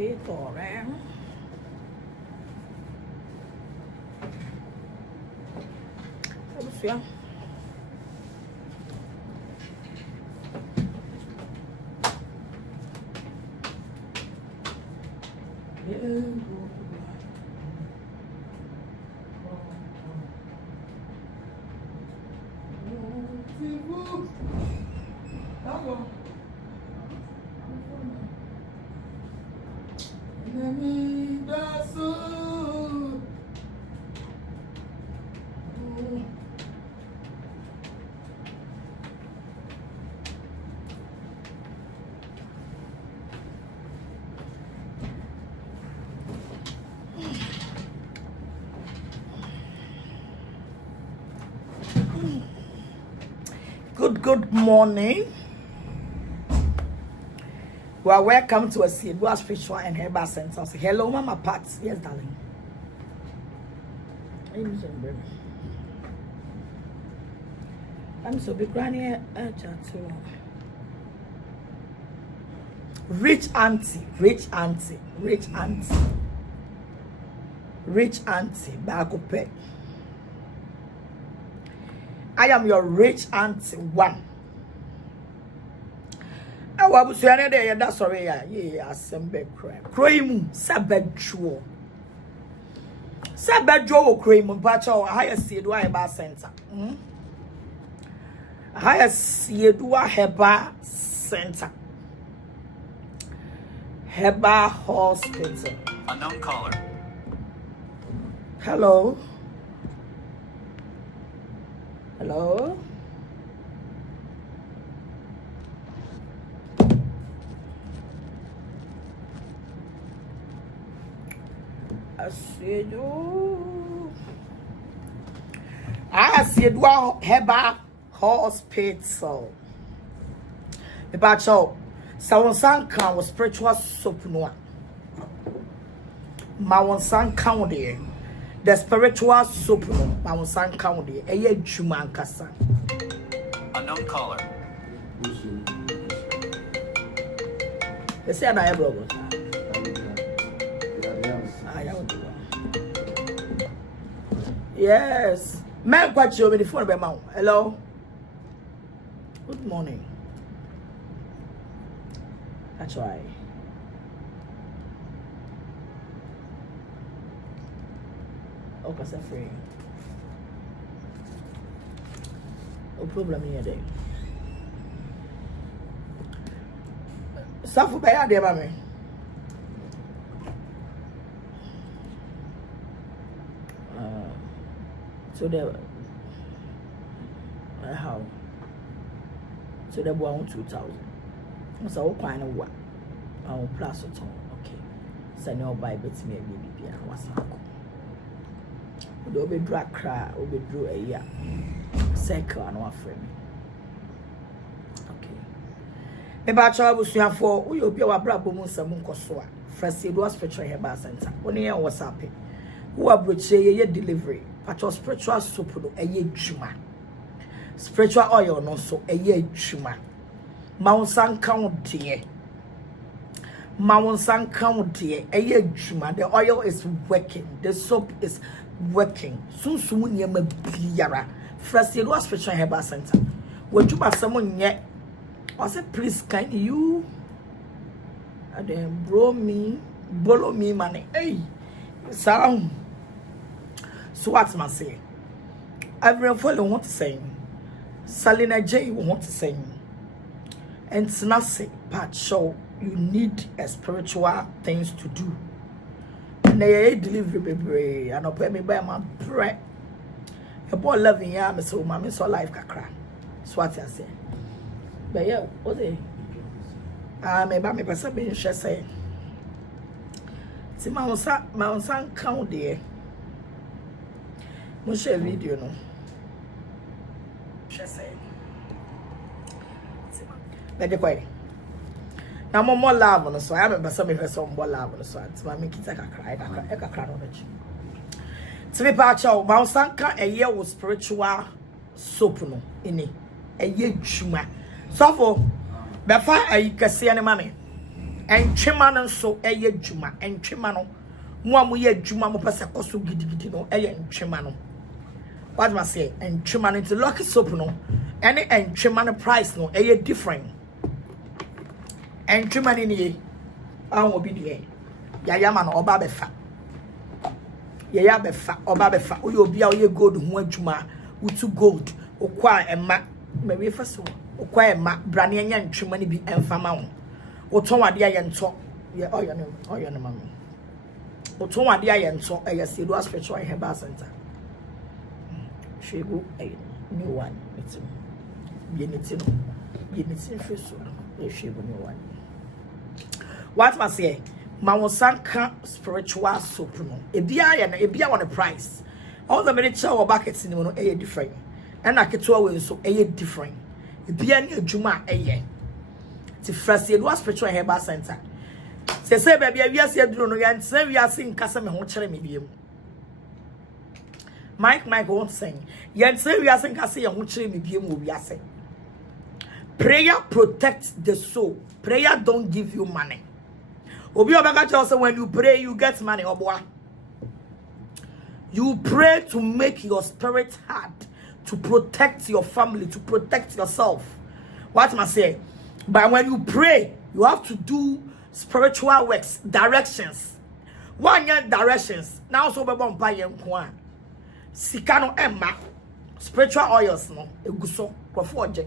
Fitore. Obviously. Good morning. Well, welcome to a Hellooooi spiritual and herbal center. Hello, Mama Pat. Yes, darling. I'm so big granny. Rich auntie. Bagope. I am your rich auntie one. I was saying that that's sorry. Yeah, assemble crime. Crime, sabbajo. Sabbajo, crime, but our highest Hellooooi bar center. Highest Hellooooi Heba Center. Heba Hospital. Unknown caller. Hello. Hello. I see you. Heba Hospital. About you, someone sanka was spiritual soap no. Mawon sanka there. The spiritual soap no. Mawon sanka there. Eye juma ankasa. Unknown caller. They say na ebro. Yes. Man, quite you over the phone about mouth. Hello. Good morning. That's right. Okay, so free. No problem here there. Safu baya there, mommy. So the how? So the boy 2,000. So what kind of what? Plus or okay. So now buy bets me a baby and what's up? We'll be drag cry, we'll be drew a year. Circle and one frame. Okay. About your was here for we will be our brabo Musamun Koswa. First, it was Petra Heba Center. Only was happy. Who are butcher delivery. Pacho spiritual soap no eye juma. Spiritual oil no so eye juma. Mawon san count dear. Mawon san count dear. Eye juma. The oil is working. The soap is working. Soon yema biara. First it was spiritual herbal center. When you pass someone yet, I said please can you and then borrow me money. Hey, sound. So what's my say? Everyone follow what to say. Salina J want to say. And it's not say part show you need a spiritual things to do. And they delivery baby and I'll pay me by my bread. A boy loving ya me so mommy so life kakra. So what I say. But yeah, what they maybe me person be share say. See my son count there. Mo share video no. Share say. Let the quiet. Now more love no so I remember some me some more love no so it's my make it cry no bitch. To be part of my son can a year with spiritual soap no ini a year juma. So for befa I can see any mommy entwema no so eye dwuma entwema no mo amu ye dwuma mo pese koso gidigidi no eye entwema no what must say entwema no into lucky soap no any entwema no price no eye different entwema ni an obi de ya ma no oba befa ya befa oba befa oye obi a oye gold ho adwuma utu gold okwa ema ma we fa so okwa ema brane anya ntwema ni bi emfama ho oton wade aye nto ye oyo ne mama oton wade aye nto eye Hellooooi spiritual herbal center shegu new one it's yenitino feso shegu new one what must say Mawosanka spiritual soap no ebia on the price all the many chow buckets in no eh different and aketo we so eh different ebia ni adwuma eh ti frase Hellooooi spiritual herbal center say baby awiase aduro no yan say wiase nkasa me ho kere me biem Mike won't sing yan say wiase nkasa ye ho kere me biem wo wiase prayer protects the soul prayer don't give you money Obi obaka tell say when you pray you get money oboa. You pray to make your spirit hard, to protect your family, to protect yourself. What must I say? But when you pray, you have to do spiritual works, directions. One year directions. Now so be bon pa yen ko a. Sika no emma. Spiritual oils no eguso krofo oje.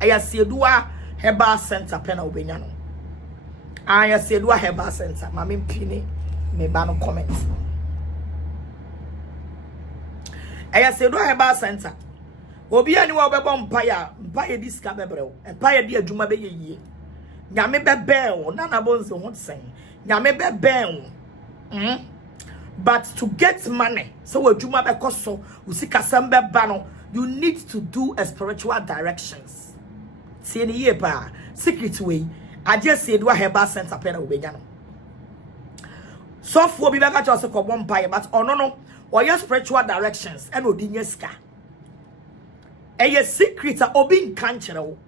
Aya Hellooooi herbal center pena obenya no. I Hellooooi herbal center. Mami mpini me ba no comment. Hellooooi herbal center. Obi ani wa obebo mpaye diska bebreo. Mpaye di adwuma be yeye. Nyame bebe o na na bonzo ho sen. Nyame bebe o. But to get money, so adwuma be koso, usika sambe ba no, you need to do a spiritual directions. See ni ye pa, secret way. I just said Hellooooi herbal center pena obenya no. So for bi beka just ko bom paye but no or your spiritual directions and odinye ska. A secret obi nkan kire wo.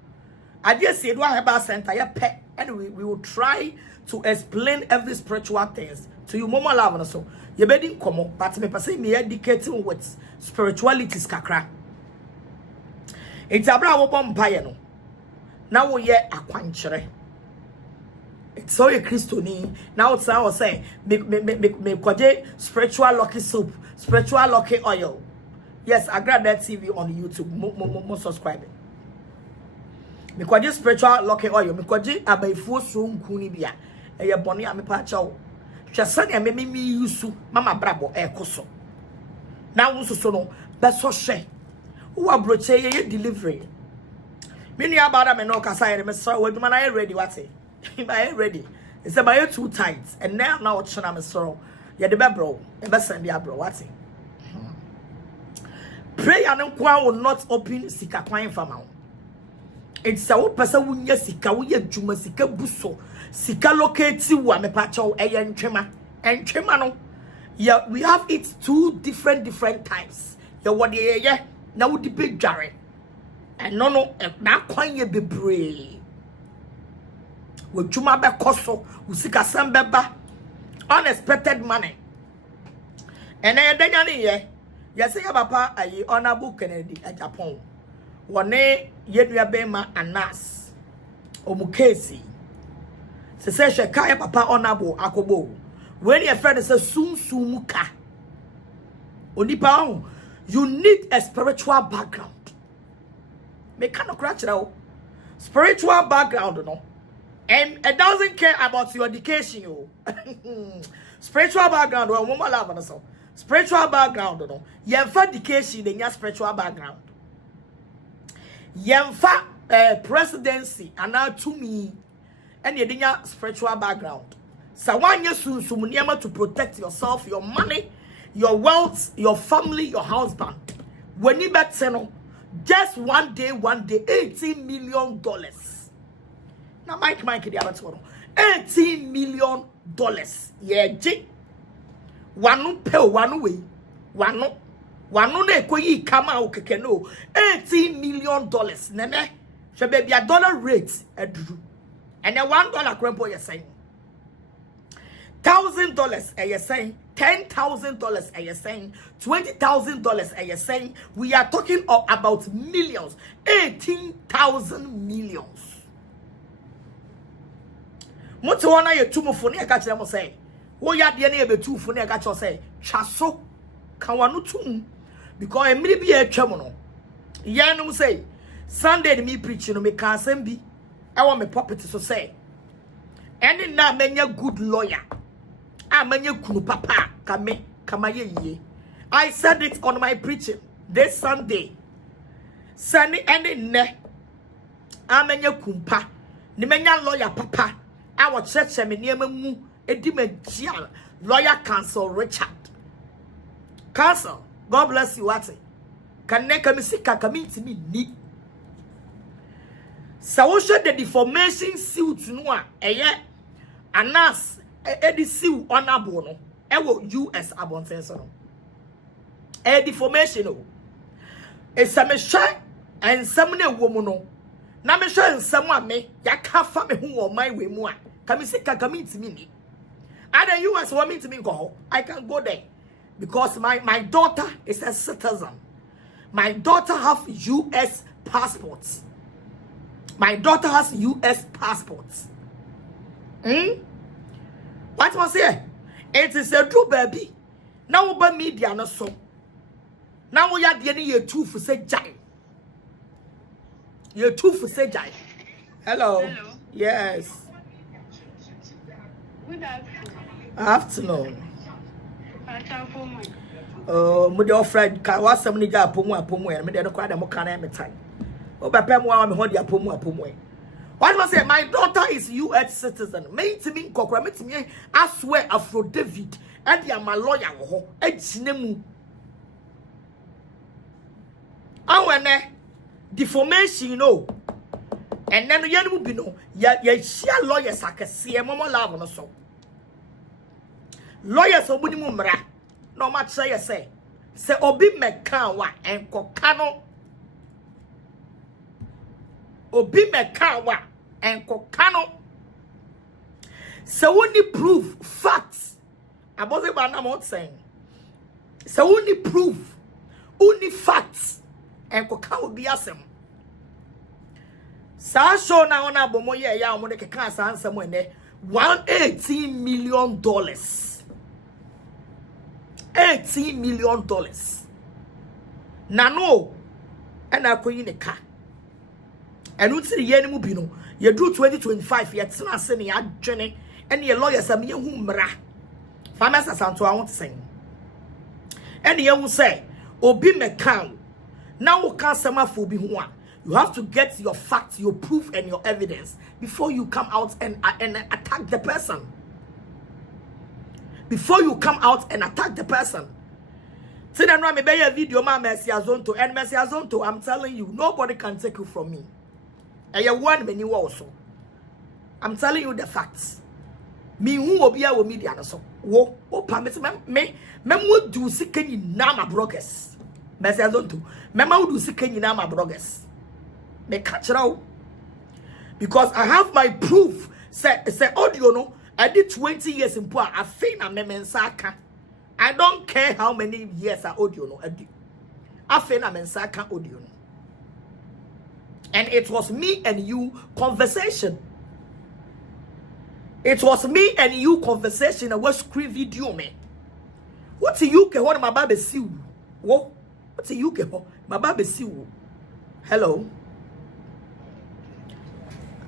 I just said Hellooooi herbal center ya pe and we will try to explain every spiritual things to you momo love no so. Ye bedin komo but me person me educating with spiritualities kakra. It's abra wo bom paye no. Na wo ye akwankire. So a Christoni now it's now say me kwaje spiritual lucky soup, spiritual lucky oil. Yes, I grab that TV on YouTube. Mo subscribe. Me kwaje spiritual lucky oil. Me kwaje abaifu so nkuni bia. Eye boni a me pa chawo. Hwese ne me yusu mama brabo ekoso. Na wo so no be so hwe. Wo abroche ye delivery. Me nua bada me no kasa ye me so waduma na ye ready wate. I ready. It's about 2 tight. And now it's I'm sorrow. Yeah, the bro. And best send bro. What's it? Prayer and will not open sika kwine farm. It's a person who yes sika we juma sika buso. Sika locate wa me pacho and trema. And trema no. Yeah, we have it 2 different types. Yeah, what yeah. Now the big jarre. And no, now kwine be brave. Juma be koso usika sambeba unexpected money and then danyani ye say papa ayi honorable Kennedy at Japan wone yedua be ma anas omukesi se she kai papa honorable akobo when your friend say sunsumuka onipa you need a spiritual background me cannot crash now spiritual background no. And it doesn't care about your education, you. Spiritual background, or woman love so. Spiritual background, no. Yemfa education, then your spiritual background. Yemfa presidency, and now to me, and your spiritual background. So one year soon, to protect yourself, your money, your wealth, your family, your husband. When you bet just one day, $18 million. Now Mike the other one. $18 million. Yeah, J. One pay one way. One ne koyi kama okeke no. $18 million. Nene. She be a dollar rate edru. And then $1 crumple you're saying. $1,000 are you saying? $10,000 are you saying? $20,000 are you saying? We are talking about millions. 18,000 millions. Moto wana ye tumu foni aka kire mo say. Wo ya de na ye betu foni aka kire say. Twaso kan wanu tum because emiri bi e twam no. Ye no say Sunday me preach no me kan asem bi. E wo me property so say. Eni na menya good lawyer. A menya kunu papa kamaye ye. I said it on my preaching this Sunday. Sani eni ne. A menya kumpa. Ni menya lawyer papa. Our church me niema mu edimagia lawyer counsel Richard. Counsel, God bless you what? Can ne come see kakamiti me ni. So the deformation suit no a eye anas edi siu honorable no e wo US abonten so no. E deformation no. E samehwe ensam na ewo mu no. Na me hwe nsam a me yaka fa me hu wo my we mu a kamisika kamintimi ni ada US want me to me go I can go there because my daughter is a citizen. My daughter have US passports. My daughter has US passports. What was here? It is a true baby. Now over media no so. Now we are getting your two for say jai. You're two for say jai. Hello. Hello. Yes. Good Afternoon. afternoon. Me dey offer ka wasam ni ga apomu e me dey no kwa dem kan na me time. O papa mu wa me ho dey apomu e. What was say my daughter is US citizen. Me timi nkokora me timi aswear Afro David and dia my lawyer wo ho agina mu. Awene deformation you know. And then you know, be no, ya share lawyers akese momo love no so. Lawyers obuni mu mra. No ma try say obi meka wa enkoka no. Obi meka wa enkoka no. So only proof facts. About the man I'm saying. So only proof, only facts enkoka will be asem. Sa show na ona bomo ye ya omo de keka sansa mo ne $118 million. $18 million. Na no and akoyi ne ka. Enu ti ye ni mu bi no ye do 2025 ye tena se ne adwene and ye lawyers am ye hu mra. Famasa santo I want to sing. And ye hu say obi meka na wo ka sama fo bi hu a. You have to get your facts, your proof, and your evidence before you come out and attack the person. Before you come out and attack the person. See that me be a video ma Mercy Azonto and Mercy Azonto. I'm telling you, nobody can take you from me. And you one many also. I'm telling you the facts. Me who will be our media so. Wo permit me would do sicken na my bloggers. Mercy Azonto. Mema would do sicken na my bloggers. Me catch out because I have my proof. Say audio no. I did 20 years in poor. I think I'm mensaka. I don't care how many years I audio no. I think I'm mensaka audio no. And it was me and you conversation. It was me and you conversation. I was screen video me. What do you care? What my baby see you? What do you care? My baby see you. Hello.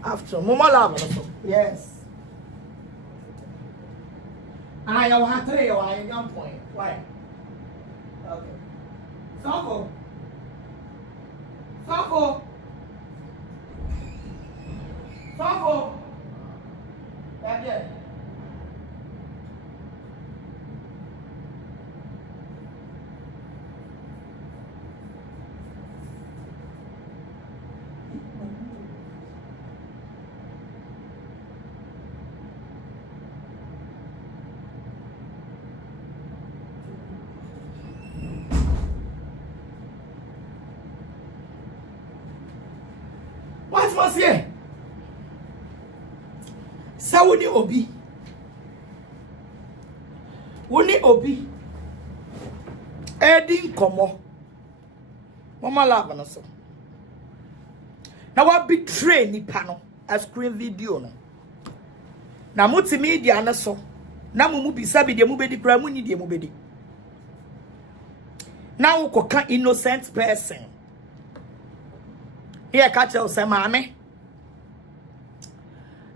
After Mama Lava. Yes. I have 3 or I am point. Why? Okay. Soko. Soko. Soko. That's it. What was here? sa woni obi edi nkomo mama love no so na wa betray nipa no a screen video no na multimedia na so na mu bisa bi de mu bedi kra mu ni de mu bedi na wo koka innocent person here catch us say mama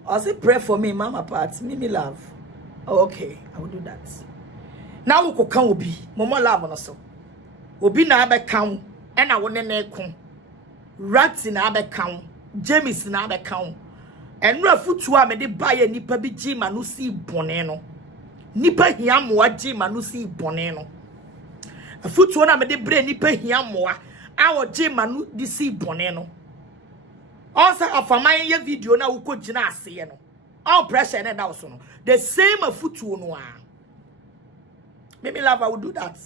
I say pray for me mama part me love. Oh, okay, I will do that. Now we koka obi mama love no so obi na abeka e na wo ne na ekon rat na abeka James na abeka enra futu a me de baye nipa bi jima no si bone no nipa hia moa jima no si bone no futu na me de bre nipa hia moa a wo jima no di si bone no also afaman ye video na wo ko gina ase no all pressure na da so no the same futu no a maybe love I will do that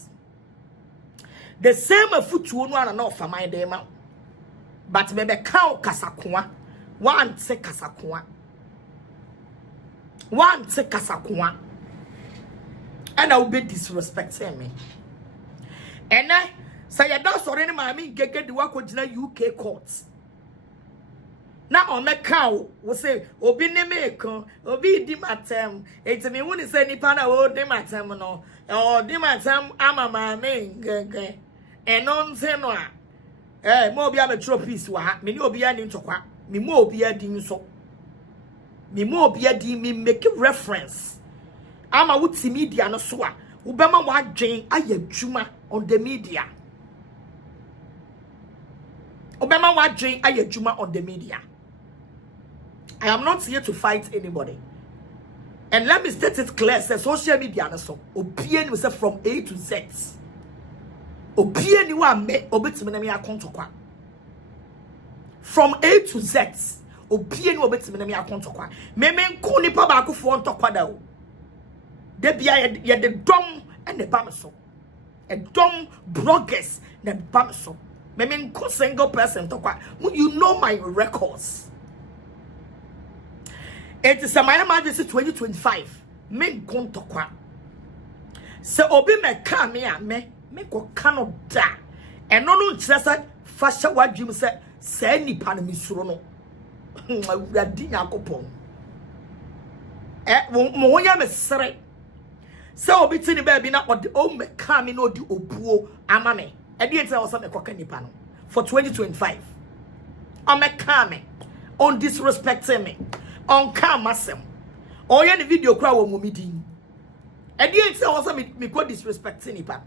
the same futu no na afaman dem ma but me be kaw kasakoa one se kasakoa and I will be disrespecting me and I say ya da sorry ma me gege di wa ko gina UK courts na o me kaw wo say obi ne me kan obi di matem eti me woni say nipa na wo di matem no o di matem ama ma me gege enon se no a mo obi ametro peace wa ha me ni obi ani ntokwa me mo obi adi nso me mo obi adi me make reference ama wuti media no so a wo be ma wa dwen ayadwuma on the media obema wa dwen ayadwuma on the media. I am not here to fight anybody. And let me state it clear, say social media na so opien we say from A to Z. Opien wa me obetime na me akonto kwa. From A to Z. Opien obetime na me akonto kwa. Me nko nipa ba akofo ntokwa da o. De bia ye de dom and the bamso. A dom bloggers na bamso. Me nko single person tokwa. You know my records. It is a my emergency 2025. Me nko tokwa. Se obi me ka me a me go Canada. And no nkyeresa fasha wadwim se nipa na misuro no. Awurade yakopon. Mo wonya me sere. Se obi tini ba bi na ode o me ka me no di obuo ama me. E dey tell us me koka nipa no for 2025. O me ka me on disrespecting me. On ka masem. O ye the video kra wo mo midin. E dey tell us me ko disrespecting nipa.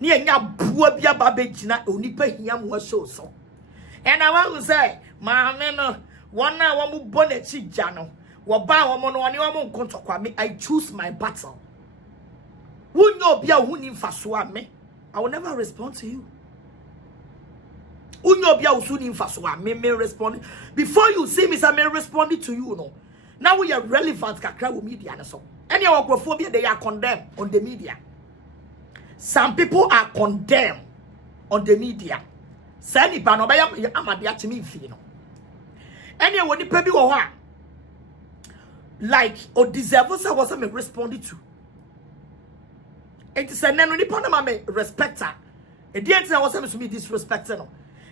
Ni enya buo bia ba be gina onipa hia mo show so. And I want to say, my no, one now one more bonnet jano. What buy one more one contact me. I choose my battle. Who know be a winning for swam me? I will never respond to you. Who know be a winning for swam me respond before you see me. I may respond to you. No, now we are relevant. Kakra with media and so. Any agoraphobia they are condemned on the media. Some people are condemned on the media. Sani bano ba ya amade atimi mfi no ene woni pa bi wo ho a like o deserve say was me responded to it is a nano ni pa na me respecter e die enti was me so me disrespect no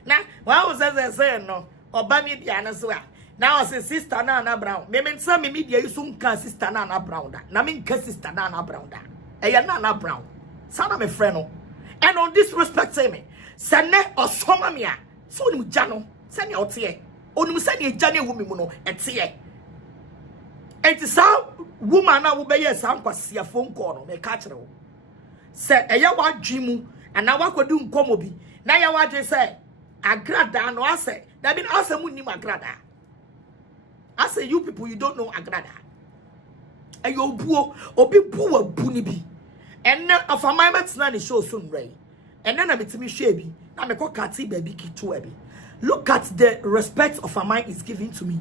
na wa wo say no oba media na so a na o say sister na brown me nsa me media yusu nka sister na brown da na me nka sister na brown da e ya na brown sana me friend no and on disrespecting me sene osoma me a so oni mugya no sene ote oni mu sene egya na ewumi mu no ete enti sa woman na wo be yes am kwase phone call no me ka kire wo se eya wadwimu ana wakodi nkomo bi na ya wadwe se agrada no ase that mean ase mu ni agrada ase you people you don't know agrada ayo buo obi buo abu ni bi enne of my matina ni show soon ray. And then I'm me shebi. Na me call Kati baby kitu ebi. Look at the respect of a man is giving to me.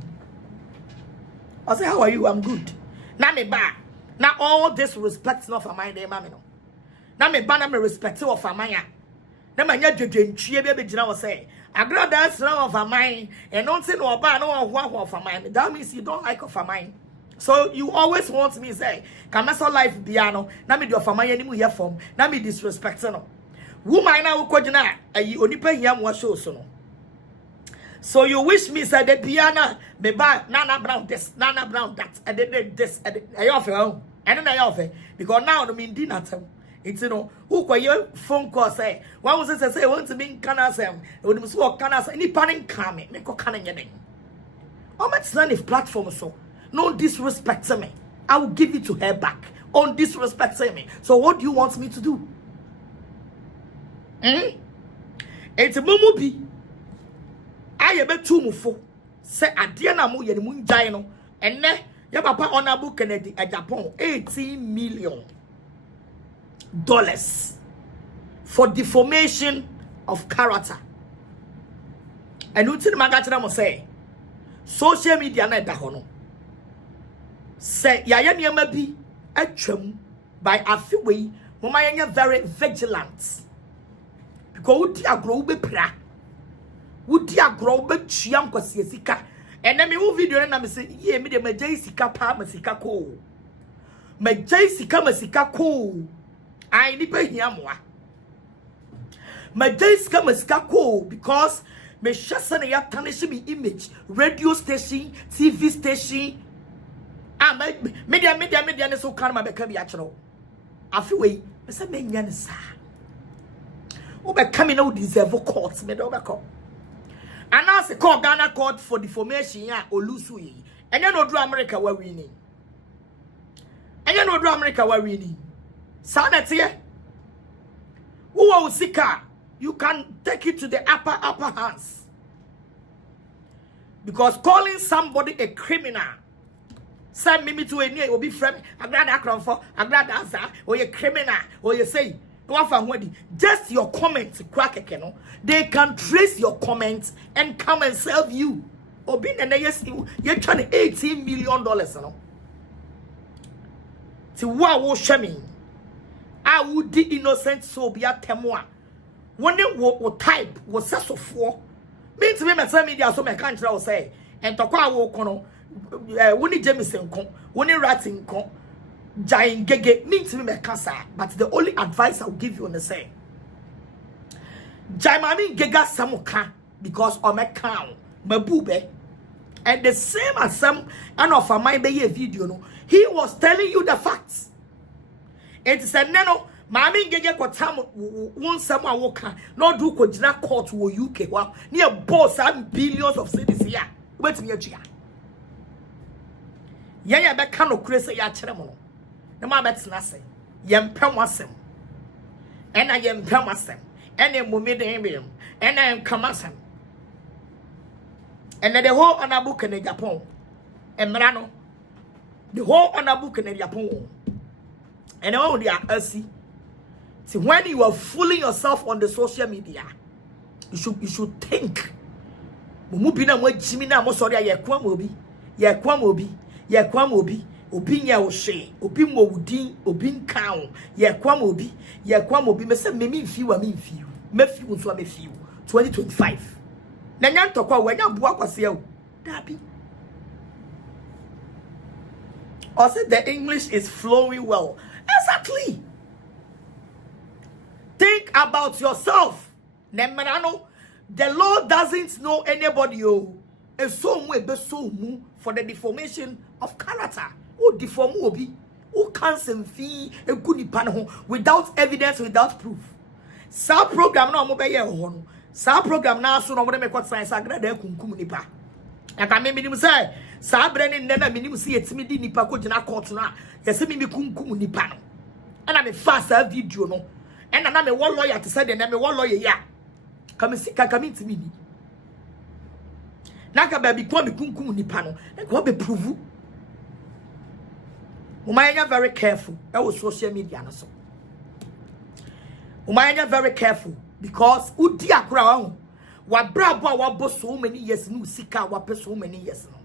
I say, how are you? I'm good. Na me ba. Na all this respect not for my name, mami no. Na me ba na me respect of a man ya. Na me nya dwedwentwie be gina wo say. Agra dance now of a man and don't say no ba no of a man. That means you don't like of a man. So you always want me say, "Kamasa life piano." Na me do fama ye ni mu ye form. Na me disrespect no. Woman na wo kwagina ayi onipa hia mo show so no. So you wish me say the piano me buy Nana Brown this, Nana Brown that, and then this, and I offer oh, and then I offer because now no mean dinner time. It's who kwa your phone call say, why was it say want to be kana sam? When must walk kana say any panning kame, me ko kana nyeding. I'm not saying if platform so. No disrespect to me. I will give it to her back. On disrespect to me. So what do you want me to do? It's a mumu bi. I be too mufo. Say adia na mo ye ni mu njai no. Enne ya papa Honorable Kennedy a Japan $18 million for deformation of character. And you tell me mo say social media na da ho no. Say yaya niema bi atwam by afiwei mama yanya very vigilant because wudi agro be pra wudi agro be tuam kwase sika ene me wo video na me say ye me de magye sika pa masika ko magye sika masika ko ai ni pe hia moa magye sika masika ko because me shasa na ya tarnish me image radio station TV station media ne so kan ma be ka bi a kiro afi we me say me nya ne sa wo be ka me na wo deserve court me do be ko anase call Ghana court for defamation ya olusu yi enye no dru America wa winning enye no dru America wa winning sa na tie wo usika you can take it to the upper hands because calling somebody a criminal. Send me to a near will be friend. I'm glad I come for. I'm glad answer. Or you criminal. Or you say, just your comments, crack a canoe. They can trace your comments and come and serve you. Or being an yes, you're trying $18 million. No? To what was shaming? I would the innocent so be a temoa. When it will type was such a four. Means me, my media, so my country will say, and to call wokono. Woni Jameson kon woni rating kon giant gege means me cancer but the only advice I'll give you on the say Jaimami gega samuka because o me kan mabube and the same as some and of my be video no he was telling you the facts it said no mami gege kwatam won sam awoka no do ko gina court wo UK wa near boss and billions of cedis here wait me atua ya be ka no kure se ya kire mo no na ma betena se ye mpem wasem ena ye mpem wasem ena mumi den biem ena nkamasem ena the whole Honorable Kennedy Japan emra no the whole Honorable Kennedy Japan ena wo dia asi see when you are fooling yourself on the social media you should think mumu bi na mo jimi na mo sorry ye kwa mo bi ye kwam obi nya wo hwe obi mo wudin obi nkan ye kwam obi me se me mfi wa me mfi mafi wo so mafi 2025 na nya ntokwa wa nya boa kwase o dabi also the English is flowing well exactly think about yourself nemrano the Lord doesn't know anybody and so mu be so mu for the deformation of character. Who deform obi? Who cancel fee a good nipa without evidence, without proof? Sa program na mo be ye ho no. Sa program na so no mo me kwat science agrada kunkum nipa. Aka me minim say sa bre ne na minim say etimi di nipa ko gina court no a yese me kunkum nipa no. Ana me fa sa video no. Ena na me wo lawyer to say de na me wo lawyer ya. Ka me sika ka me ntimi ni. Naka baby kwa me kunkum nipa no. Na ko be prove. Umaya very careful. That was social media na so. Umaya very careful because udi akura wa brabo wa bo so many years no sika wa pe so many years no.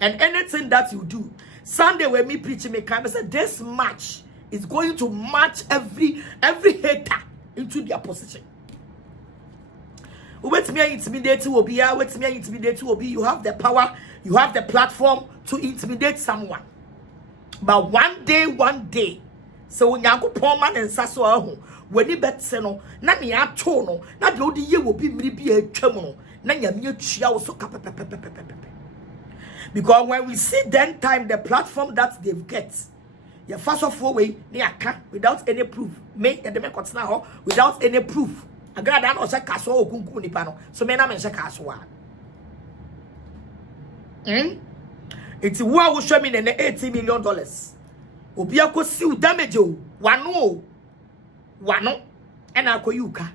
And anything that you do, Sunday when me preach me come, I said this match is going to match every hater into their position. Wait me intimidate will be you have the power You have the platform to intimidate someone. But one day, so when you go poor man and sasso, when you bet seno, na ni atono, na the old year will be maybe a tremono, na ya mere chia so because when we see then time the platform that they've get, your first of all way, without any proof, make the make what's now without any proof. A grad and also castle kunku nipano, so many men say castle. It's what will show me in the $80 million. Obiako siu damage wano, and I call yuka.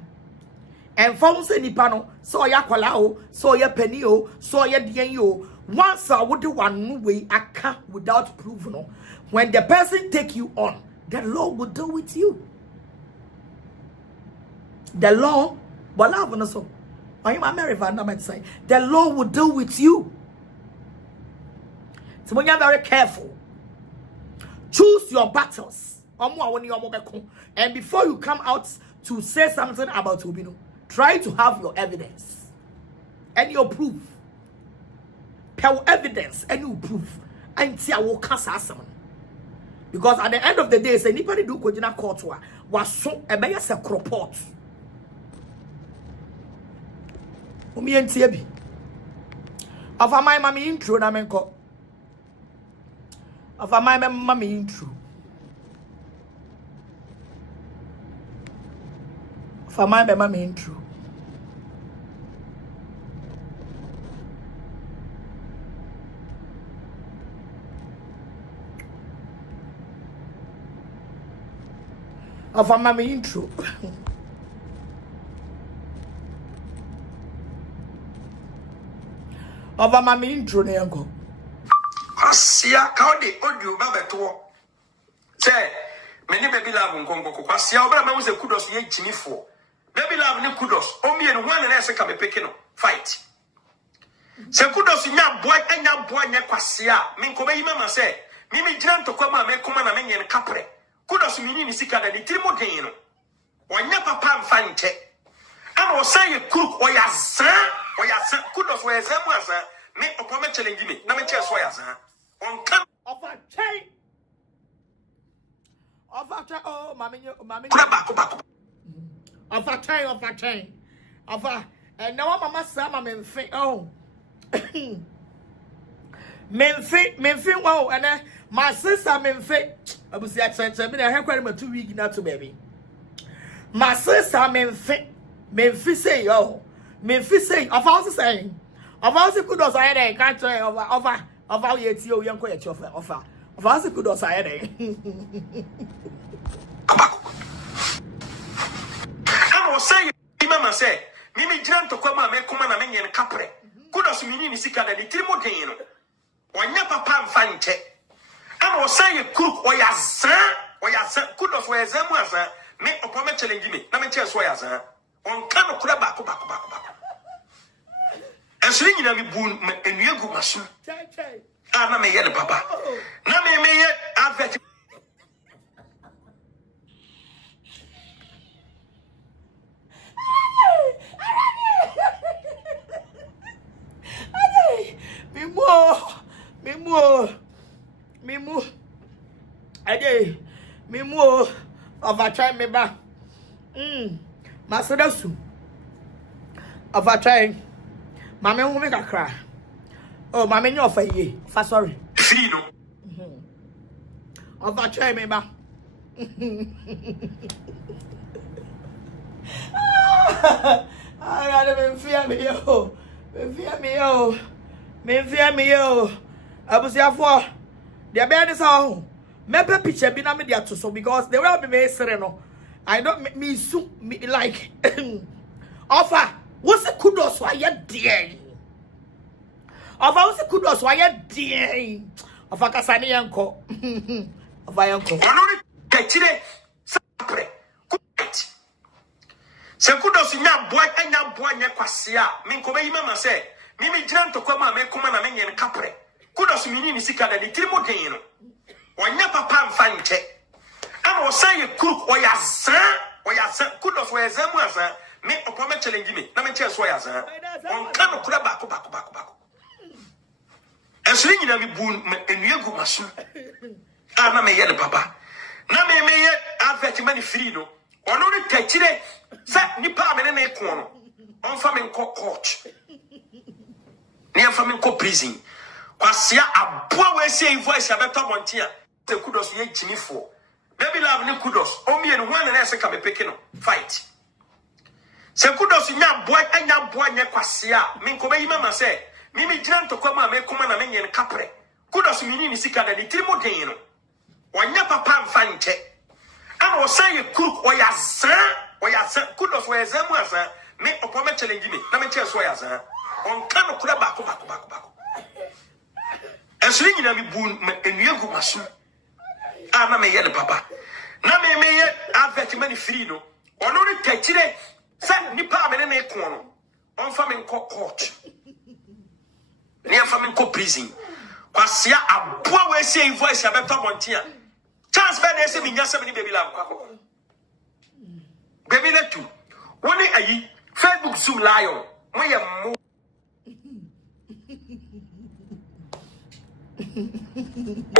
And from say nipano, so ya kwalao, so ya penio, so ya dienyo. Once I would do one way I can't without proof. No, when the person take you on, the law will deal with you. The law, but love on so. I am American. Say the law will deal with you. So when you're very careful, choose your battles. And before you come out to say something about Ubino, try to have your evidence and your proof. Tell evidence and you proof. And see I will cast someone. Because at the end of the day, say anybody do kojina court was so a better se report. Umi entiabi. Of a my mommy intro na menko. Of a my mommy intro. Of a my mommy intro. Of a mommy intro. Of a mommy intro, Neango. Asia, how the audio babeto. Say, many baby love on Congo. Asia, Obama was a kudos ye Jimmy for. Baby love no kudos. Only and one and I say come a picking fight. Say kudos in your boy and your boy Nequasia. Minkobe mama say, Mimi Jan to come and make command and make capre. Kudos meaning is sicker than the Trimodino. When your papa find check. I will say a cook or your son, or your son, kudos where someone make a comment challenge me. Now, chess where on come Of a chain. Of a chain. Oh, mammy. Of a chain. Of a. And now, Mama Sama Memphis. Oh. Memphis. Wow. And then my sister Memphis. I was at church. I mean, I have quite 2 weeks not to baby. My sister Memphis say, yo. Memphis say, of all the saying. Of all the kudos I had, I can't tell you of how you see your young coach offer. Of all the kudos I had. I was saying, Mama say, Mimi Jan to come and make command and make capre. Kudos meaning is sicker than the Trimodino. When your papa find check. I was saying, cook or your son, kudos where someone make a comment challenge me. Let me tell you where on can of crab back. And swinging a boon and you go, Masu. I'm a yellow papa. Now, may yet have that. Me more. Ade, me more of a time me back. Master Dasu. Of a time. Mammy won't make a cry. Oh, mammy, you're for ye. For sorry. Of a time me back. I rather fear me, yo. Fear me, yo. I was here for the baby's home. Maybe picture be not media to so because they will be made sereno. I don't me so me like offer. What's the kudos why you dear? Offer what's the kudos why you dear? Offer Casani uncle. Of my uncle. Se kudos in your boy and your boy Nequasia. Minkobe mama say, Mimi Jan to come and make command and make capre. Kudos meaning is sicker than the Trimodino. When your papa find check. I will say a cook or your son, kudos where someone make a comment challenge me. Let me tell you where on can of crab back. Esri nyina mi bu enua gu maso. Ana me ye ne papa. Na me ye advert mani free no. Ono ne tachire sa nipa me ne ko no. Onfa me nko court. Ne onfa me nko prison. Kwasia aboa we say voice abeto montia. Te kudos ye chimifo. Baby love ne kudos. O me no one na se ka me peke no. Fight. Se kudos nya boa nya kwasia. Me nko be yima ma say mimi gyina ntokwa ma me koma na me nye kapre. Kudos mi ni sika da ni tirimo den no. Wanya papa mfa nche. Ana osan ye crook oya kudos we zamu asa me opome challenge me na me che so ya za. On kan no kura bako. Esri nyina mi bu enua gu maso. Ana me ye ne papa. Na me ye advert mani free no. Ono ne tachire sa nipa me ne ko no. Onfa me nko court. Ne onfa me nko prison. Kwasia aboa we say voice abeto montia. Chance be na say me nyasa me ni baby love kwakọ. Baby na tu. Woni ayi Facebook Zoom lion. Mo ye mo.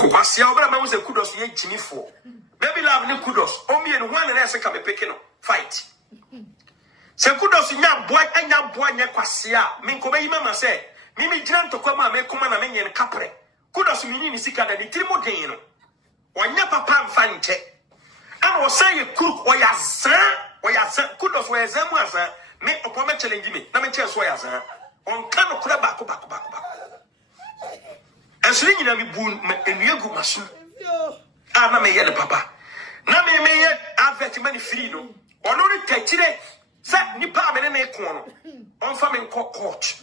Kwasia obra ma wo say kudos ye chimifo. Baby love ni kudos. O me no one na say ka me peke no. Fight. Se kudos nya boa nya kwasia. Me nko be yima ma say mimi gyina ntokwa ma me koma na me nye kapre. Kudos mi ni sika da ni tirimo den no. Wanya papa mfa nche. Ana osan ye crook oya za kudos we zamu asa me opome challenge me na me che so ya za. On kan no kura bako. Esri nyina mi bu enua gu maso. Ana me ye ne papa. Na me ye advert mani free no. Ono ne tachire sa nipa me ne ko no. Onfa me nko court.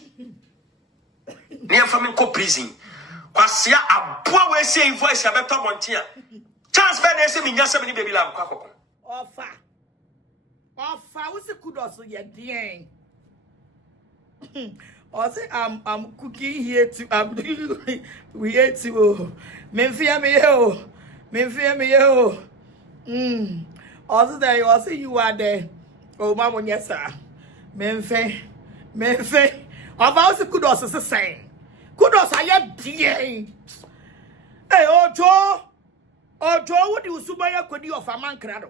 Ne onfa me nko prison. Kwasia aboa we say voice abeto montia. Chance be na say me nyasa me ni baby love kwakọ. Ofa we say kudos ye den. Or say I'm cooking here to we here to me fear me yo. Also there you say you are there. Oh mama nyesa. Me fe. Ofa we say kudos is saying. Kudos aye bien. Hey Ojo what do you subaya kodi of a man krado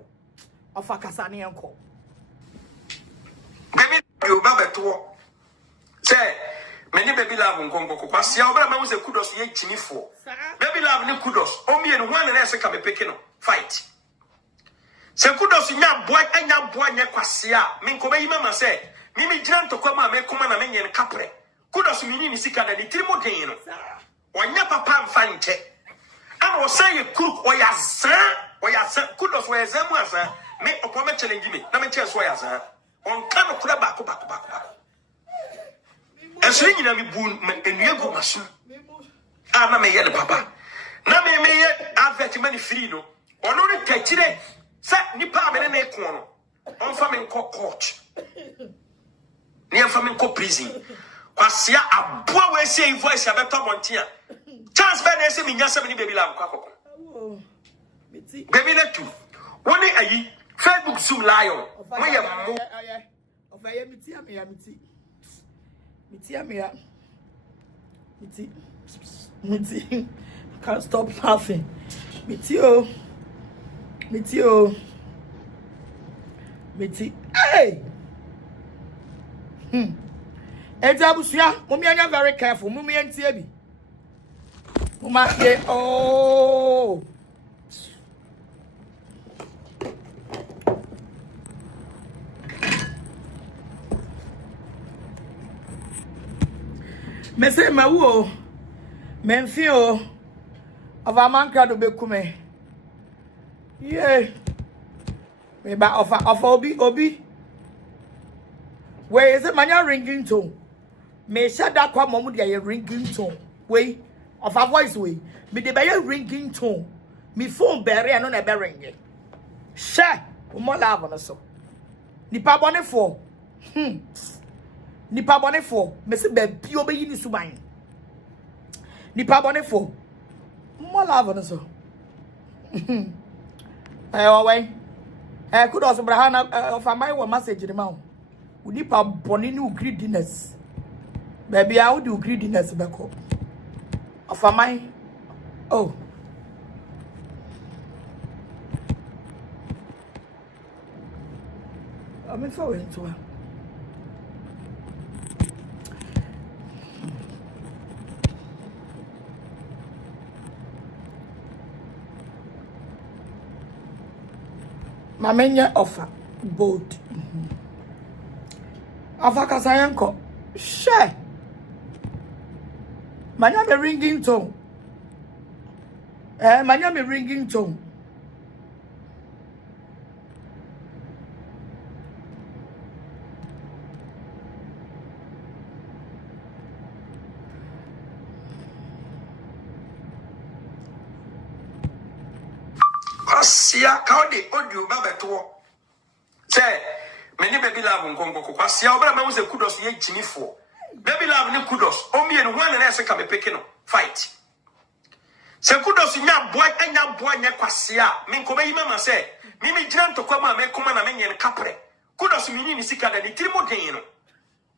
of a kasani uncle. Baby you babeto. Say many baby love nkonko kwasia obra ma wo say kudos ye chimifo. Baby love ni kudos. O me no one na say ka me peke no. Fight. Se kudos nya boa nya kwasia. Me nko be yima ma say mimi gyina ntokwa ma me koma na me nye kapre. Kudos mi ni sika da ni tirimo den no. Wanya papa mfa nche. Ana osan ye crook oya za kudos we zamu asa me opome challenge me na me che so ya za. On kan no kura bako. Esri nyina mi bu enua gu maso. Ana me ye ne papa. Na me ye advert mani free no. Ono ne tachire sa nipa me ne ko no. Onfa me nko court. Ne onfa me nko prison. Kwasia aboa we say voice abeto montia. Chance be na say me nyasa me ni baby love kwakọ. Baby na tu. Woni ayi Facebook Zoom lion. Mo ye mo. Of aye miti. Can't stop laughing. Miti. Hey. Ejabusia, mommy anya very careful. Mommy entie bi. Mama ye oh. Me say ma wo. Men feel of a man crowd be kume. Yeah. Me ba of obi. Where is it mania ringing tone? Me shut that kwa momu dia ringing tone. Way of a voice way. Me de be ringing tone. Me phone berry and on a be ringing. Sha, mo love on so. Nipa bone for. Nipa bone for. Me se be bi obeyi ni suban. Nipa bone for. Mo love on so. Away. Kudos Brahana of a my message in the mouth. We nipa bone ni greediness. Baby, I would do greediness back up. Of a mine. Oh. I'm forward to her. My menya offer bold. Offer Casayanko. Share. Manya me ringing tone. Manya me ringing tone. Kwasia ka de audio ba beto say many baby love nkonko kwasia obra ma wo se kudos ye jimifo baby love ni kudos o mi enu hwan na ese ka me peke no fight se kudos nya boy nya kwasia me nko bayi mama say mi gina ntokwa ma me koma na me nye kapre kudos mi ni sika da ni tirimo den no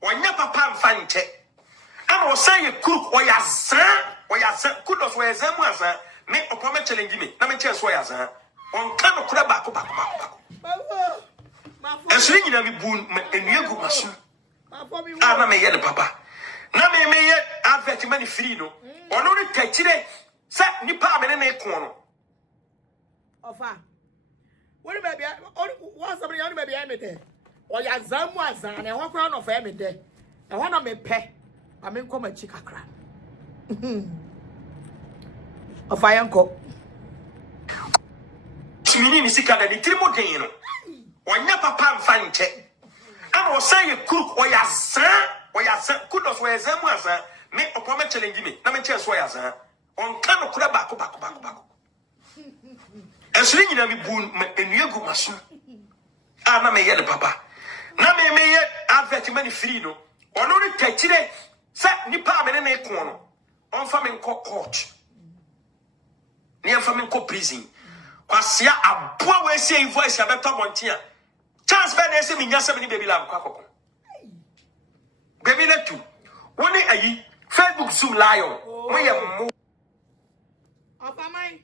onya papa mfa nche ama o say kuru o ya zan kudos o ya zan mu azan me opoma challenge me na me che so ya zan on kan okura bako esri nyina mi bu enuegu maso ana me ye ne papa na me ye advert mani free no ono ne kachire sa nipa me ne ko no ofa wori baby what's somebody on baby I me there o ya zamu azan na ho kra no fa me there e ho na me pe a me nko ma chi kakra ofa yanko mini ni sika da ni tirimo den no onya papa mfa nche ama o say kuru o ya zan kudos o ya zan mu azan me opoma challenge me na me che so ya zan on kan no kura bako esri nyina mi bu enuegu maso ana me ye ne papa na me ye advert mani free no ono ne kachire sa nipa me ne ko no on fa me nko court ni fa me nko prison kwasia aboa we say voice abeto montia chance be na say minya se me baby love kwakoko baby na tu woni ayi Facebook Zoom lion mo ye mo ofa mine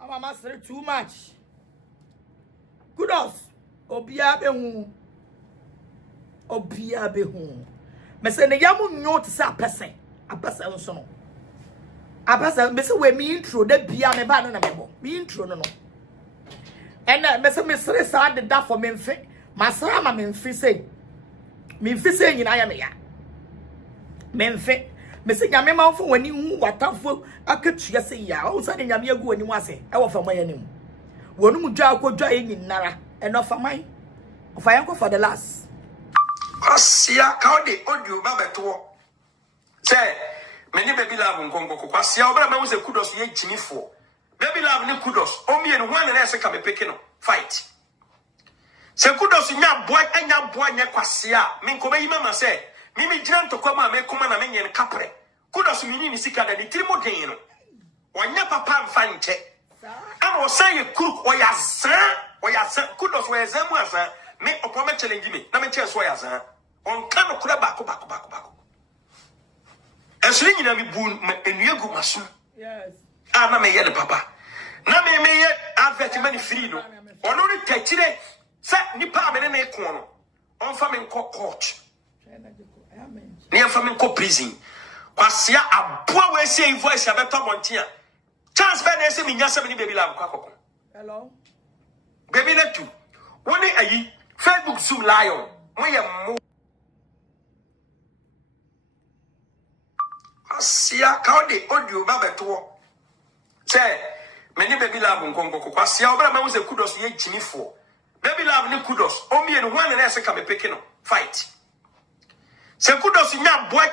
our master too much kudos obia be hu me say ne yamu nyo to say a person nso no abasa me say we me intro da bia me ba no na me bo me intro no and me say me sere sa de da for me mfe masra ma me mfe say nyina ya me ya me mfe me say nyame ma mfo wani hu watafo akatua say ya o say nyame agu wani mu ase e wo fa moye nim wonu mu dwa akodwa e nyinara e no fa man ofa yanko for the last kwasia ka de audio ba beto say many baby love nkonko kwasia obra ma wo se kudos ye jimifo baby love ni kudos o mi enu hwan na ese ka me peke no fight se kudos nya boy nya kwasia me nko bayi mama say mi gina ntokwa ma me koma na me nye kapre kudos mi ni sika da ni tirimo den no onya papa mfa nche ama o say kuru o ya zan kudos o ya zan mu azan me opoma challenge me na me che so ya zan on kan no kura bako esri nyina mi bu enuegu maso yes ana me ye ne papa na me ye advert mani free no ono ne kachire sa nipa me ne ko no on fa me nko court ni fa me nko prison kwasia aboa we say voice abeto montia chance be na say minya se me baby love kwakoko hello baby na tu woni ayi Facebook Zoom lion mo ye mo kwasia ka de audio ba beto say many baby love nkonko kwasia obra ma wo se kudos ye jimifo baby love ni kudos o mi enu hwan na ese ka me peke no fight se kudos nya boy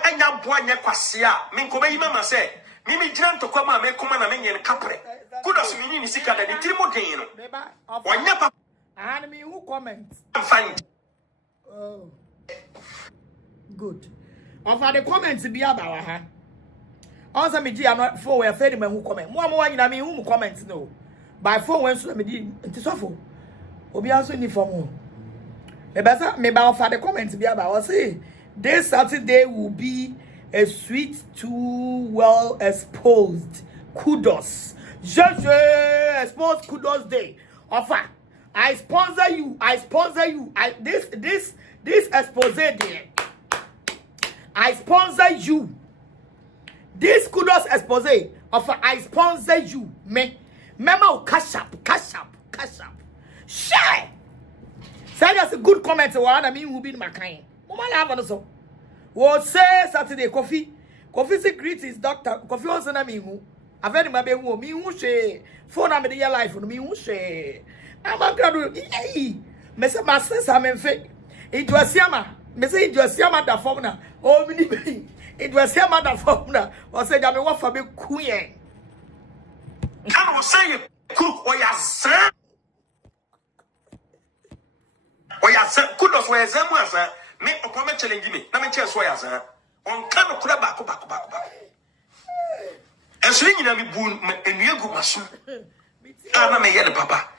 nya kwasia me nko bayi mama say mi gina ntokwa ma me koma na me nye kapre kudos mi ni sika da ni tirimo den no onya papa and me who comment fine oh good of the comments be about ha also me am not for we afraid me who comment mo nyina me who comment no by phone when so me di ntisofo obi aso ni form me ba the comments be about say this Saturday will be a sweet too well exposed. Kudos. Je expose kudos day. Offer. I sponsor you. This expose day. I sponsor you. This kudos expose. Offer. I sponsor you. Memo cash up. Share. Say that's a good comment. I mean, who be my kind. Mama have so. What say Saturday coffee secret is doctor coffee on sana me who. I've had my baby me who she phone am the life for me who she. I'm a gradu. Mesa master I'm in fake. It was Yama. Mesa it was Yama da formula. Oh me. It was Yama da formula. Or say that me want for me queen. Can we say cook or ya son? Or ya son kudos where Zamuasa. Me upon challenge me. Na me chance why as on can of back. And swinging me boon and you go masu. I'm a yellow papa.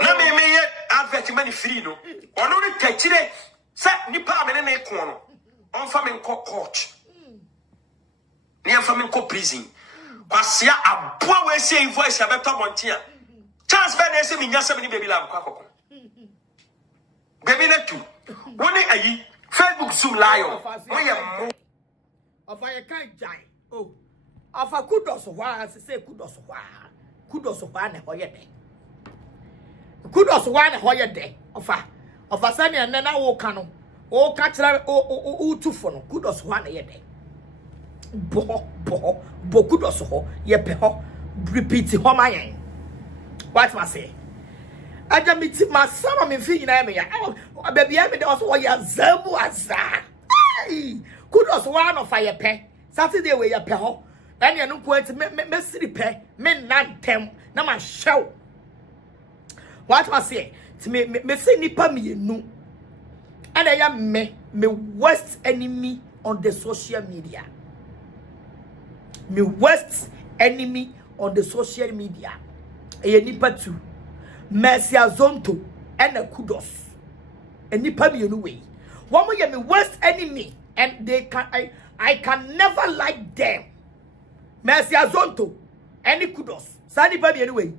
Na me yet advert many free no. Or no touch it. Sat nipa and a corner. On farming court. Near farming co prison. Kwasia a poor way saying voice about Montia. Chance by the same in your 70 baby love. Baby let you. One day Facebook Zoom lion. Of I can't die. Oh, of a kudos of why I say kudos of why. Kudos of one hoyer day. Kudos one hoyer day. Of a sunny and then I walk on. Oh, catch that. Oh, two for kudos one a day. Bo kudos ho. Ye peho. Repeat it. My what must say? I just meet my son. I'm in feeling. Oh, baby, I mean, also, what you zabu aza. Kudos one of fire pen. Saturday, where you peho. And you know, going to me city pen. Men not them. Now, my show. What must say? To me, say nipa me, no. And I am me worst enemy on the social media. Me worst enemy on the social media. A nipa too. Mercy Azonto and a kudos. A nipa me anyway. One more me worst enemy, and they can I can never like them. Mercy Azonto any kudos. Sani pa me anyway.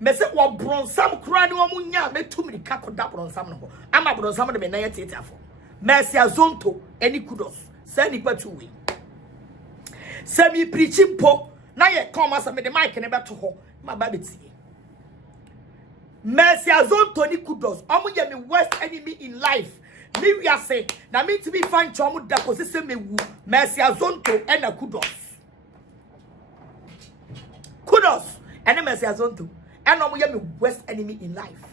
Me say wa bronsam kura ni omu nya me tumi ni kako da bronsam no. Ama bronsam de me na yete afo. Mercy Azonto any kudos. Sani pa two way. Semi preaching po na ye come as me the mic ne beto ho. Ma ba beti. Mercy Azonto any kudos. Omu ye me worst enemy in life. Me we are say na me to be find chomu da posise me wu. Mercy Azonto and a kudos. Kudos and Mercy Azonto. And I'm your worst enemy in life.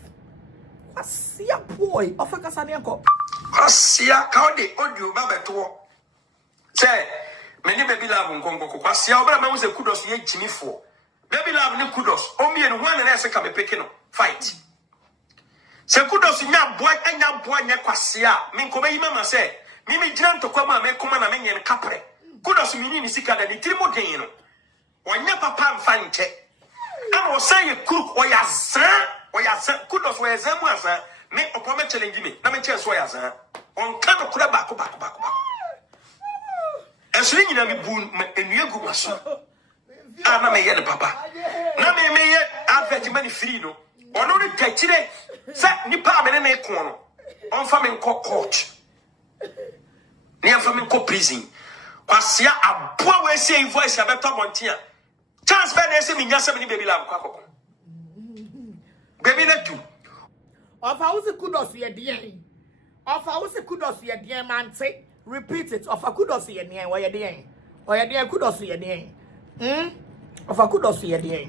What's your boy? Offer us an uncle. What's your county audio babeto? Say, many baby love on Congo. What's your brother was a kudos ye Jimmy for? Baby love no kudos. Only and one and I come a picking fight. Say kudos in your boy and your boy Nequasia. Minko mama say, Mimi dran to come and make come and make and capre. Kudos meaning sicker than the Trimodino. When your papa find it. I was saying cook or ya son, kudos where Zamuasa make a promise challenge me. Let me tell you why, sir. On kind of back. And swinging at me boon and you go, sir. I'm a yellow papa. Now may yet advert many free no. Or no, take today. Sat Nipa and a corner. On farming court. Near farming co prison. Kwasia a poor way saying voice about Montia. Chance by the same in your 70 baby love. Baby, let you. Of house kudos ye dear. Of house kudos ye dear man say. Repeat it. Of a kudos ye dear. Why ye dear? Or ye dear kudos ye dear. Of a kudos ye dear.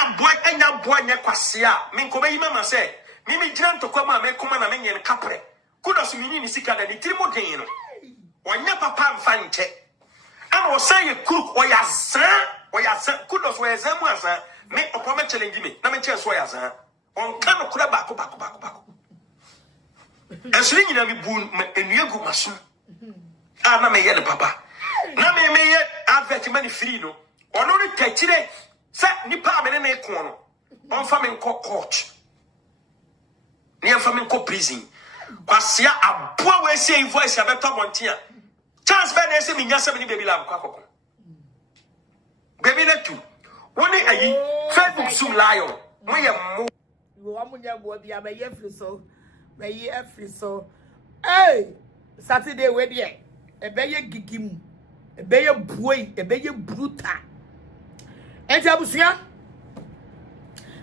A boy and a boy Nequasia. Minko mama say. Mimi dran to come and make come and make capre. Kudos meaning sicker than the Trimodino. When your papa find it. I was saying cook or ya son, kudos where Zamuasa make a promise challenge me. Let me tell you why, sir. On kind of back. And swinging at me boon and you go masu. I'm a yellow papa. Now may yet advert many free no. Or no take today. Sat Nipa and a corner. On farming court. Near farming co prison. Kwasia a poor way saying voice about Montia. chance be na say me nya 7 baby love kwa kokko baby na tu woni ayi Facebook sum lion mo ye mo wo amunya bo bia be ye free so be ye free so hey Saturday we there e be ye gigimu e be ye buoi e be ye bruta enti abusua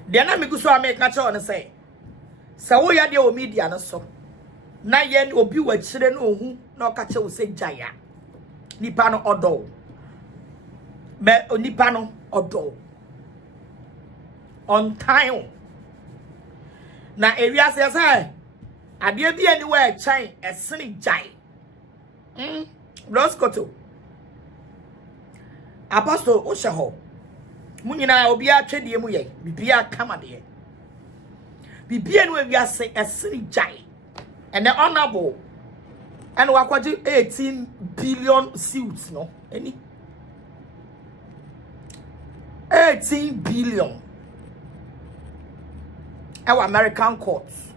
de na me guso ameka che on say se wo ya de o media no so na ye obi wa kire no ohu na oka che wo se jaya nipa no odo me nipa no odo on time na area say ade bi ani wa chan esene jai Roskoto Apostle Oshaho Munina obi atwede mu ye bibia kama de bibia no wi ase esene jai and the honorable and wakwaji 18 billion suits no any 18 billion our American courts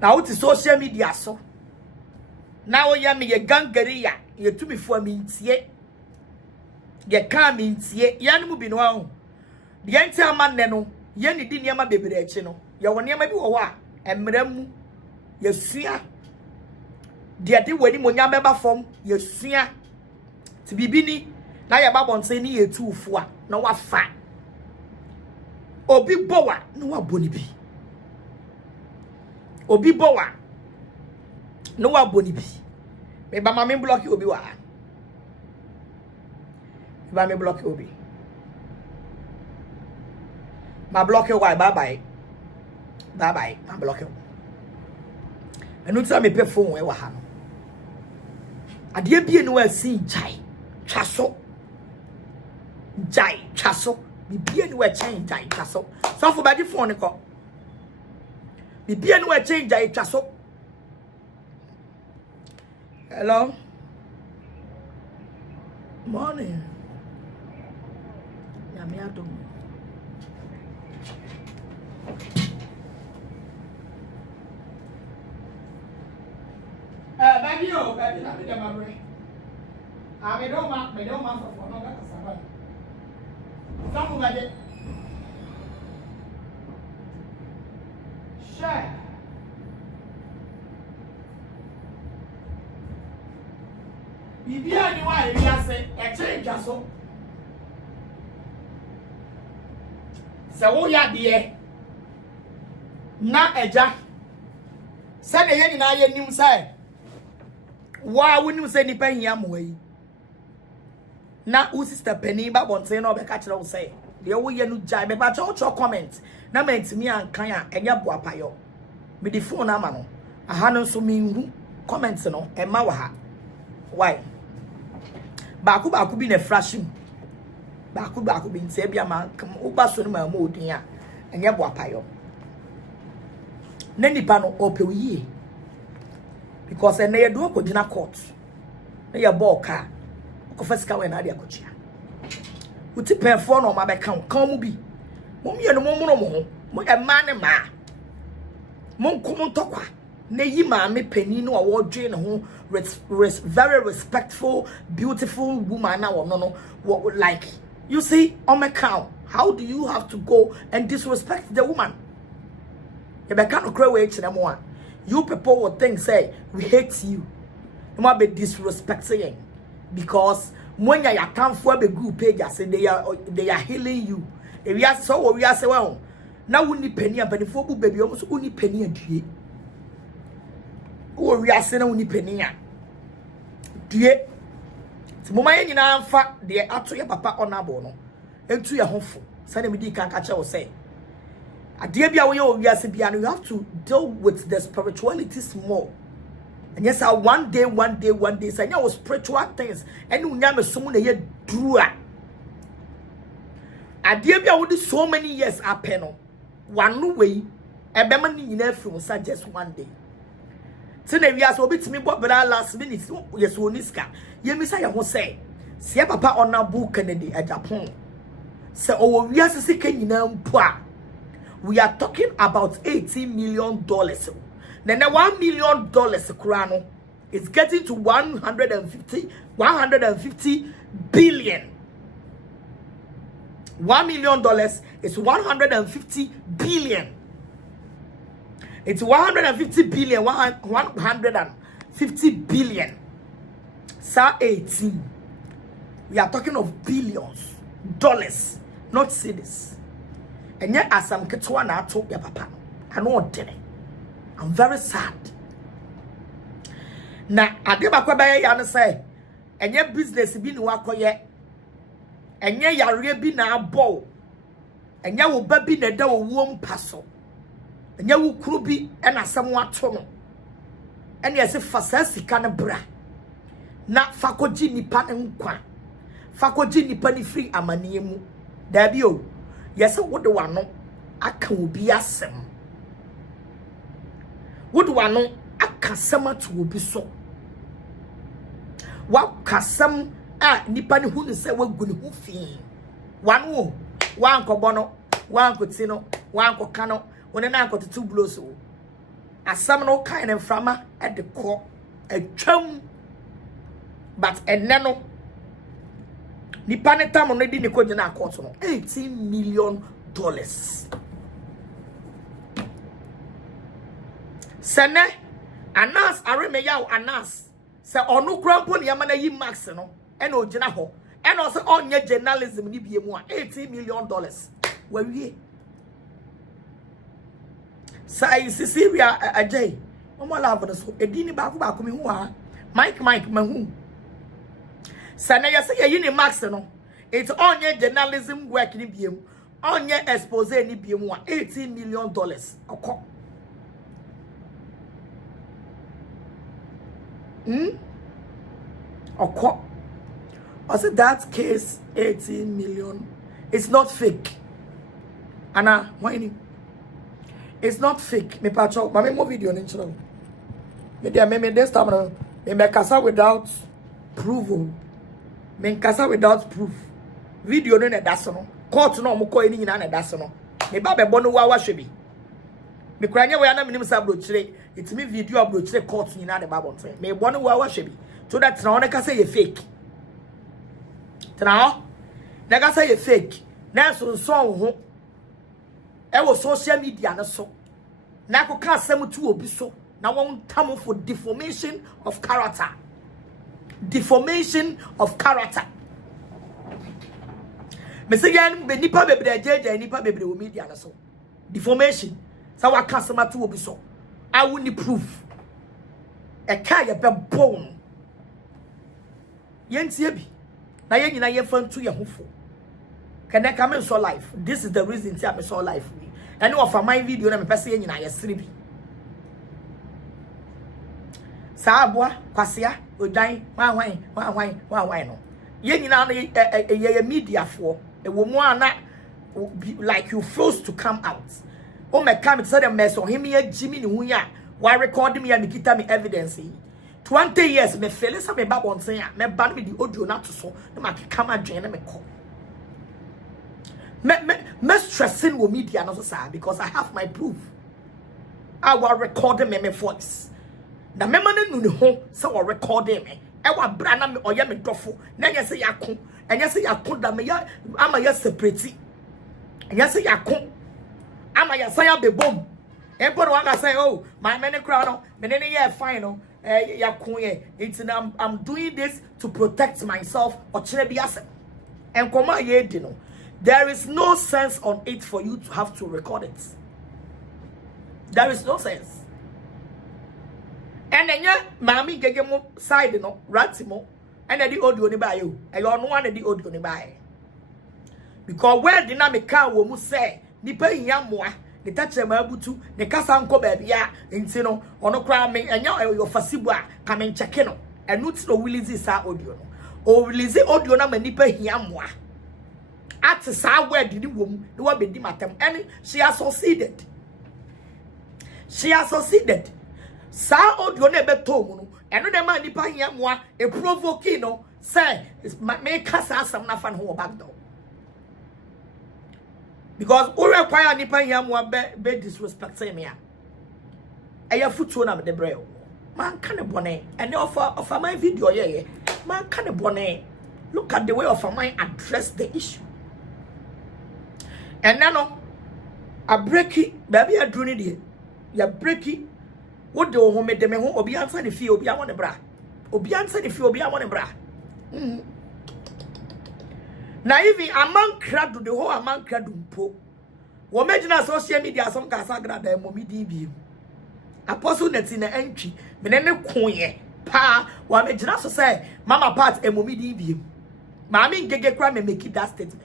now with social media so now ya me ye gangaria ye tumi fo amintie ye ka amintie ya no bi no ho de enti amanne no ye ni di niam bebre echi no ye wo niam bi wo ho a emramu ye sua de de wani mo nyam beba fom ye sua ti bibini na ye babonse ni ye tuufo a na wa fa obi bowa na wa boni bi obi bowa no wa boni bi me ba ma me block obi wa ba me block obi ma block you why bye bye ma block you enu tsa me pe phone we wa ha no ade bie no wa sin jai twaso bibie no wa chen jai twaso so for body phone ko bibie no wa chen jai twaso. Hello? Morning. Yami adom. Baby, na me dem abre. Me don't ma for no that kasaba. Samu gade. Share. Bibia ni wa eri ase e change so se wo ya de na eja se de ye ni na ye nim sai wa wonim se ni pa hia mo yi na u sister Penny ba bonten na obeka kire wo sai de wo ye no jai be ba cho comment na ma ntimi ankan a enya bo apayo me di phone ama no aha no so me hu comment no e ma wa ha why Baku bi na flashing baku bi nse bia ma uba so no ma mo odin a enye bo apayo na nipa no opewiye because na ye do akogina court na ye ball car ko fasika we na ade akochia uti penfo no ma be kan mu bi mom ye no mo mo e ma ne ma mo nkom ntokwa na yi ma me pani no awodwe ne ho very respectful beautiful woman na no like you see on my count how do you have to go and disrespect the woman you be kind of cry we each them one you people will think say we hate you you might be disrespecting because when you come for a group page say they are healing you if we are so we are say well now we need penny and for baby almost only penny a day. Oh, we are saying only penny. Dear, to Mama in Amfa, dear, after your papa on Abono, and to your home. Send me, can't catch or say. A dear, be away, you have to deal with the spirituality small. And yes, I one day, say, no spiritual things, and you never someone a year drew. A dear, be away so many years, a panel. One way, a beman in every suggest one day. Tene we aso bit me bot bra last minute yes woniska ye mi say ho say se papa onabu Kennedy a Japan se owo wi asese kanyina mpo a we are talking about $18 million na $1 million kura no It's getting to 150 billion. $1 million is 150 billion. It's 150 billion, 150 billion. Sa 18. We are talking of billions, dollars, not cedis. And yet, as I'm ketwa na talk ya papa, I know what I'm very sad. Na ade bakwa baye ya no say, enye business bi ni wakoye. Enye yare bi na abo. Enye wo ba bi na da wo wom paso. Enye wo kuru bi e na asem wato no. Ene yesi fasa sika ne bra. Na fakoji nipa nkwa. Fakoji nipa ni free amanie mu. Da bi o. Yesi wo de wano aka obi asem. Wo de wano aka sama to obi so. Wa kasam a nipa ni hu ne se wagu ne hu fi. Wano wan ko bono, wan ko tino, wan ko kano, wona na ko tutu blows o. Asam no kind of frama at the core atwam but eneno nipa ne tam no di ne ko gina court no $18 million. Sene anas areme yaw anas se onu krampo ne yama na yi max no e na ogina ho e na se onye journalism ni bie mu a $18 million wawie sai Sisiria ajay omo love no so edini ba ko me hu a Mike mahu sene ya se yi ni max no it's onye journalism work ni bie mu onye expose ni bie mu a $18 million okọ Okọ. Also that case 18 million. It's not fake. Anna, why? It's not fake. Me pacho, mame mo video ni channel. Me dia me this time me kasa without proof. Me kasa without proof. Video no na daso no. Court no mo ko eni nyina na daso no. Me ba be bono wa hwebi. Me kranya we ana minim sa brochire. It's me video brochire court nyina na ba bonten. Me bono wa hwebi. So that now they can say you fake. Now they can say you fake. Now so ho. E wo social media na so. Na ko ka asem tu obi so. Na won tam for deformation of character. Deformation of character. Me say yan be nipa bebre jeje nipa bebre wo media na so. Deformation. Sa wa ka asem tu obi so. I will need proof. E ka ye be bone. Yentie bi na yen nyina ye fantu ye hofo can I come so life. This is the reason I am so life and of my video na me pese yen nyina ye sere bi sa aboa kwasea odwan wan no yen nyina na ye media fo e wo mu ana like you forced to come out o me come say the mess on him ye jimi ni hu ya wa record me ya nikita me evidence 20 years me feel say me ba bonten a me ban me di audio na to so na ma kama adwen na me call me stressing wo media no so say because I have my proof I will record me voice na me man nu ne ho say we record me e wa bra na me oye me dofo na nya say yakon enya say yakon da me ya ama ya separate enya say yakon ama ya say abebom e bodo wa ga say oh my many crowd no me ne ye fine no I'm doing this to protect myself or and there is no sense on it for you to have to record it. There is no sense. And then mommy gegemo side no ratimo and the audio ni buy you and you no one the audio ni buy because where dynamic can wo mu say ni pay yamoa the touch mabutu the kasa nko baby a nti no ono kra me enya your fasibu a come en check no enu ti no release sa audio no o release audio na manipa hia moa at sa word ni wom ni wa bedi matam and she has succeeded sa audio na beto mu no enu de ma nipa hia moa e provoke no say me kasa asam na fa no back door. Because we require nipa yam wa be disrespecting me. Aya futuo na me de brɛ. man can bone and offer my video yeah man can bone. Look at the way of a mind address the issue. And now I break it, baby. I do need it. You break it. What do you make them home? Obi answer the fee. Obi I want a bra. Obi answer the fee. Obi I want a bra. Now even a man crowd the whole man crowd po. We imagine social media some kasagra da momi DB. Apostle net in the entry. Menene kunye pa. We imagine so say mama part e momi DB. Mami gege kwa me make that statement.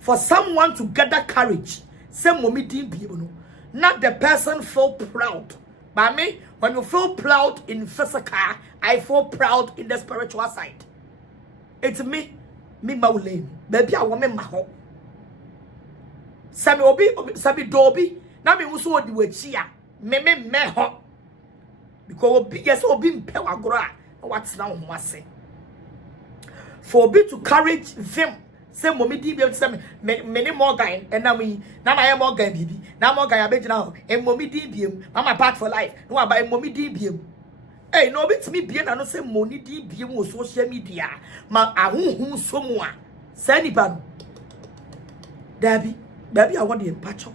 For someone to gather courage, say momi DB no. Not the person feel proud. Mami, when you feel proud in physical, I feel proud in the spiritual side. It's me maulane. Baby, I want me maho. Sabi obi dobi. Na me uso odi wechia. Me ho. Because obi yes obi mpe wagora. What's now humase? For obi to courage them. Say mommy di be say me more guy and na my more guy bibi. Na more guy abeg now. E mommy di biem. Mama part for life. No about mommy di biem. Hey, no bit me bien I no say money di biem on social media. Ma ahunhun so mo a. Say ni ba no. Baby, I want the empacho.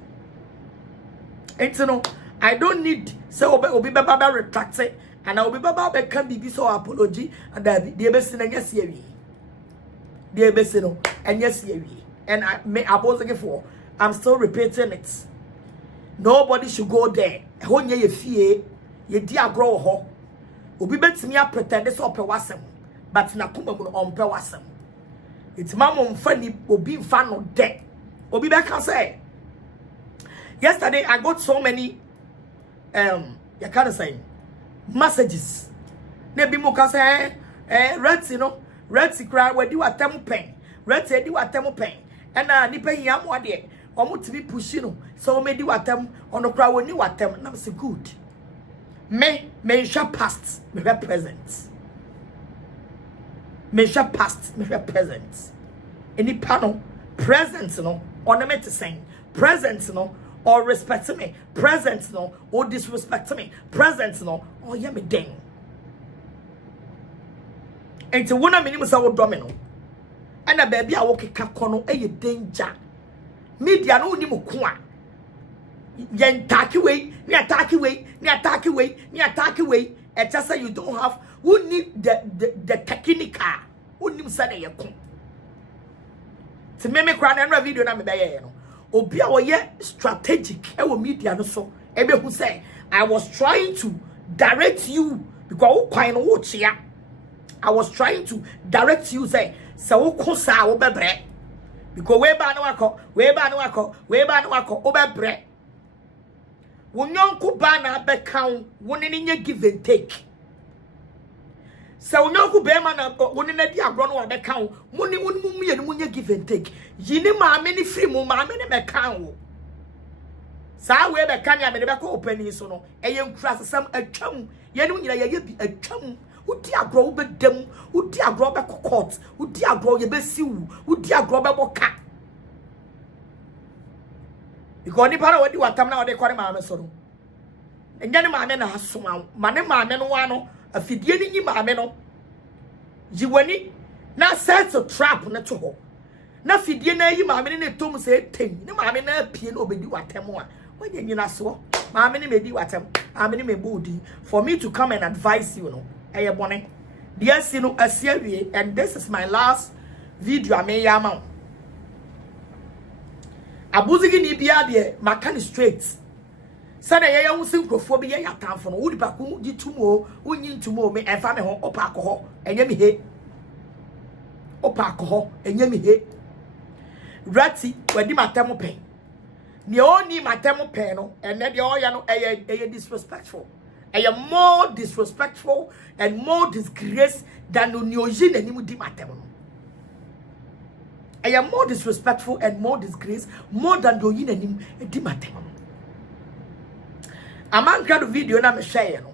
And no, I don't need say obi baba retract it and obi baba can be so apology and that the best in yes year. The best no and yes year. And I was again for I'm still repeating it. Nobody should go there. Honye ye fie ye dia grow ho. Obi betimi a pretend so pe wasem but na kuma mu on pe wasem. It's mama mfani obi mfa no de. Obi beka say yesterday I got so many you can't say messages. Ne bi mo ka say Reti no Reti cry we di watem pen. Reti di watem pen. And nipa hia mo de omo tibi pushi no so me di watem ono cry woni watem na say good. Me shall past me present. Me shall past me present. Any panel present no or me to sing present no or respect me present no or disrespect me present no or yeah me ding and to one minute was our domino and a baby I walk a cacono a danger media no ni mo kwa yen take away ni attack away ni attack away ni attack away and just say you don't have who need the technical who need say you come to me cry na video na me be ye no obi a wo ye strategic e wo media no so e be hu say I was trying to direct you because wo kwan no wo chia I was trying to direct you say wo kosa wo bebre because we ba no akọ wo bebre wo nyonko ba na be kan wo ne nye give and take. So nyoku be man woni na di agro no wa be kan muni ye no munye give and take yini maame ni free mu maame ne be kan wo sa we be kan ya me be ko opani so no eye nkura sesam atwam ye no nyina ye bi atwam udi agro wo be dam udi agro be court udi agro ye be siwu udi agro be boka because ni para wadi watam na wadi kware maame so no enya ne maame na hasoma mane maame no wa no afidie ni maame no jiwani na set a trap na to ho na fidie na yi maame ne tom se ten ne maame na pie na obedi watem a wanya nyina so maame ne medi watem maame ne mebodi for me to come and advise you no eye bone dear sino asiawie and this is my last video ameyama abuzigi ni bia de makani straight sada ye hu sinkrofo bi ye yatamfo no wudi ba ku di tumo unyi ntumo me enfa me ho opa akọ enye mi he opa akọ enye mi he rati wadi matem pen ne oni matem pen no ene de oya no eye disrespectful eye more disrespectful and more disgrace than onyoji nanim di matem no eye more disrespectful and more disgrace more than onyoji nanim di matem no. A man got a video na me share no.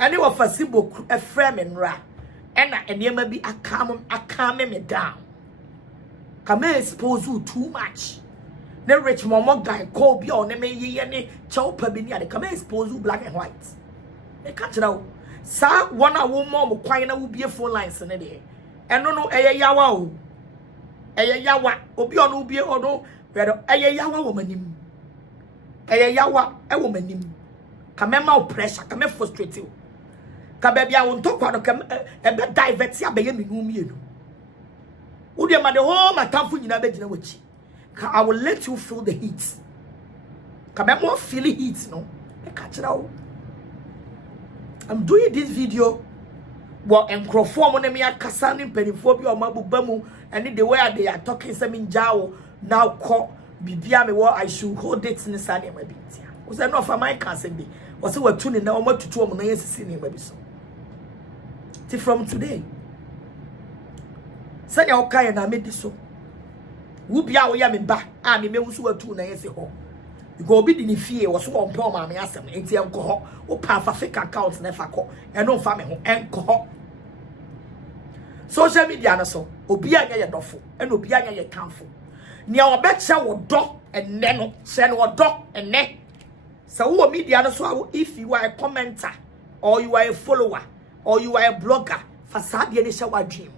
Ani wa Facebook e frame nra. Ena enema bi akame me down. Come expose you too much. Ne rich momo guy call bi on me ye ne chow pa bi ni ade come expose you black and white. E catch now. Sa one a woman kwan na wo bie phone lines ne de eno no eye yawa o eye yawa obi ono bie odo pero eye yawa wo manim eye yawa e wo manim ka mema o pressure ka me frustrate you ka baby a wo ntokwa no ka e be divert ya be ye menu mienu wo de ma de ho matamfo nyina be gina wachi ka I will let you feel the heat ka me mo feel heat no e ka kira wo I'm doing this video well encroform on me akasa ni penifo bi o mabuba mu and the way they are talking some jawo now call bibia me what I should hold it in sane ma bi tia o say no for my cousin bi o say watu ni na o matutu o na yesisi ni ma bi so ti from today say ya o kai na me di so wo bia wo ya me ba a me wusu watu na yesi ho because obi di ni fie wo so on pon ma me asem enti enko ho o pa fa fake account na fa ko e no fa me ho enko ho social media na so obi anya ye dofo e no obi anya ye kanfo nia obecha wo do enne no se no do enne so wo media na so if you are a commenter or you are a follower or you are a blogger fasade ni hye wa dream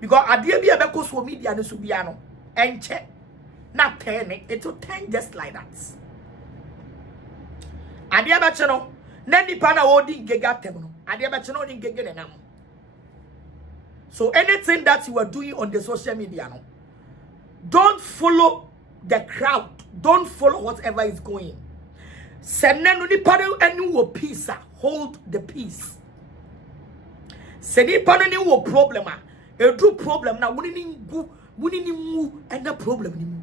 because ade bia be ko so media na so bia no enche na turn it will turn just like that. Adia bachano, nani pana odi ngega temuno. Adia bachano ni ngege ne nam. So anything that you are doing on the social media, no, don't follow the crowd. Don't follow whatever is going. Senenu ni pana eni wo peace. Hold the peace. Seni pana ni wo problema. E do problem na wuni ni ngu, wuni ni mu and the problem ni mu.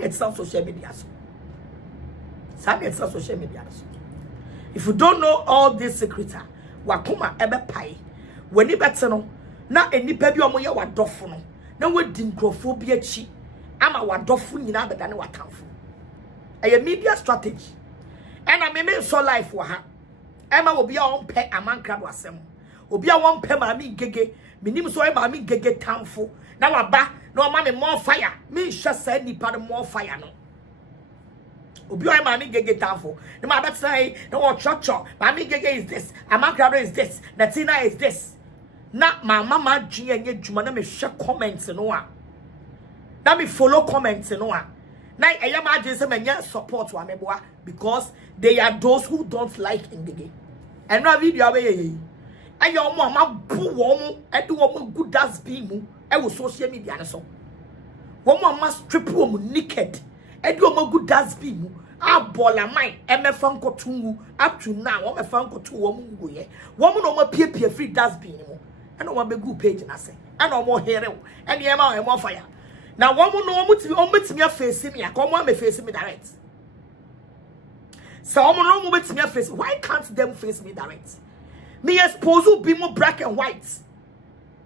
It's social media. It's social media. If you don't know all these secrets, wakuma ebe pai. When you better no, na eni pebi omo ye wadofo no. Na we dinkrofobia chi. Ama wadofo nyina beda ne watamfo. A media strategy. And I mean so life wa ha. Emma will be on pay a man crab wasem. Obi a won pay mami gege. Minim so e mami gege tamfo. Na waba no mama more fire. Me just said nipa more fire no. Obi o mami gege tamfo. No ma bet say no chocho. Mami gege is this. Amakrado is this. Natina is this. Na my mama G and ye juma na me share comments no a. Na me follow comments no a. Na eyama je say menya support wa meboa because they are those who don't like ngege. And no video we ayo mo amabu wo mo e de wo mo good as be mu e wo social media ne so wo mo ama strip wo mo naked e de wo mo good as be mu abola man e me fan ko tungu up to now wo me fan ko tu wo mo ngoye wo mo no ma pie free dustbin mu e no ma be good page na se e no mo here wo e de e ma fire na wo mo no wo metimi afese me akọ mo am face me direct so wo mo no mo metimi afese why can't them face me direct me expose will be more black and white.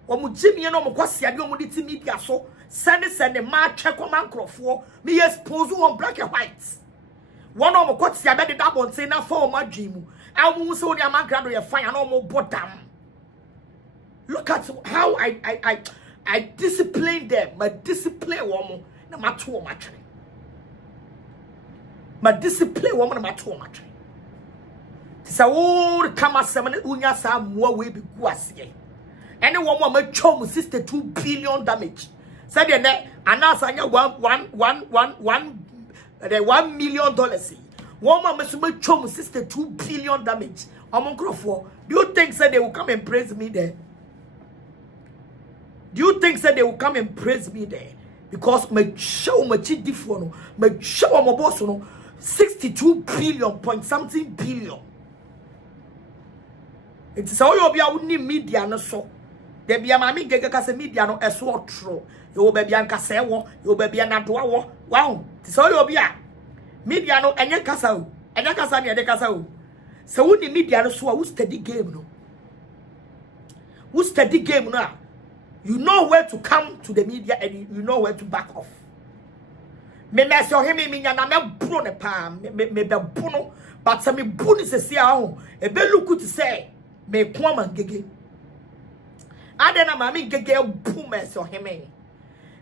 Omu Jimmy no mo kwasi ade omu di media so send ma check on man crofo me expose on black and white. One of mo kwasi ade de dabon say na for ma dream. Awu so the man grado ye fire no mo bottom. Look at how I discipline them. My discipline woman na ma to ma twen. My discipline woman na ma to ma twen. Tisa wo kama semane unya sa moa we bi gu ase ene wo mo ma twom 62 billion damage said the ne anasa anya 1 million dollars wo mo ma so ma twom 62 billion damage omon crofo do you think say they will come and praise me there? Do you think say they will come and praise me there? Because me show ma chi difo no me show mo boss no 62 billion point something billion. It's so you be a wuni media no so. There be a mami gege kase media no eso tro. You be an kase wo, you be an adoa wo. Wow. It's so you be a media no enye kasa o. Enye kasa ni ede kasa o. So wuni media no so who study game no. Who study game no. You know where to come to the media and you know where to back off. Me mess your him me na me bro ne pa me be buno but some me buni se sia ho. E be look to say me kwama gege ade na mama gege bu mess your him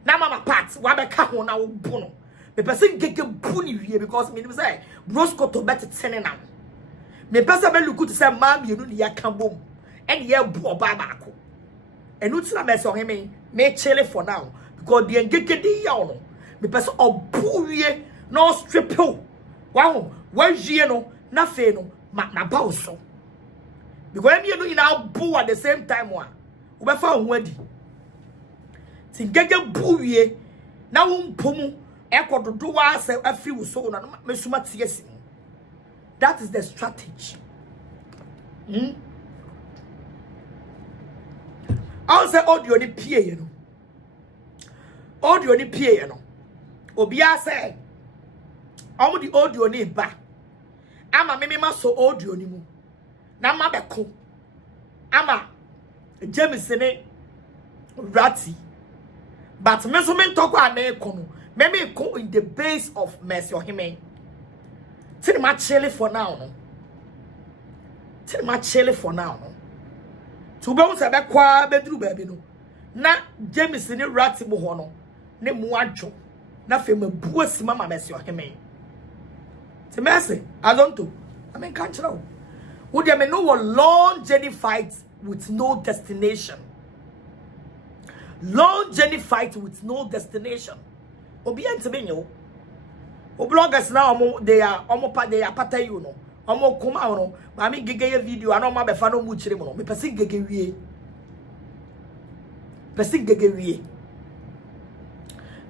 na mama part wa be ka ho na wo bu no me person gege bu ni wie because me say bros ko to bet tene na me pesa be look to say mam you no ne yaka bom and ye bu oba baako enu tina me so heme me chele for now because the ngekedi ya no me pesa obuwie no strip wow wajie no na fe no na ba so because me no ina bu at the same time one ubefa ho adi ti ngege buwie na wo mpomu ekododo wa ase afri wo so na mesuma tiesi. That is the strategy. I'll say audio ni pie you know. Audio ni pie you know. Obia say omo di audio ni ba. Ama me ma so audio ni mu. Na ma beko. Ama James ne Ratty. But me so me talk an e kono. Me ko in the base of mercy or him. Tell my chili for now, no. Tell my chili for now, no. To be honest, I kwa bedru baby no. Na James ni Ratty bo ho no. Ne mu adwo. Na fe me buasi mama mercy or him. Te mercy, I don't do. I mean can't you know. Would you know a long journey fight with no destination? Long journey fight with no destination. Obi ente yo. O bloggers now they are pata you no. Omo kuma no. Mami gege video ano ma be fa no mu chire mo no. Me pesi gege wie. Pesi gege wie.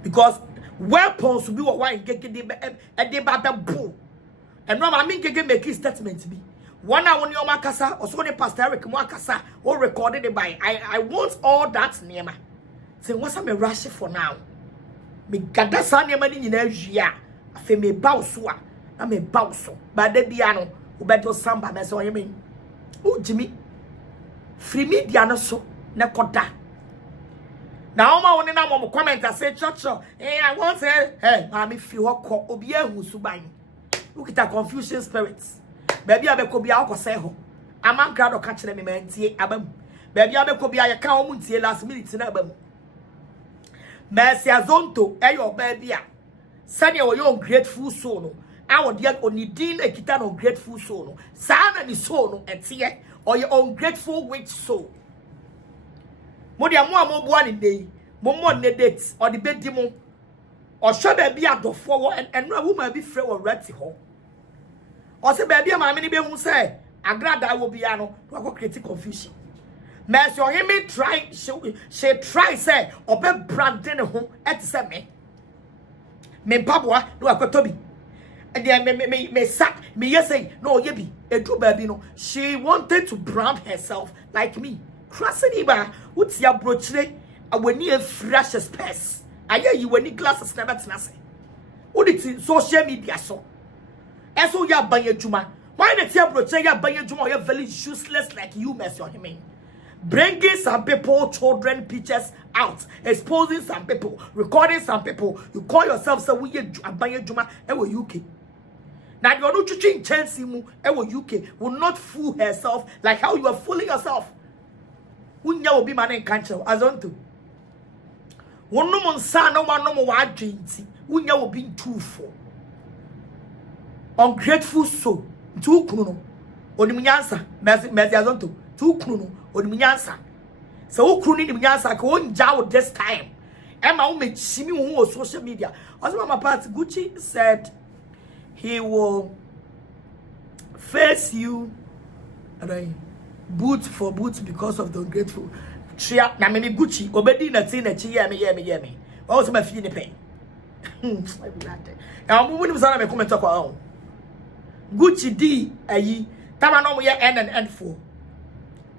Because weapons will be what why gege de ba bu. And no mami gege make statement be. One hour on your makasa or so the pastor Eric Mwakasa or recorded it by I want all that near me. Say what's a rush for now. Me gada sa near money in Asia. I feel me bowsua. I'm a bowso. But the piano who better samba that's all you mean. Oh Jimmy. Free me diana so nekoda. Now my one now comment I say church. Hey, I want say hey, mommy feel what obia who subain. Look at that confusion spirits. Baby abeko bia akose ho aman crowd ka kire me mantie abam baby abeko bia ye ka o muntie last minute na abam mercy azonto eyo baby a sane wo yo grateful soul no awo de onidin ekita no grateful soul no sana ni soul no etie or your ungrateful witch soul mo dia mo amoboa ni dey mo ne date or the bedi mo or show baby adofo wo and no woman bi frɛ wo rati ho. Or say baby ma me ni be hu say agrada wo bia no to create confusion. Mess your him try she try say obe branding ho et say me mpaboa no akotobi. And then me sack me yes say no ye bi edu baby no she wanted to brand herself like me. Krasani ba utia brochire awani fresh space. Aye you wani glasses never tenase. Uditi social media so. Eso ya banye juma. Why the tia broche ya banye juma you very useless like you mess your him. Bringing some people children pictures out, exposing some people, recording some people. You call yourself say we banye juma ewo UK. Now you no chuchin chance mu ewo UK will not fool herself like how you are fooling yourself. Unya will be man in cancer as on to. One no mon sa no one no more adwenti. Unya will be truthful. Ungrateful soul. Tu kunu onimunyansa mezi azonto tu kunu onimunyansa so ukunu ni munyansa ka onja this time ema wo mechimi wo on social media. Also my part Gucci said he will face you boot for boot because of the ungrateful tria na me Gucci obedi na tin na chi ye me also ma fi ni pen I be like that and we say na me comment kwa Gucci D ayi tama no mo ye N4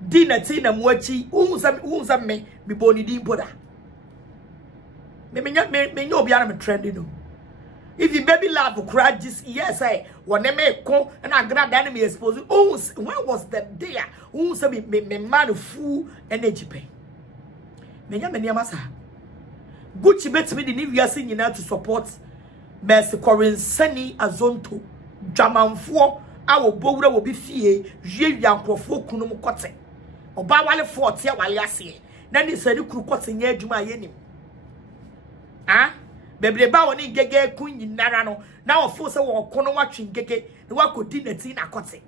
D na ti na mo achi unsa me boni din poda me obi ana me trending no if you baby love cry this yes I won me ko na agrada na me expose when was that day unsa me man full energy pen me nya me niam sa Gucci bet me the new year nyina to support Mercy Corin Sani Azonto Jamanfo awo bowura wo bi fie hwie yankrofo kunu mu kote oba wale 40 ya wale ase na ni sari kuru kote nya adwuma yenim bebre ba woni gege kun nyinara no na ofo se wo kono watwe gege na wakodi nati na kote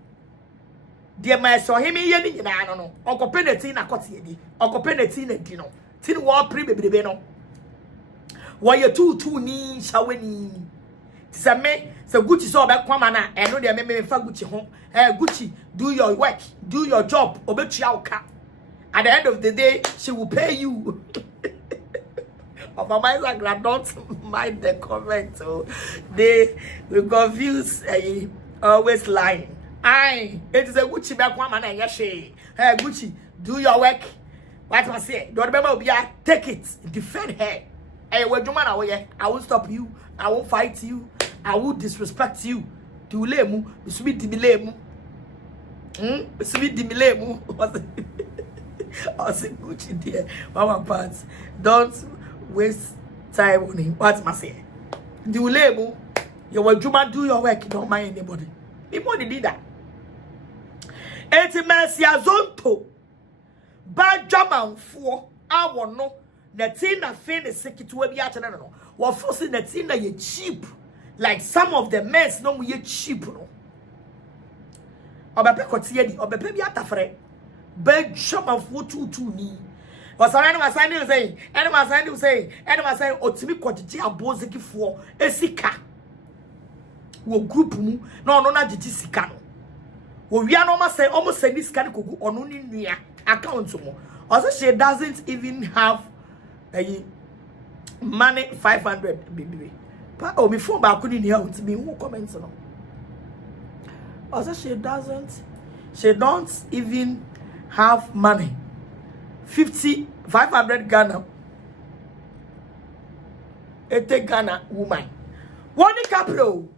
dear my so him yen no okopenati na kote edi okopenati na di no tin wo pre bebebe no wo ye tutu ni shaweni se me se Gucci so be kwama na eno de me fa Gucci ho Gucci do your work, do your job obetua uka. At the end of the day she will pay you. Of my like don't mind the comment, so they will confuse always lying. Aye, it is a Gucci back one man and yashe. Hey, Gucci, do your work. What I say? Don't remember, take it, defend her. Hey, what do man away? I won't stop you, I won't fight you, I will disrespect you. To lemu, sweet dimilemu. Sweet dimilemu. I say Gucci dear, Mama Pants. Don't waste time on him. What must say? Do lemu. You will do your work, don't mind anybody. People did that. Eti mercy azonto ba jaman fo awon no na tin na fe ne sekitu bi ate no wo force na tin na ye cheap like some of the men no ye cheap no obepe kotie di obepe bi atafre ba jaman fo tutu ni wasana na masani say ene masani otimi kogigi abozigi fo esika wo group mu na ono na gigi sika no we are normal say almost send this kind of on near account. Also, she doesn't even have money 500 baby. Oh, before I couldn't hear to me who comments on. Also, she don't even have money 500 Ghana. It take Ghana woman. One capital.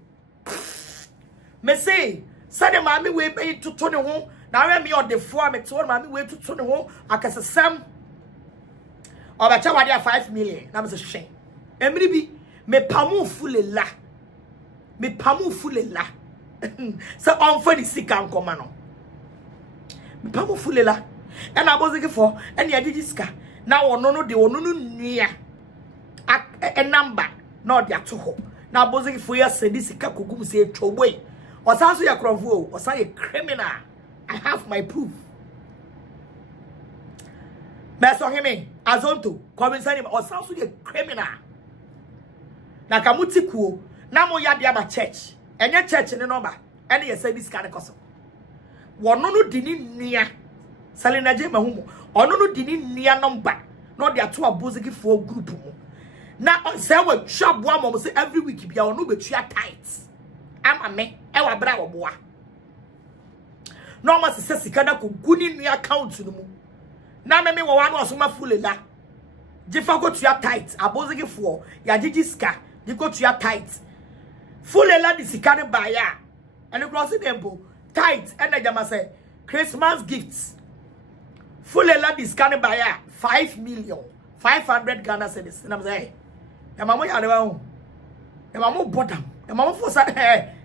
Me say. Sade mami we pay to Tony home. Now me on the floor, me told mami we to Tony home. I can say Sam or better what 5 million. Now say shame. Emri bi me pamu fully la. Me pamu fully la. So on for the sick and come no. Me pamu fully la. And I was looking for any adidiska. Now no they no near a number. Not their to home. Now I was looking for your sedisika kugu say choway. Or also your crovo, or say a criminal. I have my proof. Meso him azonto, come inside him, or also a criminal. Na kamuti kuo, na mo ya dia ba church. Enye church ni number. Ene ye say this kind of koso. Wono no dini nia. Salina je mahumo. Ono no dini nia number. No dia to abozigi for group mo. Na say we shop one mo say every week bia ono betua tight. Ama me e wa bra wo boa no ma se sika na ko guni nu account no mu na me wo wa no so ma full la jifa go tua tight abozigi fo ya gigi ska di go tua tight full la di sika ne ba ya ene cross dem bo tight ene jama say Christmas gifts full la di sika ne ba ya 5 million 500 Ghana cedis na me say ya mamo ya le wa ho ya mamo bodam ya mamo for sa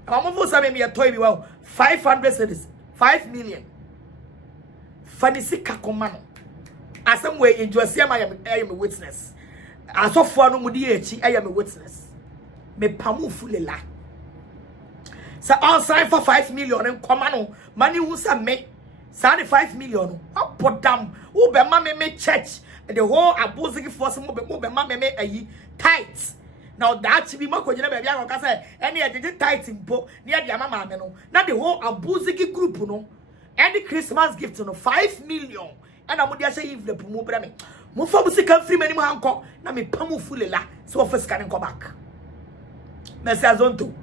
mama for some me a toy 500 cedis 5 million fanisi kakomano asem we enjoy am I am a witness asofo no mudi echi I am a witness me pamu fulela sa all sign for 5 million en komano money who say me say 5 million apodam who be ma me church the whole abusing force mo be ma me ayi tight. Now that be more kojina baby I can say any did tight impo near the mama me no na the whole abusing group no any Christmas gift no 5 million and I would say if the pumu bra me mo for music free many mo hanko na me pamu fulela so first can come back Messi azonto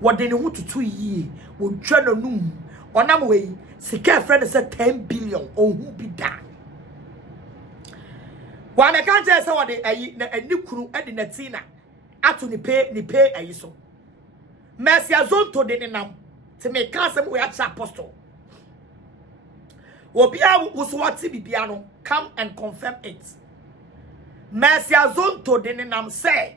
what they know to 2 years wo dwa no num onam we sika friend say 10 billion oh who be that wa me kan say what they ani kuru edi na tina ato ni pay ayi so Messi azonto de ne nam te me kan say we acha apostle obia wo so what bibia no come and confirm it Messi azonto de ne nam say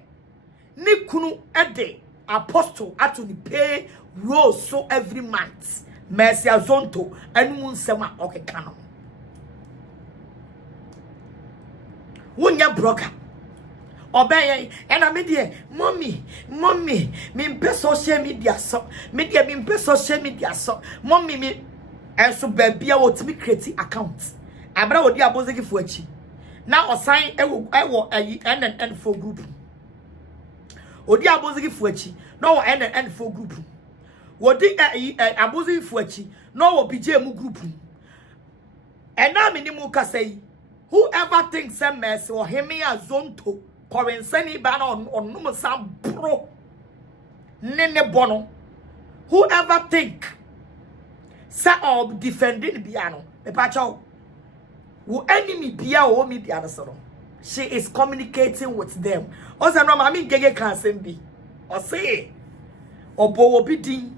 ni kunu ede apostle ato ni pay rose so every month Messi azonto anu nsema okeka no wonya broker obey and me dey mommy me social media so me dey me social media so mommy me and so baby what me create account abra odi abozegi fu achi na osan ewo NNN for group odi abozegi fu achi na wo NNN for group wodi abozegi fu achi na wo PJ mu group and na me ni mu ka say whoever thinks some mess or him azonto korensani ba na onum sam bro nene bono whoever think sa of defending biano me pacho wo enemy bia o media no she is communicating with them also no mama ngege kan sembi o say obo obi din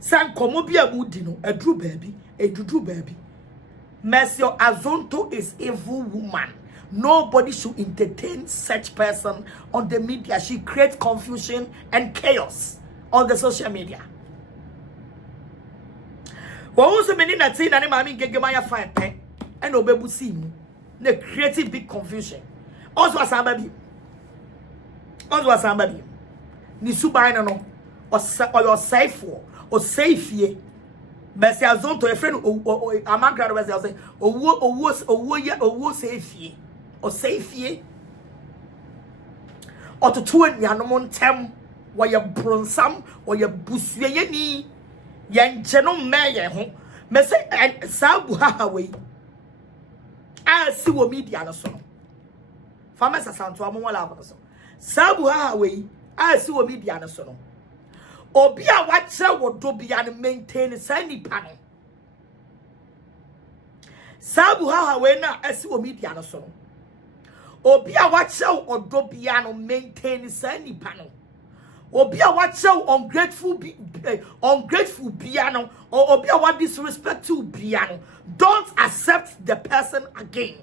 san komo bia mu di no adru baabi edudu baabi Mercy Azonto is evil woman. Nobody should entertain such person on the media. She creates confusion and chaos on the social media. Also, many na say na ne mami gege maya fine pen and obebu see mu. They creating big confusion. Also asamba bi. Ni subai na no. Or your safe or safe ye. Mercy Azonto a friend amagrado was say owo safety or safety or to two and yanomon tem where your bronsam or your busue ni yan genom mayor home message and sabu hawe I see what media no so farmers asanto amola so sabu hawe I see what media no so obi a wakyere wodo bia no maintain sa nipa no sabu ha we na asi o media no so no obi a wakyere wodo bia no maintain sa nipa no obi a wakyere ungrateful bia no or obi a wa disrespect to bia no don't accept the person again.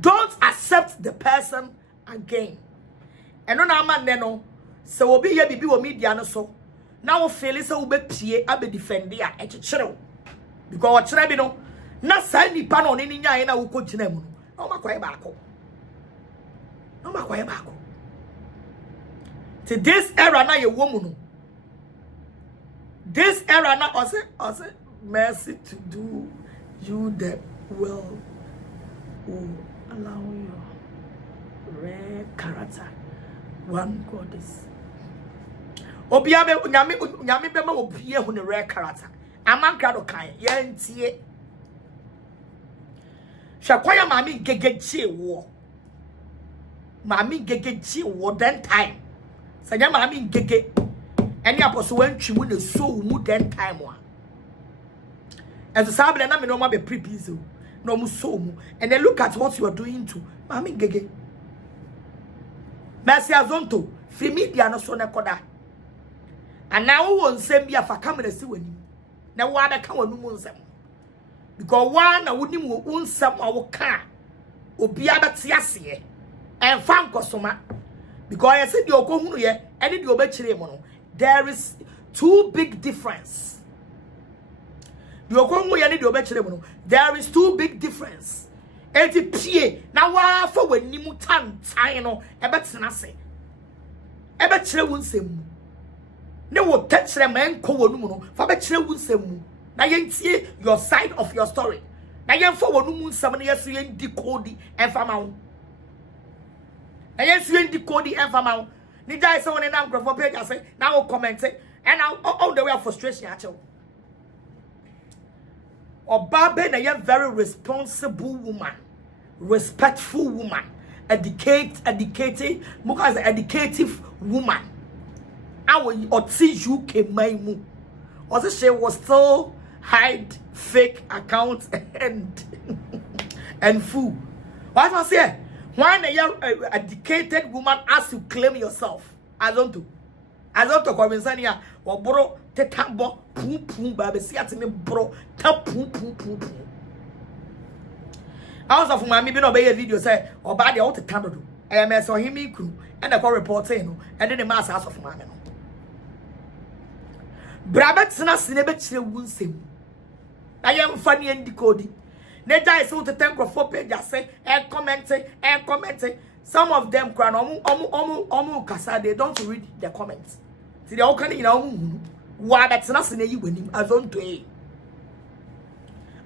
Don't accept the person again. And no man no so obi ye bibi wo media no so na wo feel say wo be pie abe defend ya e kyekyere because wo kyere bi no na sa nipa no ne nyae na wo ko gyina mu no makwae baako to this era na ye wo mu no this era na ose mercy to do you the will allow your rare character one goddess Obia be nyame be ma obie hu ne rare character amanka do kan ye ntie hwakwaya mami gegechi wo then time sanya mami gege eni aposo wantwi mu ne so mu then time wa and so sabe na me no ma be prepare no mu so mu and then look at what you are doing to mami gege Mercy Azonto fi media no so ne koda and now won nsem bia fa camera si wani na wo abeka wanu mu nsem because one na woni mu nsem a wo ka obi abete ase en fa nkosoma because I said the okohunu ye ene de obekire mo no there is too big difference the okohunu ye ne de obekire mo no there is too big difference enti pie na wa fa wani mu tan no ebetena se ebekire wo nsem mu ne wo tetchere man ko wonu mu no fa be kire wu nsem mu na yentie your side of your story na yen fa wonu mu nsem na yeso yen decode enfama wo na yeso yen decode enfama wo ni jai se woni na microphone page ase na wo comment and all the way of frustration acho obabe na yen very responsible woman respectful woman educated muka as educative woman our UK maimu also she was still hide fake accounts and fool. What I say? When a educated woman as you claim yourself, Azonto Komensania or bro tetambo pum baby see at me bro tap pum. I was of my maybe obey a video say or bad the old tando. I am a so him crew and I call reporting and then the mass house of my Brabetsna sinebetire wunsem. I am funny and decoding. Neja is so to thank for page say and commenting. Some of them cry omu kasa they don't read the comments. See they all can wa betena se na yi wanim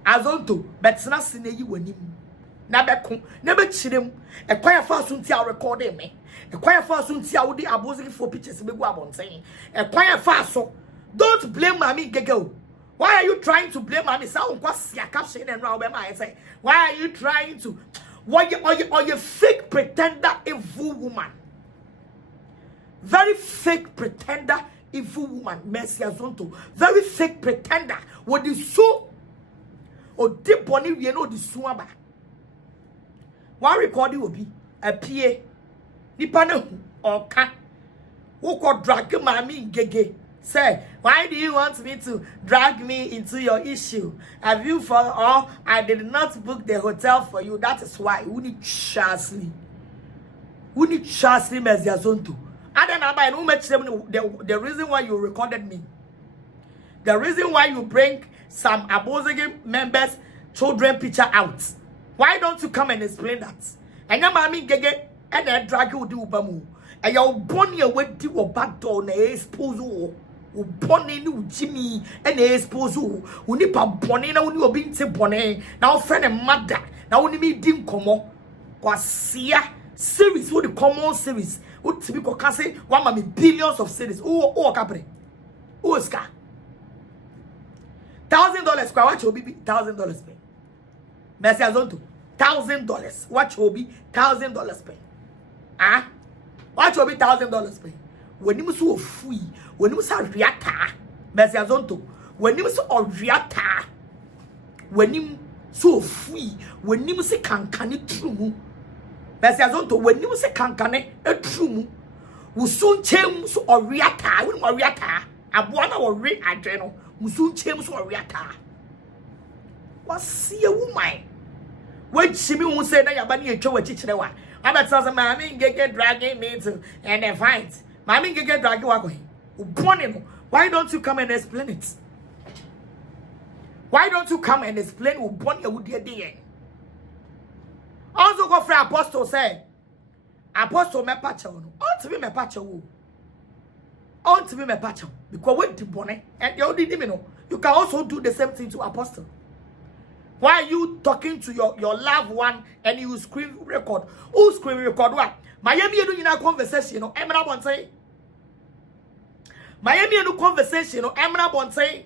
azonto betena se na yi wanim na beko na be chirem e kwan fa so ntia recording me e kwan fa so ntia wo di abosiki for pictures be go abonten e kwan fa so don't blame mommy gegel. Why are you trying to blame mommy? Sound caption and now I say, why are you trying to or you fake pretender evil woman? Very fake pretender evil woman, Mercy Azonto. Very fake pretender. What is so or deep body we know the swaba. One recording will be a PA Nipana or cat who could drag mommy gege. Say, why do you want me to drag me into your issue? Have you for all? I did not book the hotel for you. That is why we need Charsley. We need Charsley Meziazonto. I don't know about the reason why you recorded me. The reason why you bring some Abozege members' children picture out. Why don't you come and explain that? And your mommy gege and then drag you do bamu. And your bonny away to your back door and expose Bonnie no Jimmy and expose who nipa bonnie na uni obi nte bonnie na friend and mother na uni me dim komo kwasia series what the common series what to be say 1 billions of series capre ska $1,000 kwa watch obi $1,000 pay Mercy Azonto $1,000 watch obi $1,000 pay watch obi $1,000 pay when you so free when you say riata Mercy Azonto when you so riata when you so free when you say kankane true Mercy Azonto when you say kankane a true we soon change so riata when riata abuana or re adreno we soon change so riata what see a woman when she me say na yabani e twa wachichire wa I'm tell some mommy get dragging me to and then fight mommy get dragging wa go. Why don't you come and explain it? Why don't you come and explain what Bonnie would do? Also, go for Apostle say, Apostle me pacha no. On to be me pacha wo. On to be me pacha because what the Bonnie and you did me no. You can also do the same thing to Apostle. Why are you talking to your loved one and you screen record? Who screen record what? Miami you in a conversation, no. I'm not say. Miami no conversation no Emra Bonte.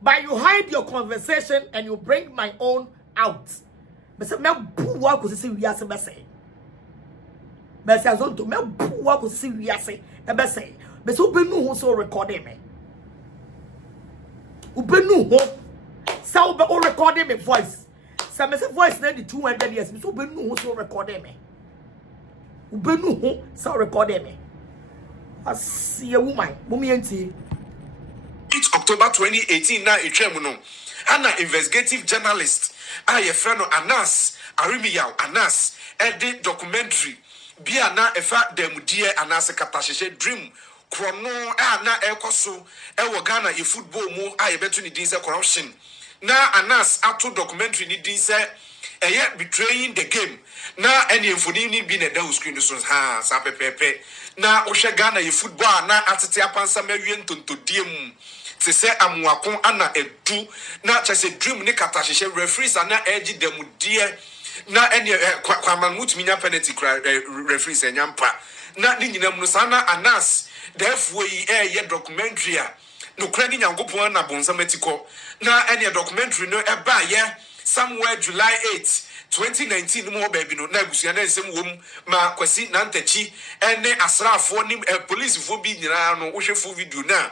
But you hide your conversation and you bring my own out. But say me buwa ko se wiase be say. Mercy Azonto me buwa ko se wiase e be say. Be so benu ho so recording me. Ubenu ho. Sa ube o recording me voice. Sa me say voice na di 200 years. Be so benu ho so recording me. Ubenu ho so recording me. See a woman, Mumienti. It's October 2018 now Ichemuno. Anna investigative journalist. I a friend of Anas, Arimiyaw Anas, edit documentary. Bia na efa demudie Anas katashe dream. Krono na ekoso ewo Ghana e football mu a betu ni din say corruption. Na Anas ato documentary ni din say betraying the game. Na any infoni ni bi na da screen so ha sa pepepe. Na ohwe Ghana ye football na atete apansa mawie ntontodie mu se se amuako ana edu na chese dream ni katahye referees ana edge demudie na ene kwaman mutumi nya penalty referees enyampa na ni nyinam no sana Anas therefore ye documentary a no krani nyankopon na bonsamatiko na ene documentary no eba ye somewhere July 8 2019 mo baby no na gusia na nsem wom ma kwasi nantachi ene asrafo ni police fo bi nyina no wo hwefo video na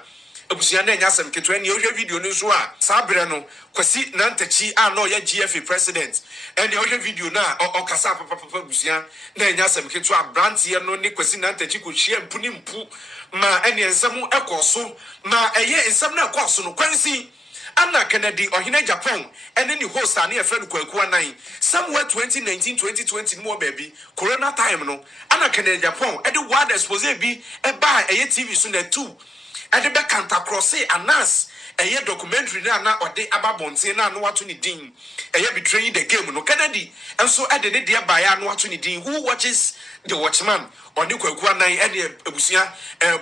abusia na nya asem ketwa ne wo hwe video no so a sabre no kwasi nantachi a no ya GFA president ene wo hwe video na okasa papa abusia na nya asem ketwa brand ye no ne kwasi nantachi ko hia mpuni mpu ma ene nsem ekoso ma eye nsem na ekoso no kwansi Anna Kennedy or Hina Japan and then you host an friend Kwaku 9 somewhere 2019 2020 more baby corona time no Anna Kennedy Japan and the word expose be a buy a TV soon at 2 and the back can't cross Anas ɛyɛ documentary na ɔde ababonte na no wato ne din ɛyɛ betraying the game no Kennedy enso ɛde ne de ba ya no wato ne din who watches the watchman ɔne kwaku anan ɛne ebusua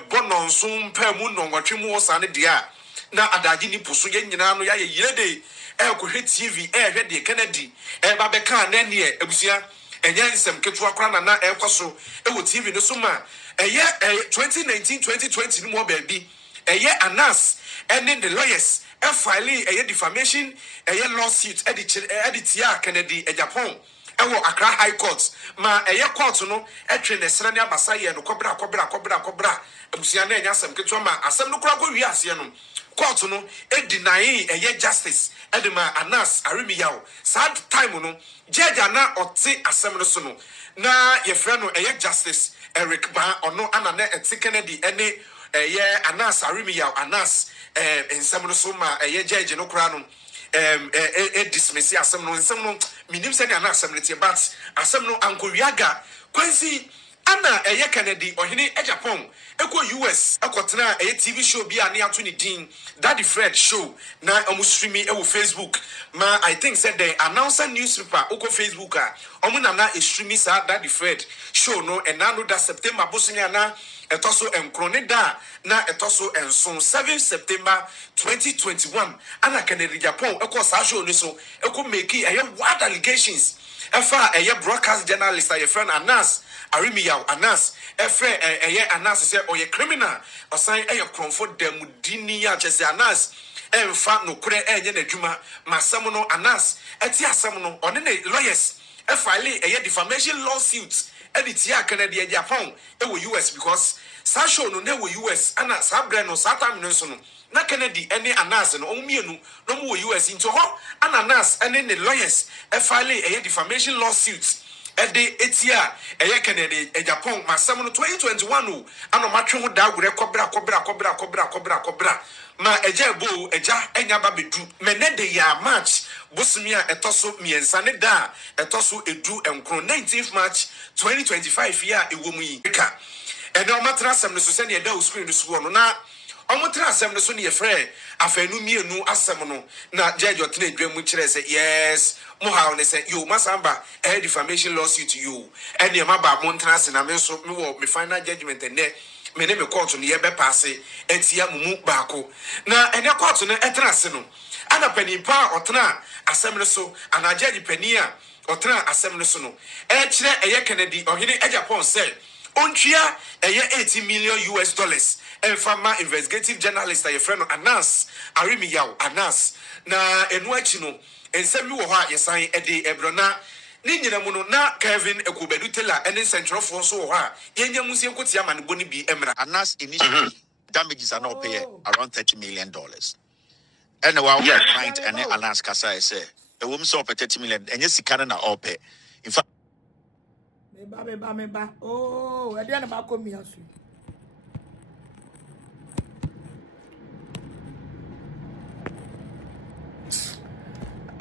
bononso mpa mu nɔnwatwe mu osa ne de a na adagye ni poso ye nyina no ya ye yire de ɛkɔhwɛ TV ɛhwɛ de Kennedy ɛba bɛka na ne ebusua ɛnyɛ nsɛm ketewa kora na ɛkɔso ɛwɔ TV no so ma ɛyɛ 2019 2020 no mo baabi ɛyɛ Anas ɛne the lawyers filing ɛyɛ defamation ɛyɛ lawsuit tia Kennedy Japan ɛwɔ Accra High Court ma ɛyɛ court no ɛtwe ne sra ne abasa yɛ no kɔbra abusua na ɛnya asɛm ketewa ma asɛm no kora kɔ wi aseɛ no court no deny ɛyɛ justice ɛdema Anas Arimiyaw sad time no judge na ɔte asɛm no so no na yɛfrɛ no ɛyɛ justice Eric Ba ɔno ana na ɛte Kennedy ɛne ɛyɛ Anas Arimiyaw Anas nsɛm no so ma ɛyɛ judge no kora no dismiss asɛm no minim sɛ ne Anas asɛm no tie but asɛm no ankowiaga kwansi ana ɛyɛ Kennedy ɔhene Japan eko US ekotena ɛyɛ TV show bi a ne ato ne din Daddy Fred show na omu streaming ɛwɔ Facebook ma I think said the announcer newspaper oko Facebook a omu na streaming sa Daddy Fred show no ɛna no da September bosonia na etoso enkrone da na etoso enson 7 September 2021 ana Kennedy Japan eko sa show ni so eko make ɛyɛ wild allegations ɛfa ɛyɛ broadcast journalist a friend Anas Arimiyaw Anas ɛfrɛ ɛyɛ Anas sɛ ɔyɛ criminal ɔsan ɛyɛ krɔmfo damudini a kyɛsɛ Anas ɛmfa no korɛ ɛnyɛ n'adwuma ma asɛm no Anas ɛte asɛm no ɔne ne lawyers ɛfile ɛyɛ defamation lawsuit ɛde tia Kennedy Japan ɛwɔ US because saa show no na ɛwɔ US ana saa brɛ no saa time no nso no na Kennedy ɛne Anas no ɔmumienu no mu wɔ US nti hɔ ana Anas ɛne ne lawyers ɛfile ɛyɛ defamation lawsuit ɛde etia ɛyɛ Kennedy Japan masɛm no 2021 no ano matwe ho da agorɛ kɔbra ma ɛgya bo ɛgya enya ba bedu mene de ya March bosumi a ɛtɔso miensa ne da ɛtɔso edu enkron 19th March 2025 ya ɛwɔ mu yi ka ɛne ɔmatra asɛm no so sɛ ne ɛda o screen no so no na ɔmotra asɛm no so ne yɛfrɛ afanu mienu asɛm no na judge ɔtena adwa mu kyerɛ sɛ yes Moha ne say yo masamba defamation lawsuit you and your maba montra sena me so me wo me final judgment and me ne me court no ye be pass etia mumu baako na ene court no etrase no ana pani pa otena asem ne so ana judge pani a otena asem ne so no e kire eye Kennedy ohene Japan say ontwia eye $80 million enfama investigative journalist a friend Anas Arimiyaw Anas na enu achi no ensem mi wo ho a yesan ede ebrona ni nyina mu no na Kevin Ekubedu Taylor ene central force wo ho a yenya musie nkotia ma ne boni bi emra Anas initially damages are not pay around $30 million and while client and Anas kasa say a woman saw $30 million and yes can na all pay in fact me ba oh e dey na ba komi asu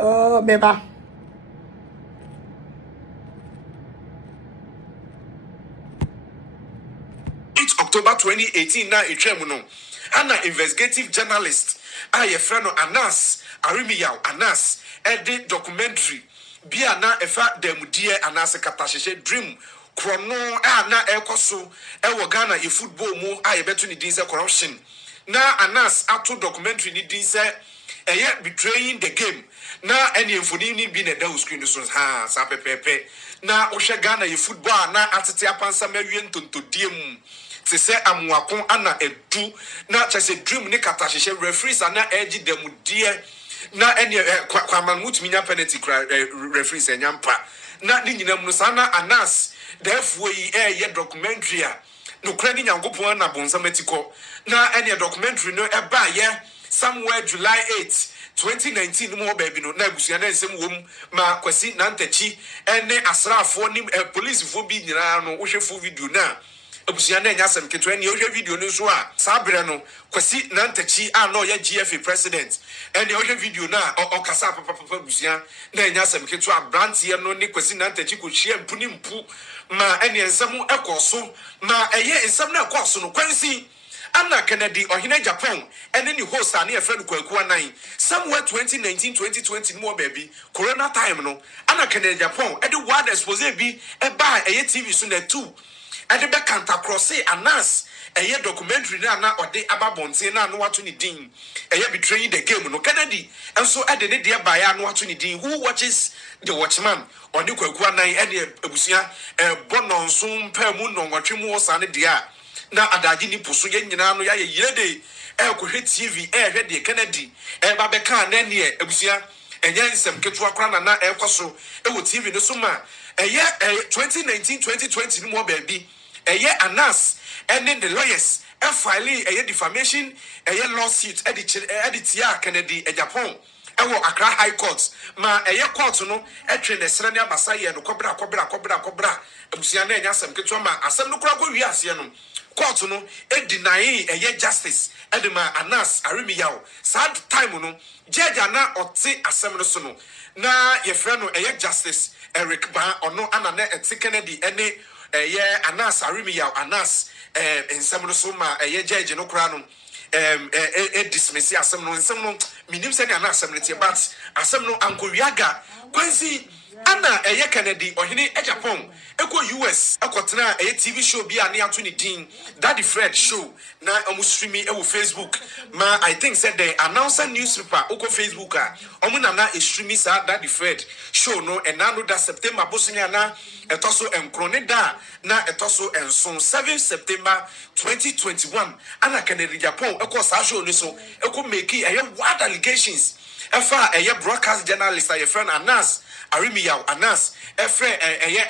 oh beba October 2018 na etwem no ana investigative journalist a ye friend no Anas Arimiyaw Anas edi documentary bia na efa demudie Anas katahyehe dream krono a na ekoso ewo Ghana e football mu a ye beto ni din say corruption na Anas ato documentary ni din say eye betraying the game na eni enfoni ni bi na da screen so ha sa pepepe na ohwe Ghana e football na atete apansa mawie ntontodie mu se se amuako ana edu na chese dream ni katahyehe referees ana eji demudie na eni kwaman mutumi nya penalty referees enyampa na ni nyinam no sana Anas therefore ye documentary a no kra ni nyankopon na bonsamatiko na eni documentary no eba ye somewhere July 8 2019 mo baby no na abusia na nsem wom ma kwasi na ntachi ene asrafo ni police fo bi nyina no wo hwefo video na abusia na nya asem keto ene wo hwe video no so a sabre no kwasi na ntachi a no ya GFA president ene wo hwe video na okasa papa abusia na nya asem keto a brand ye no ni kwasi na ntachi ko hia mpuni mpu ma ene nsem ekoso ma eye nsem na ekoso no kwansi Anna Kennedy or Hina Japan, and then you host a near friend Kwekua 9. Somewhere 2019, 2020 more baby, Corona time no. Anna Kennedy Japan, and the word expose be a buy a TV soon at 2. And the back can't cross announce a year documentary na or de ababonte na no watu ni din. A year betraying the game no Kennedy. And so at the dear by no watu ni din. Who watches the watchman or the Kwekua 9 and the Ebusia bonon soon per moon on what you more sunny dear. Na adagye ni puso ye nyina no ya ye yede ko hwe TV hwe de Kennedy babeka na ne abusua enye nsem ketua kra na ekoso wo TV no so ma 2019 2020 ni mo ba bi Anas and then the lawyers file defamation lawsuit edit ya Kennedy Japan ewo Accra High Court ma court no etwe ne sere ne abasa ye no kobra abusua na enya nsem ketua ma asem no kra ko wi ase no court no deny justice edema Anas Arimiyaw sad time no judge na ote asem no so no na ye frɛ no justice Eric Ba ono ana na ete Kennedy ene Anas Arimiyaw Anas ensem no so ma judge no kra no dismiss asem no minim sɛ ne Anas asem no but asem no ankowiaga kwansi Anna Kennedy ohini Japan US ekotena TV show bi ani ato ni din Daddy Fred show na streaming Facebook ma I think said the announcer newspaper oko Facebook na streaming sa Daddy Fred show no enano da September bosunya na etoso enkrone da na etoso enson 7 September 2021 Anna Kennedy Japan eko sa show ni so eko make wild allegations efa broadcast journalist your friend Anas Arimiyaw Anas efre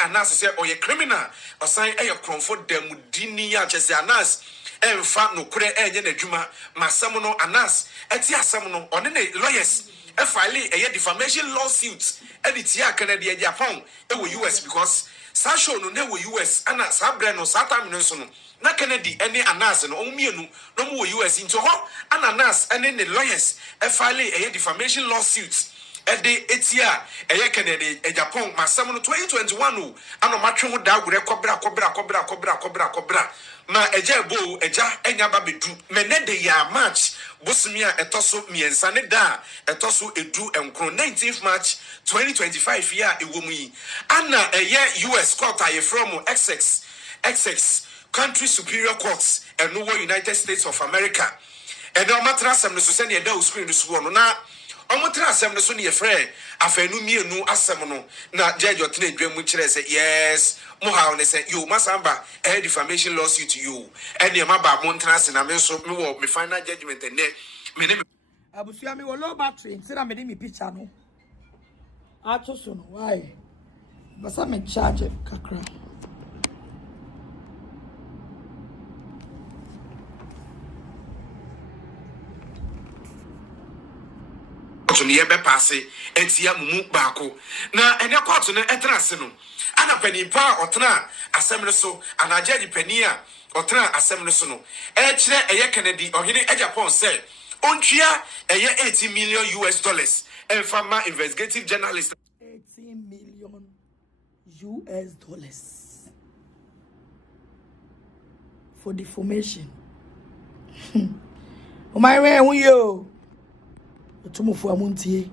Anas say oye criminal osan kromfo demudini ya chese Anas emfa no kure enye na dwuma masam no Anas eti asam no one ne lawyers file defamation lawsuit edit ya Kennedy Japan US because sa show no na US ana sa bre no sa time no so no na Kennedy ene Anas no omienu no mo US into ho Anas ene ne lawyers file defamation lawsuit ede etia Kennedy Japan masam no 2021 no ano matwe ho da gure kobra na eja enya ba bedu menede ya March bosumia etoso miensa ne da etoso edu enkro 19th March 2025 ya ewomu yi ana US court aye from XX country superior courts and no United States of America and no matter asem no so se ne da o screen so no na omotra asem no so ne yefre afanu mienu asem no na judge otena edwam kire say yes mo ha on say you masamba defamation lawsuit you and e maba mo ntra se na me so me wo me final judgment and me ne abusuya me wo low battery ntira me de me picture no ato so no why basa me charge kakra to ne be pass etia mumu baako na ene court no etra se no ana panipa otena asem no so ana judge pani a otena asem no so no kire Kennedy ohene Japan say ontria 80 million US dollars and farmer investigative journalist 18 million US dollars for defamation. O my way who you Otumufo amuntie.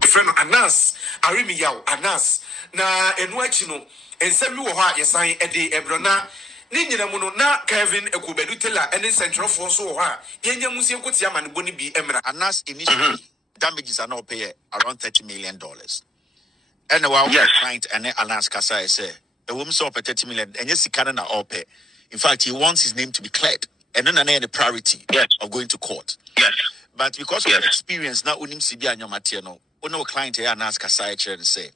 Friend Anas Arimiyaw Anas na enu achi no ensem wo ho a yesan ede ebrona ni nyina mu no na Kevin Ekubedu Taylor ene central force so ho a yenya musie nkoti ama ne boni bi emra Anas initially damages are not pay around $30 million. And while client and Anas Kasa say a woman saw for $30 million and yes, he can't all pay. In fact, he wants his name to be cleared and then the priority of going to court. Yes. But because of experience, now unim Sibia and your material, no client here and ask Kasai and say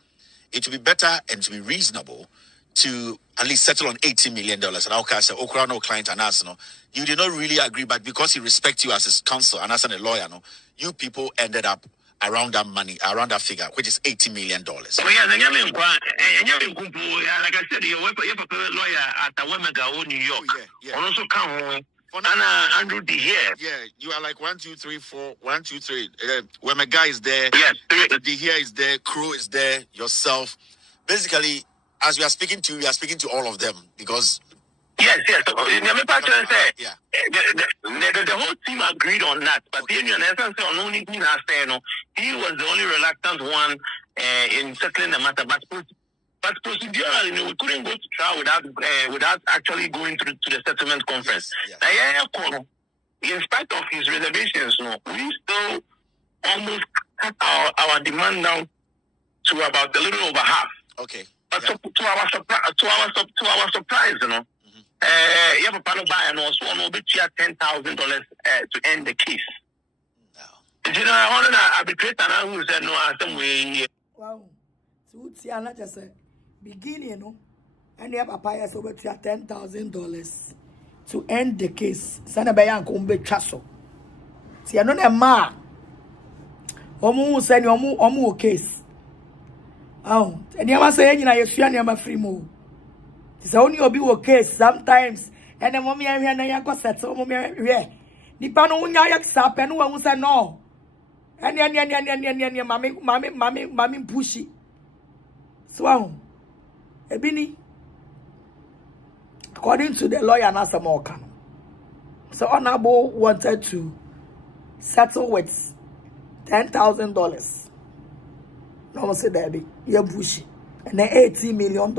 it will be better and to be reasonable to at least settle on $80 million. And I'll say, oh, no client and ask, no, you did not really agree, but because he respects you as his counsel and as a lawyer, no, you people ended up around that money, around that figure, which is $80 million. Oh, yeah, like I said, you're a lawyer at the Wemega, New York. Yeah. Also come Andrew D here. Yeah, you are like 1, 2, 3, 4. 1, 2, 3. When my guy is there, D here is there, Crew is there, yourself. Basically, as we are speaking to you, we are speaking to all of them because Yeah. Yes. So, Yeah. the whole team agreed on that. But the union, essence, only he was the only reluctant one in settling the matter. But procedurally, we couldn't go to trial without actually going through to the settlement conference. Yes. In spite of his reservations, we still almost cut our demand down to about a little over half. Okay. But to our surprise, you have a panel buy and also $10,000 to end the case. No. You know, I want to arbitrate and who said no, some way. Wow. So Tiana just said beginning, and you have a payas over $10,000 to end the case. Sana bayan kumbe chaso. Tiano ne ma. Omu send omu case. Oh, and you must say, you know, you're free move. It's only a big case sometimes. And then mommy, I'm here, and I got set. So, mommy, Nipano, when I accept, and one was no. And mommy, pushy. So, Ebini, according to the lawyer, Nasa Morkan. So, Honorable wanted to settle with $10,000. No, say that be you're bushy. And then $80 million.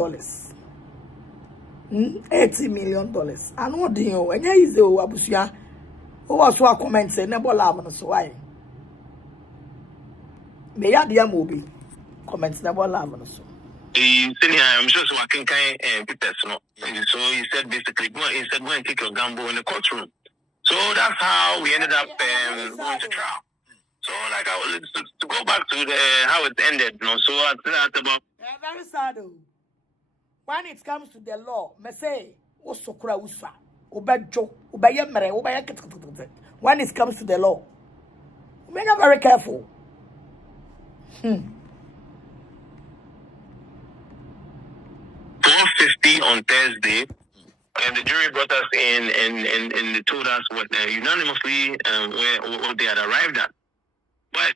$80 million. I know the you and here is the Abusia. Who was what comments say never love so why? May I dear movie comments never love so. I'm sure so I can people. So he said basically go and take your gamble in the courtroom. So that's how we ended up going to trial. So, like, to go back to how it ended, so at about... very sad. When it comes to the law, me say, Osokura Usa, Obajo, Obayamere, Obayak. When it comes to the law, we are very careful. 4:50 on Thursday, and the jury brought us in and they told us what unanimously what they had arrived at. But,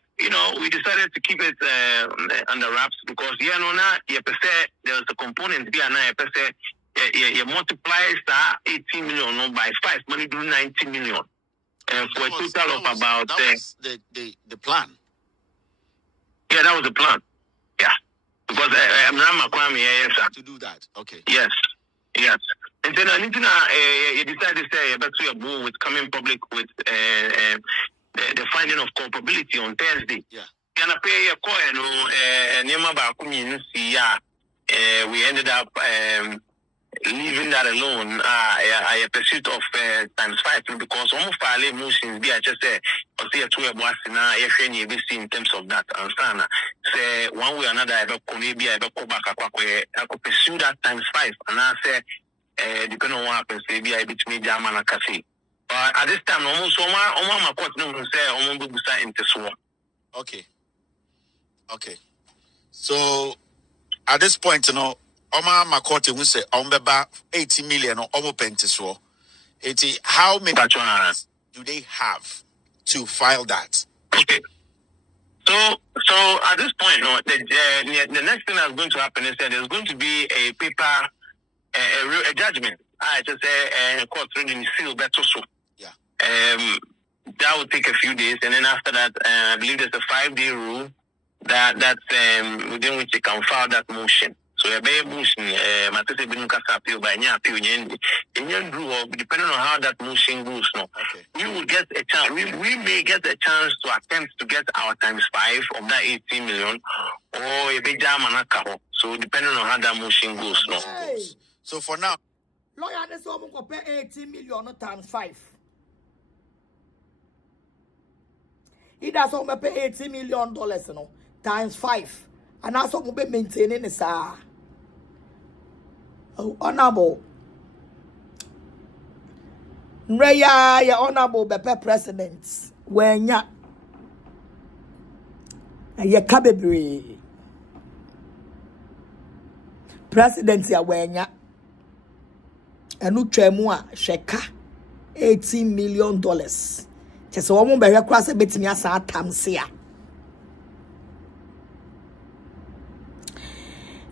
we decided to keep it under wraps because, there's a component here now, you multiply 18 million by 5, money do 90 million. For a total of about... That was the plan. Yeah, that was the plan. Yeah. Because I'm not to do that. Okay. Yes. And then you decided to say, but we are bold with coming public with the finding of culpability on Thursday. Yeah. Can I pay a coin? We ended up leaving that alone. A pursuit of ×5 because almost all emotions be just say a 2 boss now in terms of that. Understand? Say one way or another, I go back. I could pursue that ×5, and I say depending on what happens, maybe I beat me German and cafe. At this time, almost all my court no say almost go into so. Okay. So at this point, Oma Makote will say Ombeba 80 million or Omo Pentiswo. How many do they have to file that? Okay. So at this point, the next thing that's going to happen is that there's going to be a paper, a judgment. I just say court reading seal better so. Yeah. That will take a few days, and then after that, I believe there's a 5-day rule that's within which you can file that motion. So a bay motion, depending on how that motion goes, we will get a chance. We may get a chance to attempt to get our ×5 of that 18 million, or a big jam and a couple. So depending on how that motion goes, So for now, lawyer is almost compare 18 million ×5. He does almost pay $80 million, ×5, and also will be maintaining the honorable. Nreya, your honorable Bepe president, when ya kabebri president ya when ya enu twemu sheka $18 million. Just one more better cross a bit in your tamsia.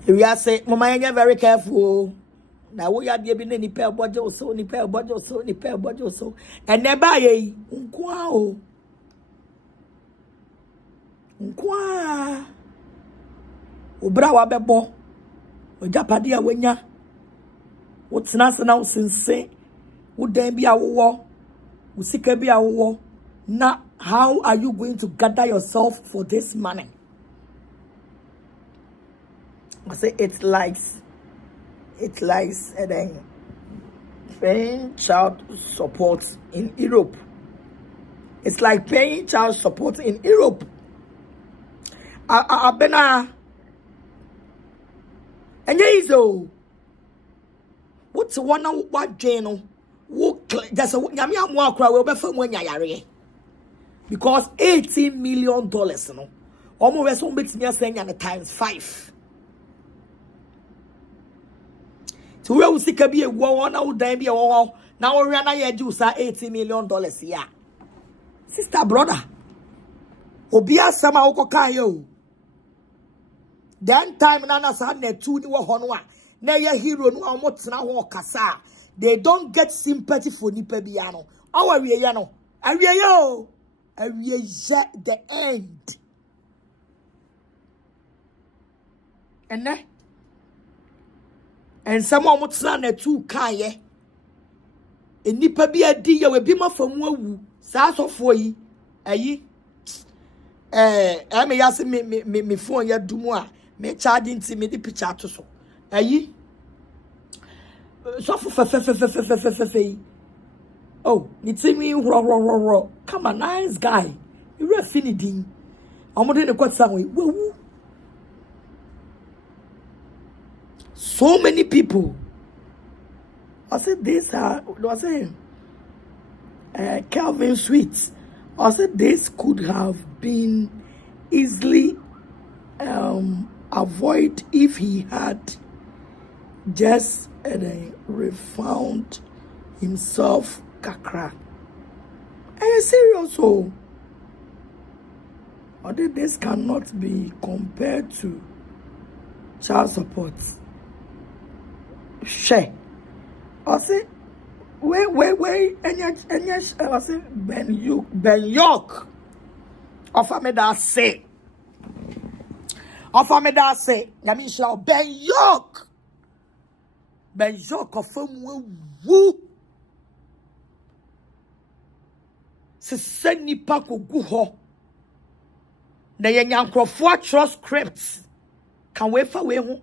We are saying, Mama, you're very careful. na wo ya de bi na nipa bojo so nipa bojo so nipa bojo so ene ba ye nkwa o nkwa obra wa bebo ojapade a wanya wo tena se na wo sense wo dan bi awo wo sika bi awo na how are you going to gather yourself for this money? I say it likes and then paying child support in Europe. It's like paying child support in Europe. I've been and yeah, what's one what journal? That's a yamia more cry will be from when yare because $18 million, no, almost one bit near saying and times 5. So we will see be a war now, then be a war. Now we are not juice $80 million, yeah. Sister, brother, Obia Sama Okokayo. Then time Nana Sane 2 new honwa. Na ya hero no amot na ho kasa. They don't get sympathy for nipa biano. Our we yano. Awiye the end. And someone wants na 2 kan ye. E nipa bi adi ye we bi ma famu awu. Sa asofo yi ayi me yase me phone ya dumu a me charging ti me di picture to so ayi so fe oh ni timi ro come on nice guy you re finidin omode ne kwatsa we wu so many people I said this was saying Calvin Sweet. I said this could have been easily avoided if he had just refound himself kakra. And serious oh. I think this cannot be compared to child support. Share. I said wait, and I say Ben York. Offer me that say. Yami shall Ben York offer me woo. Se send nipa ko gu ho. Na yankrofo trust scripts. Can we fa we ho?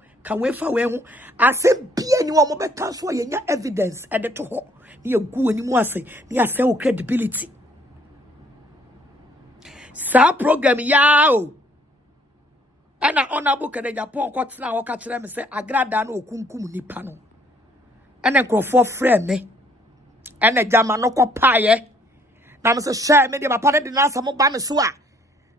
I say be anyone mo beta so yenya evidence e de to ho. Ni egu animu ase ni ase o credibility sa program ya o ana honorable kene Japan kwotena ho ka kire me se agrada na okunkum nipa no ana nkrofo frame me ana jama no kopaye na me se share me de papa de na asamo ba me so a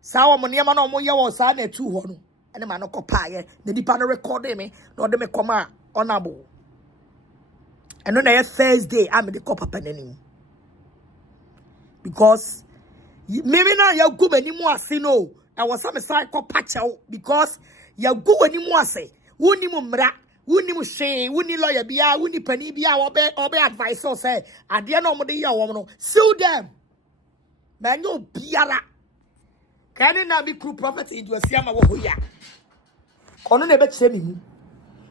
sa wo mo ne ma na mo ye wo sa na tu ho no ana ma no kopaye na nipa no record me na ode me koma honorable. And on a Thursday, I'm in the copper penny. Because maybe now you go anymore, say no. I was some side called patch out because you go anymore, say, wouldn't mumra, wouldn't say, wouldn't lawyer be out, wouldn't penny be out, or be advice or say, at the end of the year, woman, sue them. Man, no biara. Can you now be crew property into a siama woya? Cono never say me.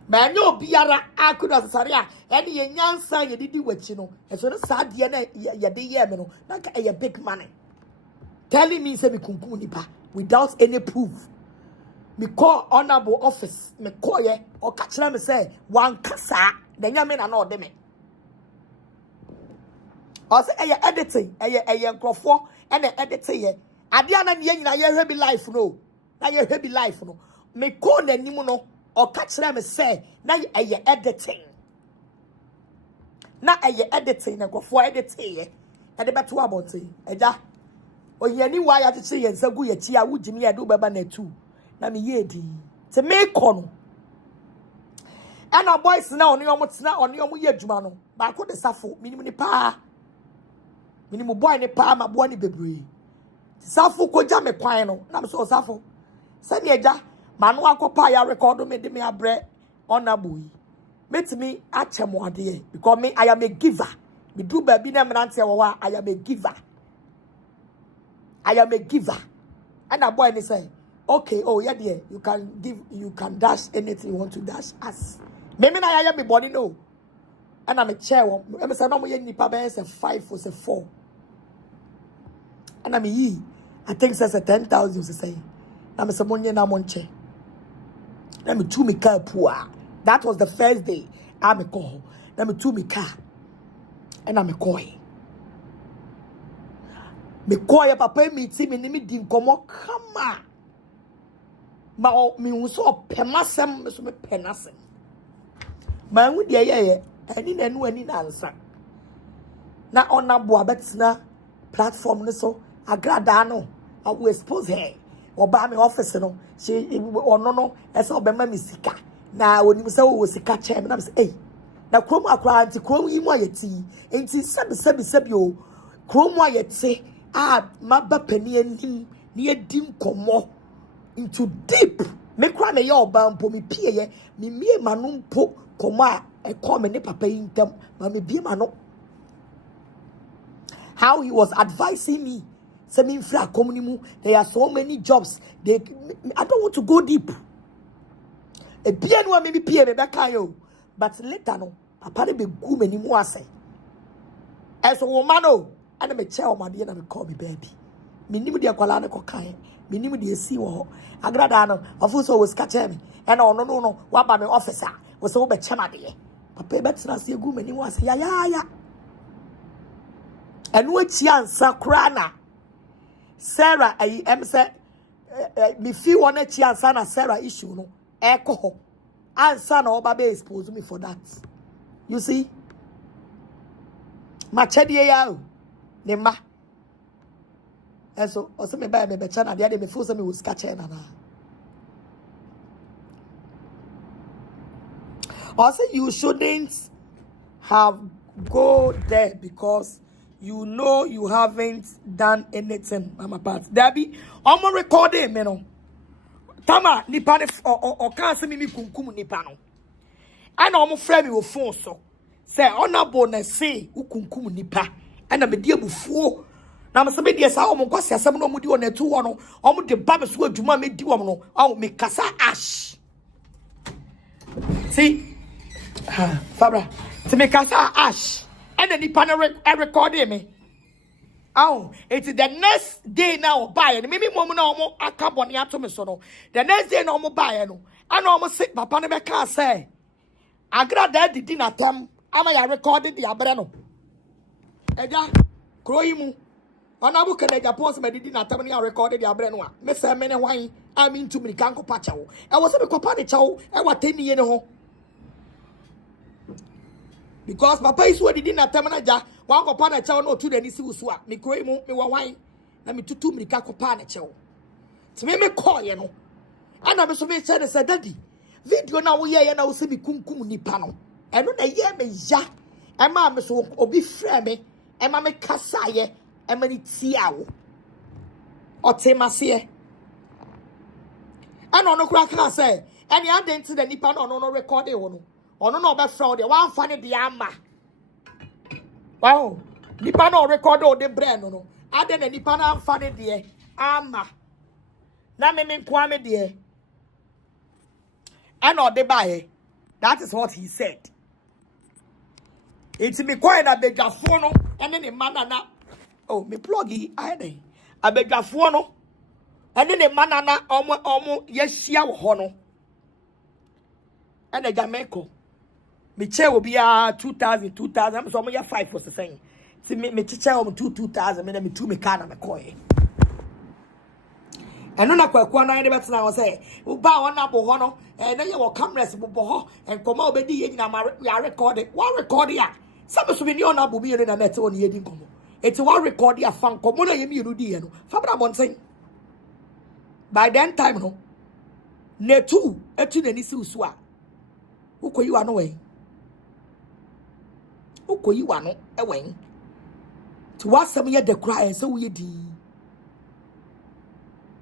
Man, no biara, I could have saria, and ye young sign you did what you know, and so the sad yana ya de yamino, like a big money. Telling me, say me kunkunipa without any proof. Me call honorable office, me call ye, or catch them say, one kasa, then yamin and all them. I say, a editing, a crofo, and a editing. Adiana yen, I heavy life, no. Now you heavy life, no. Me call the nimuno. Or catch them and say, now you're editing. Now you're editing and go for editing. And the better about it. Eja. Or you any why I say and so good at Tia would Jimmy do Babane too. Na me yedi. To make on. And our boys now on your yedmano. But I could the suffer minimum pa. Minimum boy ne pa my boy baby. Suffer could jam a quino. I'm so suffer. Send me Eja. Manu akopa ya record me de me abre honorable Met me at Chamwadi because me, I am a giver. Me do baby name and answer, I am a giver. I am a giver. And a boy they say, okay, oh yeah, dear, you can give, you can dash anything you want to dash us. Maybe I am a body no. And I'm a chair. I'm saying, no, you need a 5 or 4. And I'm a I think says a 10,000 to say. I'm a someone in a chair. Let me two me car poor. That was the first day. I'm a call. Let me two me car. And I'm a coy. Me coy papa me see me name dim komo kama. Ma me unso pemasem so me penasem. Ma hu de ye ani na nu ani na ansa. Na ona boa betina platform ne so agrada no. I will expose her. Oba me office no. She ono no ese obema me sika. Na oni se wo sika che me na say eh. Na krom akra anti krom yi mo ayeti. Enti sebi o. Krom ayeti. Maba pani anim ni edim komo into deep me kra me ye oba mpo me pie ye me mie manu mpo komo a e come ne papa yintem ma me bie manu how he was advising me say me free akomunimu there are so many jobs I don't want to go deep e bie no me pie me be kan yo but later no papa ne be gu mani mu ase eso wo mano and me chair my dear and me call me baby. Me nimu de akwala na kokan. Me nimu de esi wo. Agrada no afuso was catch me. And no wa ba me officer. We so be chema de. Papa betina se egu mani was ya. And we chi ansa kra na. Sarah say me fi won chi ansa na Sarah issue no. E ko ho. Ansa na oba be expose me for that. You see? Ma chedie ya. Nema. And so, also me buy me channel. The other me feel me was catching na. Also, you shouldn't have go there because you know you haven't done anything. Mama part. Debbie, I'm recording me no. Tama nipa ne or can't see me kunkum nipa no. And I'm afraid me will phone so. Say honorable na say ukunkum nipa. And I'm a dear before. Now, Mr. Media, I'm going to say some no mudi on a 2 1. I'm the Babas who do my medium. I'll make Casa Ash. See, Fabra, to make Casa Ash. And then the panel recording me. Oh, it's the next day now buy and maybe moment no a carbon atomisono. The next day no more buy no. I know almost sick, my panel can't say. I got that the dinner time. I recorded the abrano. Eja, Croimu. On a book and a post my dinner time I recorded the abrano. Miss Mene wine, I'm into me canco pacho. I was a copani chow, I was 10 years old. Because Papa is what did not tell me, one copana chow no 2 days to swap. Me Croimu, me wine, let me to 2 me canco panacho. To me call, you know. And I'm so much said, Daddy. Video now we are now see me kunkum ni pano. And when I hear me ya, and mamma so obi frame, and mamma casaye, and many tiao. Or temasie. And on no crack can say, and you didn't see the nipan on no recording or no best fraud, one funny the amma. Wow, nipan or record all the brand no. I didn't nipan funny dear, amma. Na me kwame dear. And or they buy. That is what he said. It's me quiet a beg of phone and then a man na. Oh, me pluggy, I day. I beg of phone and then a man na almost yes, ya hono. And a Jamaica. Me chair will be 2,000, so I'm 5 for the same. See me chair on 2,000, and then me 2 me can me coy. And no na kwa na better now say we ba one na bo ho no and then your cameras bo ho and come out be di yin na ya record it one record ya some so be ni on abu bi na net on ye din komo it's one record ya fan komo na ye mi ru di no fa bra bonten by then time no na tu etu na ni si usu a ukoyi wa no we ukoyi wa no e wen to wasam ye de cry so we di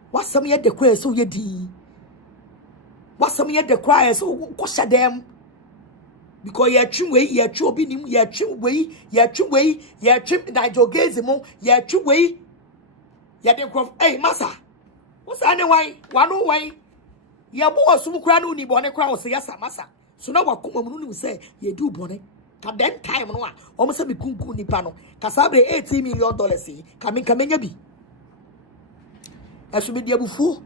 what some yet the cry so ye di? What some yet the cry so question them? because ya trim way ya chobi nim ya trim way ya trim Nigel ya trim way ya den crof hey massa what's any why one why ya bo so kura no ni bone kura wo se yasa massa so na wakoma mu no say ye do bone ka den time no a omo se be kunku nipa no ka sabre $18 million yi ka menya bi esu be dia bufu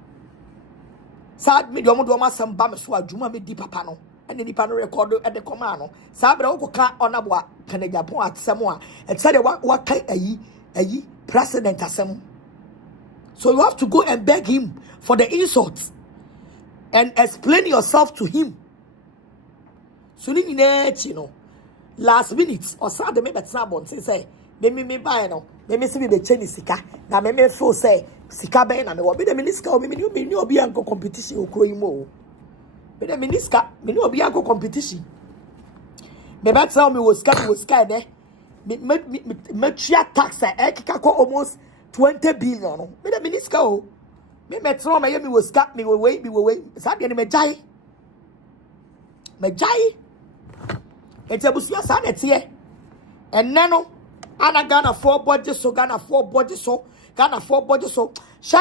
sad me do omo asem ba me so adwuma me di papa no and nipa no record e de koma no sabre wo ka onabo a kana Japan atsem a e say de wa kai ayi president asem. So you have to go and beg him for the insults and explain yourself to him. So you know, last minute or Saturday me better bon say me buy no me see be change sika na me feel say sika be na me be the minister me obi anko competition okro imo be the minister me no obi anko competition me better me was sky there me tia tax e kika ko almost 20 billion no me the minister o me metro me was me we sabi ni me jai eti abusia sa na tie enne no ana Ghana 4 budget so she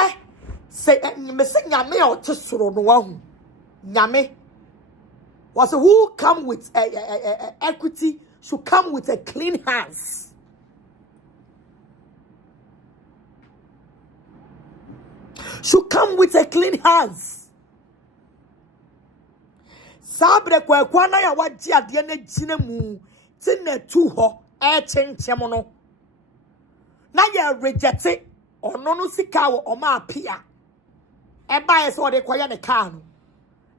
say me say nyame o tesoro no wahu nyame was who come with equity should come with a clean hands. Should come with a clean hands. Sabre kwa na ya waji ade na gina mu ti na tu ho e chenchem no na ya reject ono no sika wo o ma apia e ba ye so de kwa ya ne car no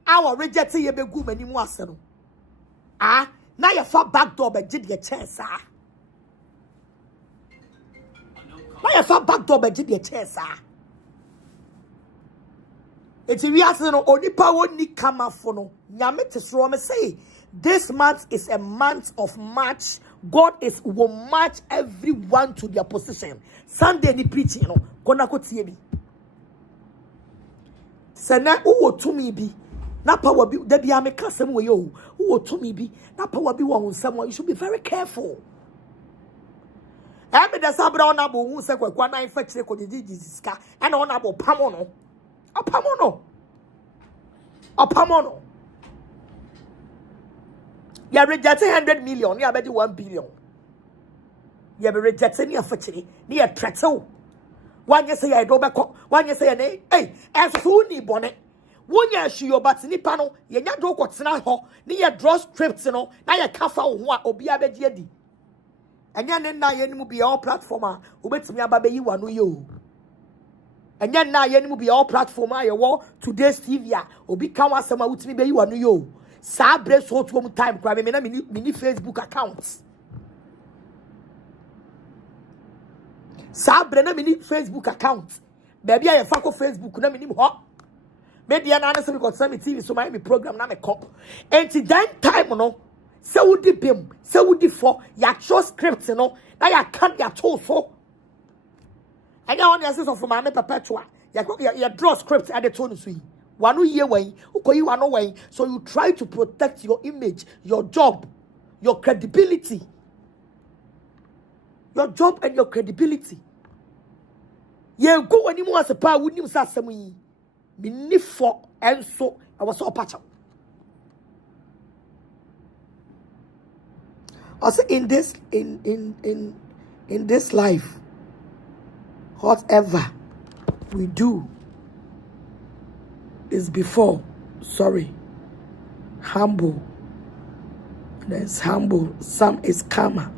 awo reject ye begu mani mu ase no na ya fa back door be gide ye chance na ya fa back door be gide ye chance it's a reason only power ni kama fono. Nyame tesro me say this month is a month of March. God will march everyone to their position. Sunday ni preaching no kona ko tie bi. Sana uwo tumi bi na power bi da bia me kasem we yo uwo tumi bi na power bi wo nsam. You should be very careful. Ebe da sabra ona bo hu se kwakwa na ifa kire ko jijiska e na ona bo pamo no. Apamono. You are rejecting 100 million. You are betting 1 billion. You are rejecting your factory. You are threatening. One you say I do back. One you say hey, as soon ni bonnet. One you show your batini panel. You not do what's not ho. Ni you draw scripts no. Now you kafa wa obi abedi. And then na you be all platformer. Ubet me ababe you anu you. And then now you be all platform I war today's TV obi kan wasema wutimi be you anu yo sabre so to time kwa me na mini Facebook accounts sabre na mini Facebook account baby I fa ko Facebook na mini ho media na se because some TV so my program na me cop enti that time no se wudi bem se wudi for ya show script no na ya kan ya to so and now on the assistance from my perpetua, you draw scripts at the tone sweet. One year way, one way. So you try to protect your image, your job, your credibility. Your job and your credibility. You go anymore as a power with you, Sassamy. Me for and so I was so patch. Also in this life. Whatever we do is humble. There's humble. Some is karma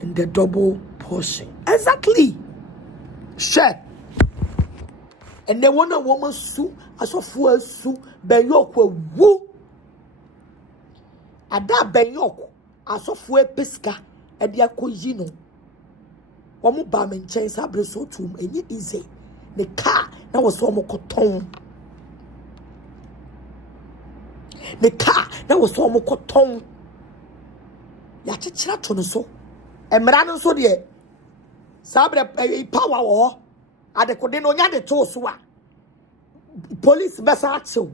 in the double portion. Exactly. Share. And they want a woman sue as a fool sue benyoko woo. Ada benyoko as a fool pesca and their cojino. Wamu ba me nchen sabre so tum enye easy the car na was so mokoton the car na was so mokoton ya chichira to no so emra no so de sabre power wo adekode no nya de to so a police besa achew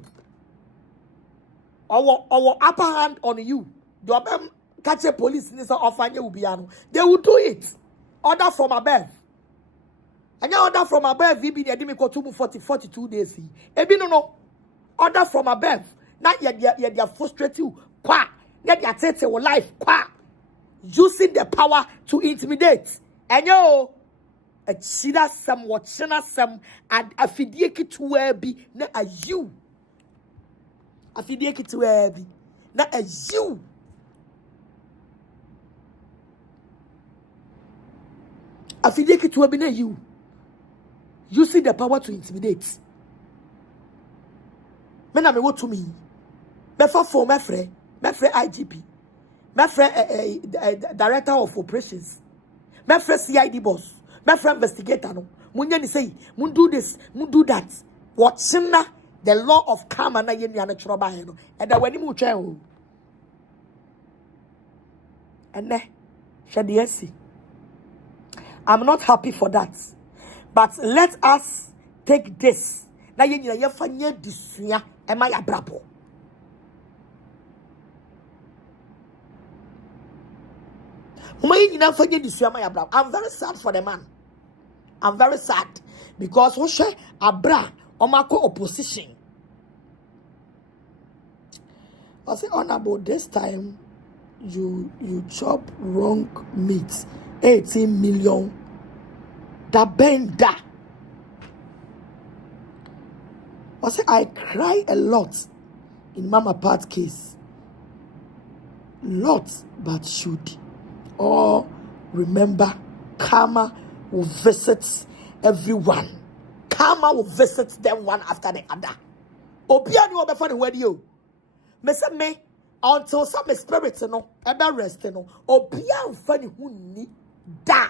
our upper hand on you The obem catch a police in offer you biano. They will do it. Order from above. And your order from above, VB, the Adimico 42 days. Ebi no. Order from above. Not yet, they are frustrated you. Qua. Yet they are taking your life. Qua. Using the power to intimidate. And yo, a chida some, watching some, and a fidiaki to where be, not a you. A fidiaki to where be, not a you. A fidiaki to where be, not you. Using the power to intimidate. Men are me what to me. Me for my friend IGP. My friend director of operations. My friend CID boss. My friend investigator no. Munye ni say, mun do this, mun do that. Watching na the law of karma na yen yana trouble no. And that when you try o. And ne, shadiesi. I'm not happy for that. But let us take this. Na yen ya fanye disuya ema ya brabo. I'm very sad for the man. I'm very sad because Hoshe Abra Omako opposition. I say honorable this time you chop wrong meat 18 million da benda. I say I cry a lot in Mama Pat case. Lot but should. Or remember, karma will visit everyone. Karma will visit them one after the other. Obia ni obefa ni wedi o. Me say me until some spirit no ebe rest no. Obia mfa ni hu ni da.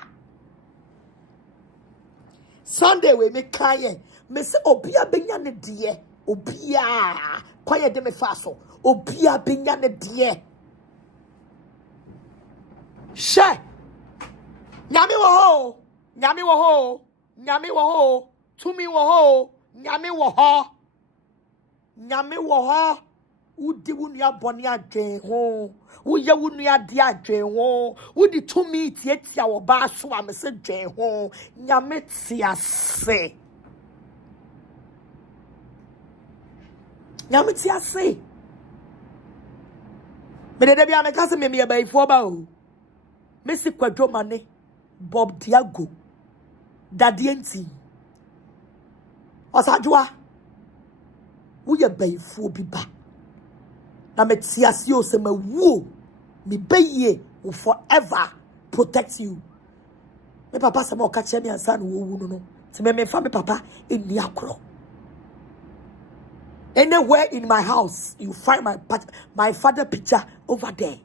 Sunday we me kaye. Me say obia benya ne die. Obia kwaye de me fa so. Obia benya ne die. She Nyami wo ho, Nyami wo ho, Nyami wo ho, Tumi wo ho, Nyami wo ho, Nyami wo ho, Udi wunya boni adwen ho, Uye wunya di adwen ho, Udi tumi tietia wo ba so a me se dwen ho, Nyami ti ase. Nyami ti ase. Me de bia me kase me me ba ifo ba o. Messi Kwadwo Mane, Bob Diago, Dadienti. Osadwa, we a bay for biba. Na me tiasio se me woo, me baye will forever protect you. Me papa se mo kache me ansan wo no. Se me fa me papa in Niakro. Anywhere in my house, you find my father picture over there.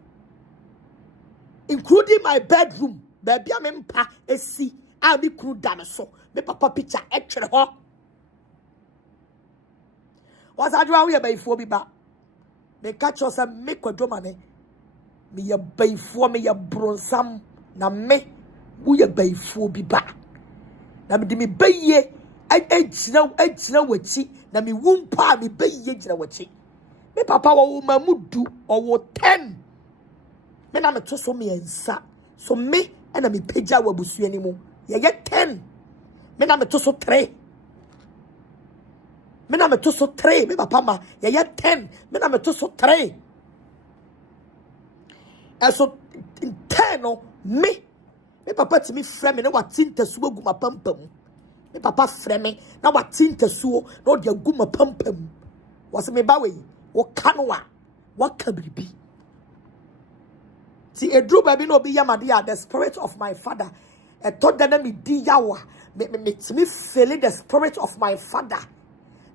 Including my bedroom, baby, I'm pa esi. I'll be crew damaso. Me papa picture extra ho. Was I draw by 4 be back? Me catch us and make a domane. Me ya bay for me ya bronsam na me. We ya bay 4 be back. Na me de me bay ye. Edge no wachi. Na me womb pa me bay ye na wachi. Me papa wa mamudu or wo 10. Me na me to so me ensa. So me and me peja wa busu anymore. Ya get 10. Me na me to so 3. Me na me to so 3. Me papa ma ya get 10. Me na me to so 3. And so in 10 no me papa to me frame na what tinta suo gu ma pampam. Me papa frame na what tinta suo no de gu ma pampam. Was me ba we wo kanwa what kabribi. See a drew baby no be yamadia, the spirit of my father. I thought that me di yawa. Me feeling the spirit of my father.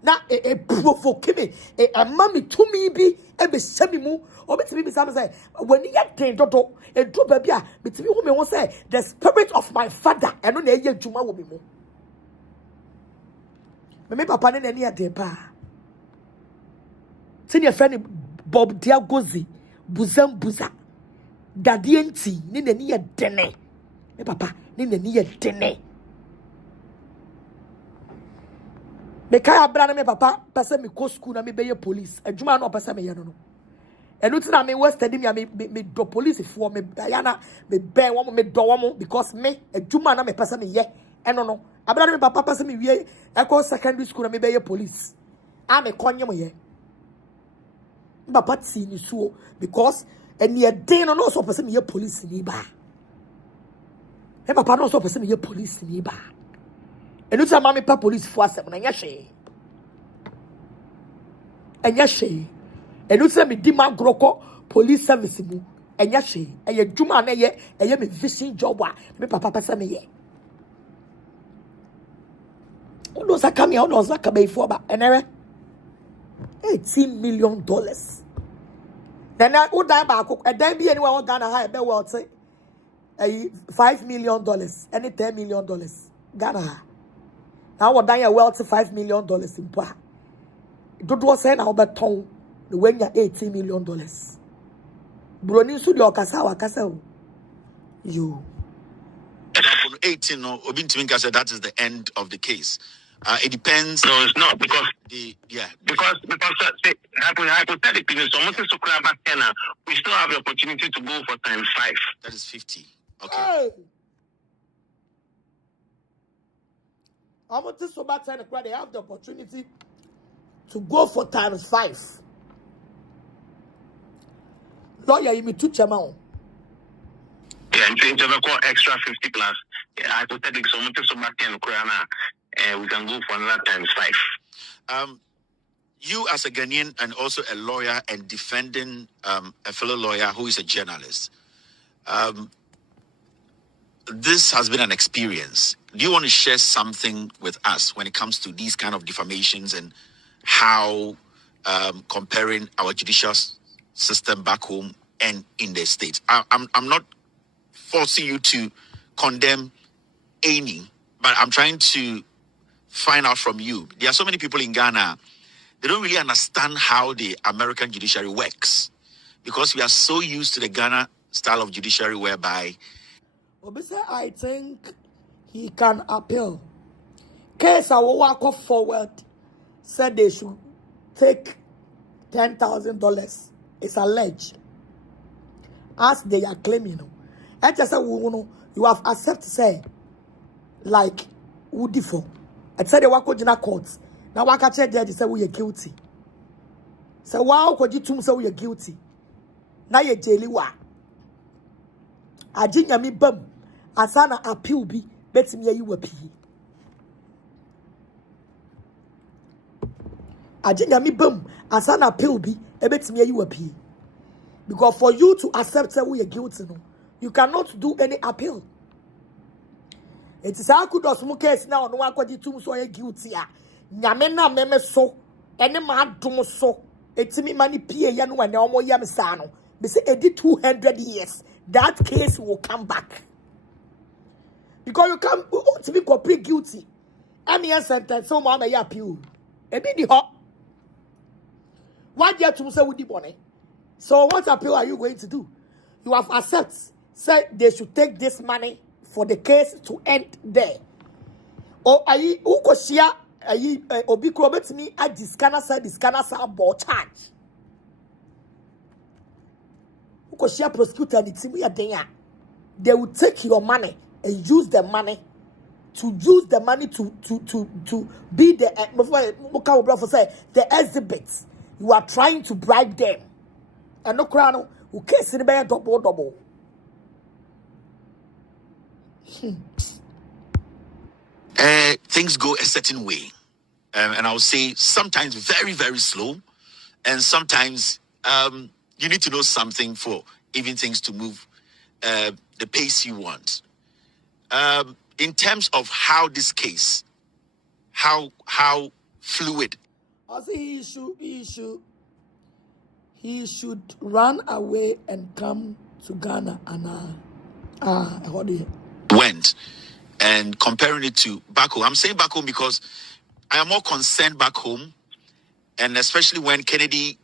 Now a provoke me. A mommy to me be be semi mu. Or be me say when you get trained toto a drew baby me to me who me won't say the spirit of my father. And no ye juma will be mo. Me papa ne ne ade pa. Senior friend Bob Diagozi buzam buza. Dadienti ni ne ye dene. Me papa ni ne ye dene. Me kaya abra na me papa pese me go school na me be police. Adwuma no pese me ye no. And it's not me was telling me do police for me Diana me bear one me do one because me a juma na me person me ye and no abra me papa person me we I call secondary school me be police I'm a konye mo ye papa ti ni so because and ye dey no so person me ye police ni ba e papa no so person me ye police ni ba and it's a me pa police for asem na nya hwe and you say me di man groko police service mu enya hwe eye dwuma na eye me vision job a me papa pesa me ye odo saka me odo saka be for ba enere $18 million then I would die back and then be anywhere on Ghana high be what say $5 million and $10 million Ghana now what die wealth $5 million in pa do say na obeton the way you $18 million. Broni so the okasa you. Example 18 no Obintiminka said that is the end of the case. It depends. No, it's not because because say, hypothetically, so much to grab back 10, we still have the opportunity to go for times 5. that is 50. Okay. Hey. I'm going to so bad time they have the opportunity to go for times 5. Lawyer, you me two chairman. Yeah, and to call extra 50 plus. Yeah, hypothetically, so much to back 10, we can go for another times 5. You as a Ghanaian and also a lawyer and defending a fellow lawyer who is a journalist, this has been an experience. Do you want to share something with us when it comes to these kind of defamations and how comparing our judicial system back home and in the States? I'm not forcing you to condemn any, but I'm trying to find out from you. There are so many people in Ghana, they don't really understand how the American judiciary works because we are so used to the Ghana style of judiciary whereby Obisa, I think he can appeal. Case I will walk forward said they should take $10,000. It's alleged. As they are claiming. I just said, you have accepted, say, like, Woody for. I said, they walk in a court. Now, what I said, they say, we are guilty. So, wow, could you say we are guilty? Now, you're daily wa. I didn't me bum. Asana appeal be, bet me you were pee. I didn't me bum. Asana appeal be, bet me you were pee. Because for you to accept that we are guilty, no, you cannot do any appeal. It is how could us case now no one could do so guilty. Nyamena meme so, any man do so. It's me money pay yanu and no more yamisano. They say edit 200 years. That case will come back. Because you can't to be complete guilty. Any sentence, so man may appeal. A bit the hot. What yet to say with the money? So what appeal are you going to do? You have accepted, said they should take this money for the case to end there. Or are you ukoshia are you obi krobet me at this scanner side board charge? Ukoshia prosecutor the team there. They will take your money and use the money to be the exhibit. You are trying to bribe them. And no crown who case in the double. things go a certain way. And I would say sometimes very, very slow. And sometimes you need to know something for even things to move the pace you want. In terms of how this case, how fluid. I say he should run away and come to Ghana and what do you went and comparing it to back home. I'm saying back home because I am more concerned back home, and especially when Kennedy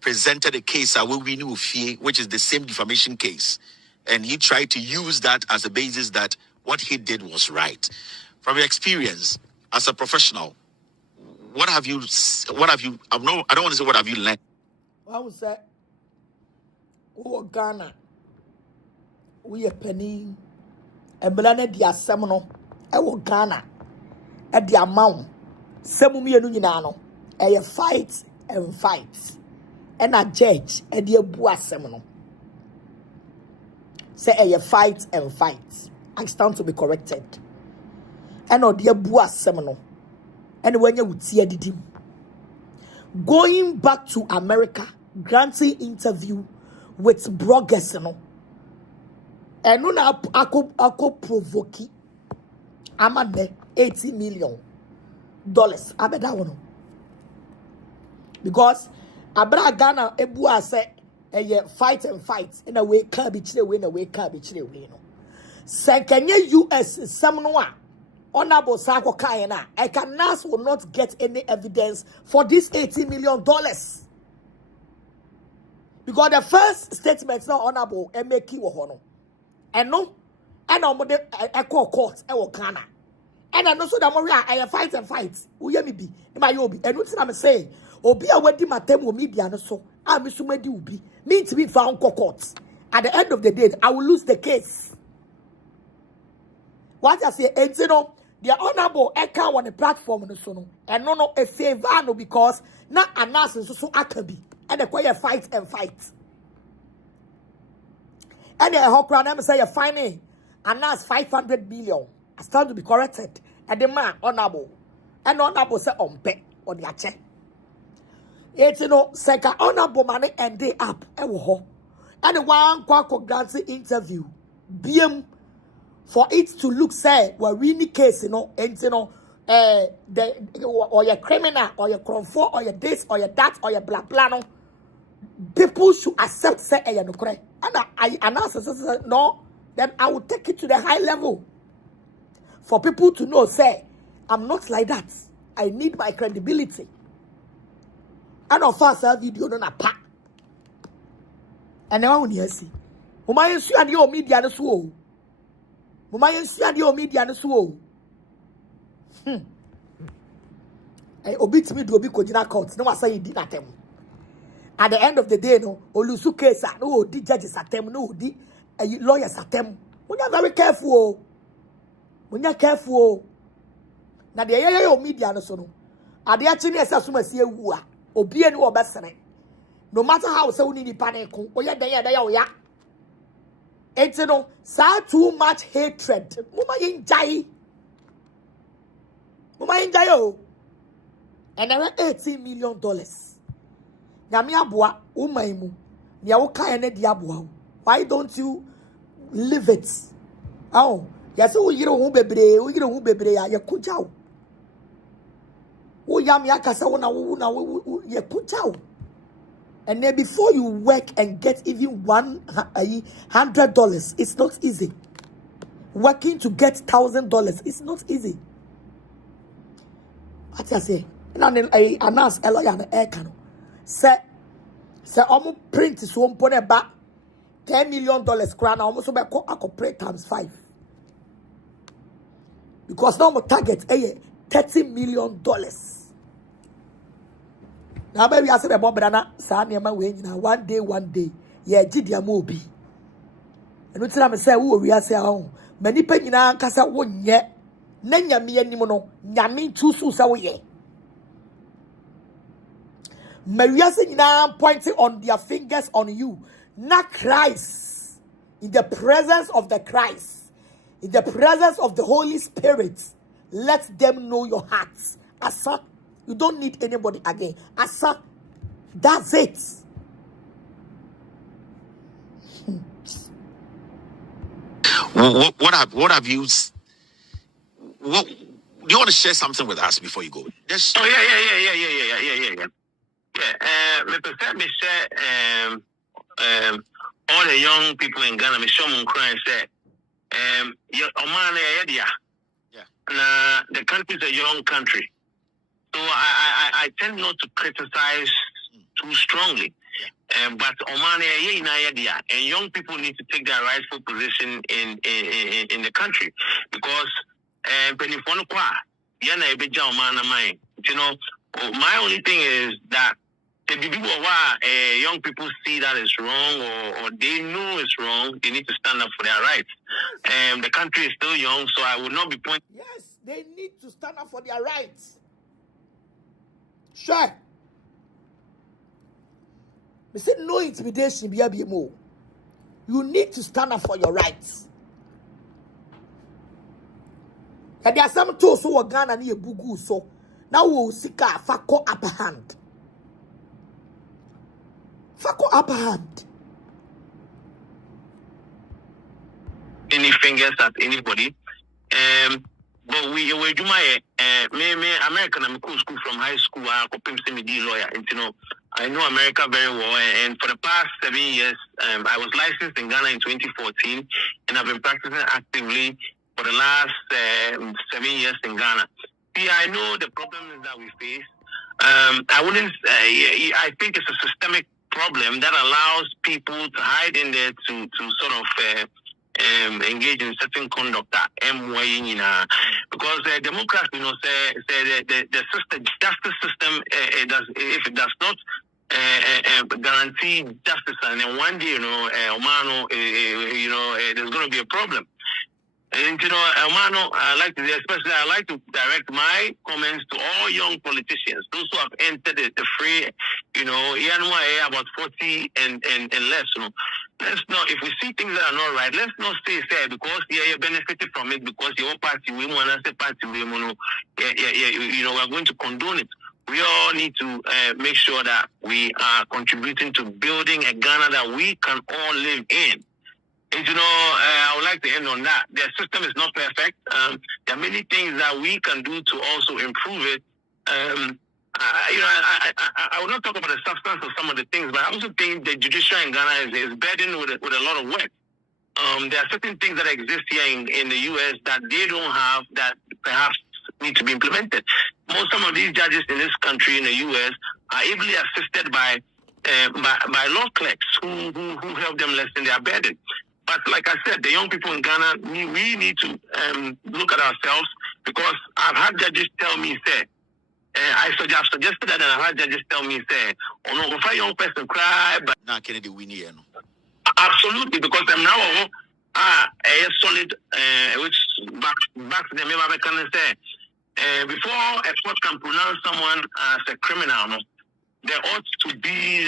presented a case which is the same defamation case, and he tried to use that as a basis that what he did was right. From your experience as a professional, I don't want to say what have you learned? I would say wo Ghana we a penny e blana di asem no e wo Ghana e di amount semu mienu nyina no e fight and fight and a judge e di ebu asem no say a fight and fight. I stand to be corrected. And no dear bua seminal. And when you would see a didim. Going back to America, granting interview with bloggers, and no ako provoke. I'm at $80 million. I bet that one. Because Abra Ghana ebua say fight and fight in a way can be chile in a way can be chile no. Second US Samnoa honorable Sako Kayana Ekanas will not get any evidence for this $80 million. Because the first statement is not honorable and make you hono. And no and no mode echo court e Ghana. And I know so that Maria I fight and fight. Uye mi bi my yobi. And what I'm saying Obi a wedi matem wo media no so a me so madi ubi me to be found court. At the end of the day I will lose the case. What I say entino the honorable eka on the platform no so no and no a favor no because na announce so akabi and the quiet fight and fight. And the hokra na say you fine announce 500 million. I stand to be corrected. And the man honorable and honorable say ompe on the check. It's second honorable money and day up and the one quack granting interview BM for it to look say we're really case and the or your criminal or your conform or your this or your that or your black plano people should accept say and I announce no then I will take it to the high level for people to know say I'm not like that. I need my credibility. And of us a video no na pa. And now when you see. Mama yensu ade o media no so o. Mama yensu ade o media no so o. Obi timi do obi kojina court no wasa yi di natem. At the end of the day no olusu case no di judges atem no di lawyers atem. Munya very careful o. Munya careful o. Na de ye media no so no. Ade a chi ne esa so masie wu a. Obi eni wo besere. No matter how say we need panic, oya den ya oya. It's no sa too much hatred. Mama yinjai. Mama yinjai o. And there $80 million. Nyame aboa umai mu. Nia wo kan na di aboa. Why don't you live it? Oh, yes wo yire ho bebre ya ye kujaw. Wo yam ya kasa wo na ye kujaw. And then before you work and get even $100, it's not easy. Working to get $1,000, it's not easy. What I say? And then I announce a lawyer and air cano. Say, almost print is one point back $10 million crown. Almost about corporate times 5. Because now my target $30 million. Now baby I said about brana sa niema we nyina one day ye gidia mo obi enu tira me say wo wi ase ahon mani pa nyina kasa wo nye na nyame anim no nyame tusu sa wo ye Mariase nyina pointing on their fingers on you not Christ in the presence of the Christ in the presence of the Holy Spirit let them know your hearts asa. You don't need anybody again. Asa, that's it. What have you? What do you want to share something with us before you go? Just Oh yeah. Me prefer me say all the young people in Ghana me show them cry and say Oman yeah. Nah, the country is a young country. So I tend not to criticize too strongly. But Oman and young people need to take their rightful position in the country because you know, my only thing is that the people young people see that is wrong or they know it's wrong, they need to stand up for their rights. The country is still young, so I would not be pointing. Yes, they need to stand up for their rights. Sure. We say no intimidation, BMO. You need to stand up for your rights. And there are some tools who are Ghana near Bugu, so now we'll seek a fako upper hand. Fako upper hand. Any fingers at anybody. But we do my me American I'm school from high school. I be lawyer, and I know America very well. And for the past 7 years, I was licensed in Ghana in 2014, and I've been practicing actively for the last 7 years in Ghana. See, I know the problems that we face. I wouldn't. I think it's a systemic problem that allows people to hide in there to sort of. Engage in certain conduct that because Democrats, say the system, justice system, if it does not guarantee justice, and then one day, there's going to be a problem. And I like to direct my comments to all young politicians, those who have entered the fray, about 40 and less. Let's not, if we see things that are not right, let's not stay there because you benefited from it because your party we want to say party we we're going to condone it. We all need to make sure that we are contributing to building a Ghana that we can all live in. And I would like to end on that. The system is not perfect. There are many things that we can do to also improve it. I will not talk about the substance of some of the things, but I also think the judiciary in Ghana is burdened with a lot of work. There are certain things that exist here in the U.S. that they don't have that perhaps need to be implemented. Some of these judges in this country, in the U.S., are ably assisted by law clerks who help them lessen their burden. But like I said, the young people in Ghana, we need to look at ourselves because I've had judges tell me, say, I've suggested that, and I've had judges tell me, say, oh no, if a young person cry, but now Kennedy we need absolutely, because I'm now a solid, which back to the member can say, before a court can pronounce someone as a criminal, there ought to be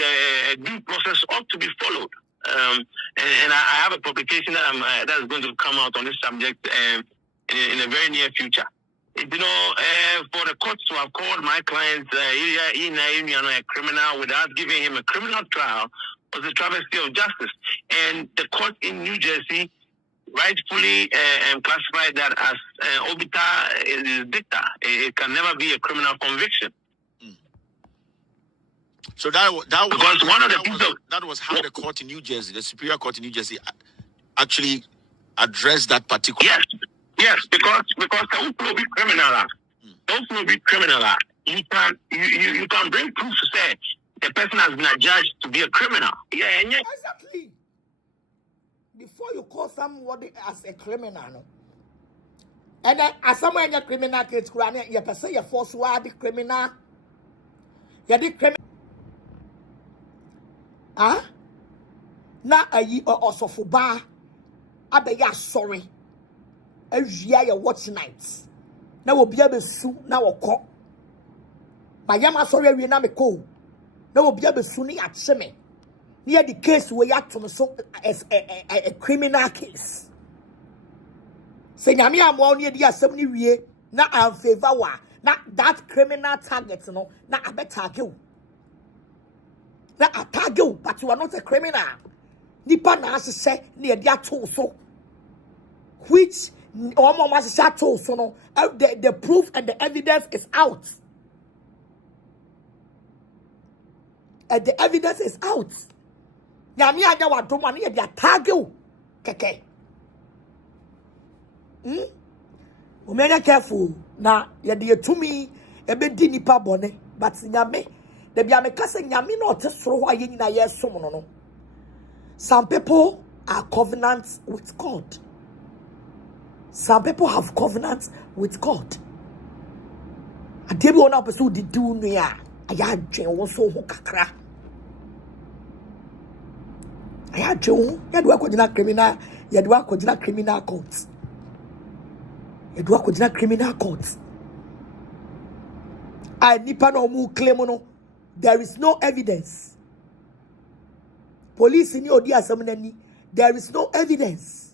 a due process ought to be followed. And I have a publication that is going to come out on this subject in a very near future. For the courts to have called my client a criminal without giving him a criminal trial was a travesty of justice. And the court in New Jersey rightfully classified that as obiter is dicta. It can never be a criminal conviction. So that because one of the things that was how the court in New Jersey, the Superior Court in New Jersey, actually addressed that particular. Yes, because don't be criminal. Don't be criminal. You can bring proof to say the person has been adjudged to be a criminal. Yeah. Exactly. Before you call somebody as a criminal, and then as someone in a criminal case, you can say you force the criminal. You the criminal. Na ayi osofo ba abeya sorry awia ya watch nights na obi abesu na wokọ ma yama sorry awie na meko na obi abesu ni acheme near the case we atom so as a criminal case say nyame amwo ne di asem ni wie na am favor wa na that criminal target no na abetage na atage, but you are not a criminal. Nipa na asese na dia to so, which mama asese to so no. The proof and the evidence is out. And the evidence is out. Nyame anya wa do ma na dia atage keke. Omega careful na ye de tumi ebe di nipa bone, but nyame the biamekase nyame no tesoro wa yina yesom no. Some people are covenants with God. Some people have covenants with God. Adebi ona person di do no ya. aya dwen wo so ho kakra aya dwen ya do akogina criminal ya do akogina criminal court I nipa no mu claim no there is no evidence police ni odi asem nani there is no evidence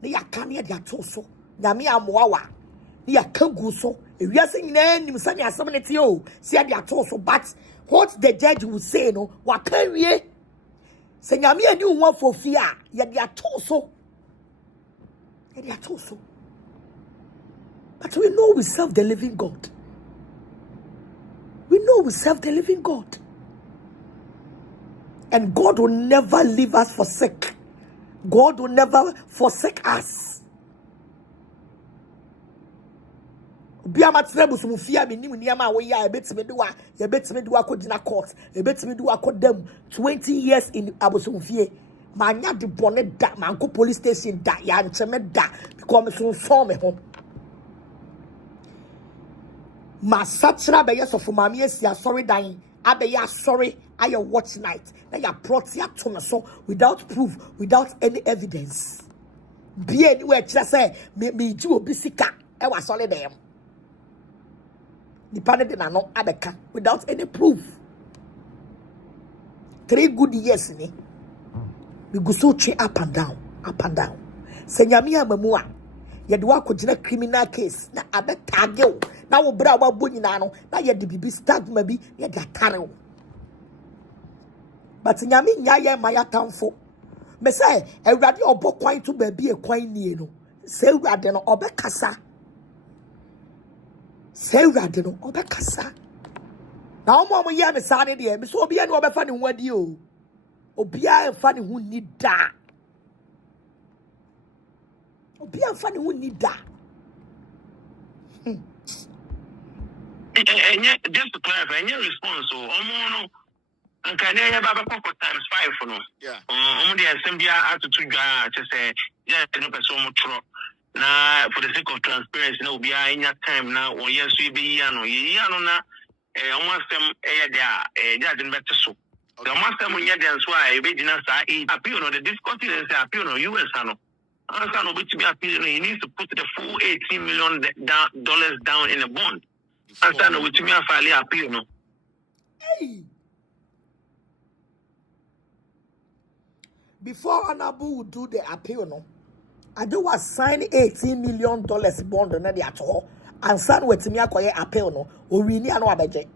ni yaka ne dia to so nyame amoawa ni yaka gu so ewiase nyina nim sane asem ne tie o si dia to so but what the judge will say no waka wie se nyame ani wo afofia ya dia to so but we know we serve the living God. And God will never leave us forsake. God will never forsake us. Biama trebu sumufia bi nimu niyama we ya ebetime do akodina court ebetime do akodem 20 years in abosumfie manya de bone da manko police station da ya ncheme da because me so me ho masatra be yes of mama esia sorry dan abeya sorry aye watch night na ya brought ya to me so without proof without any evidence be anywhere kire say me ji obi sika e wa sorry dem the panel de na no abeka without any proof 3 good years ni we go so change up and down se nyame amamu a ye de wa kogina criminal case na abetage o na wo bra wa bo nyina no na ye de bibi stigma bi ye de atare o but nyame nya ye maya tamfo me say ewrade obokwan to ba bi ekwan nie no se ewrade no obekasa na omo ye me sa ne de me so obi e no obefa ne ho adi o obi a fa ne ho ni da Just to clarify, any response so no and can I have a times 5 for no? Yeah. The assembly attitude just say yeah, no person true. Now for the sake of transparency, no be in your time now or yes we be no na almost them there didn't better so. The most time when you dance why we didn't say appeal no the difficulty is appeal no US no. Answer no to be appeal he needs to put the full $18 million down in a bond. Answer no to me file appeal no. Hey. Before Honorable would do the appeal, no, I do was sign $18 million bond on the at all, and son with me acquire appeal, no, or we need no abeje.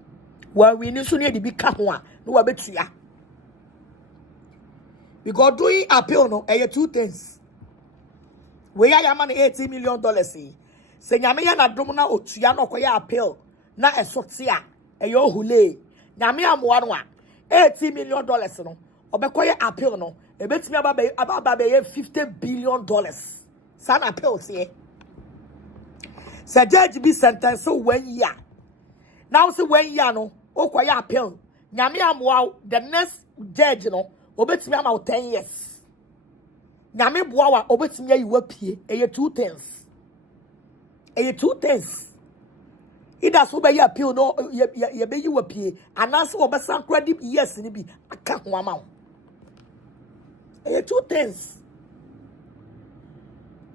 Well, we need to need to be one, no abetia. Because doing appeal, no, 2 things. We are money $18 million, see. Say, Yamia na domina o Tiano quaya appeal, na a sotia, a yo hule. Yamia Moana, $18 million, no, or bequire appeal, no. A bet me about $50 billion. San appeals here. Sir Judge be sentenced so 1 year. Now say 1 year no, o kwaya appeal. Nyame amwa the next judge no, obetimi am 10 years. Nyame boawa obetimi ayi wapie. Eye 2 things. Either so be appeal no ye be yi wapie. Anaso obesan credit years ni bi aka ho ama. 2 things.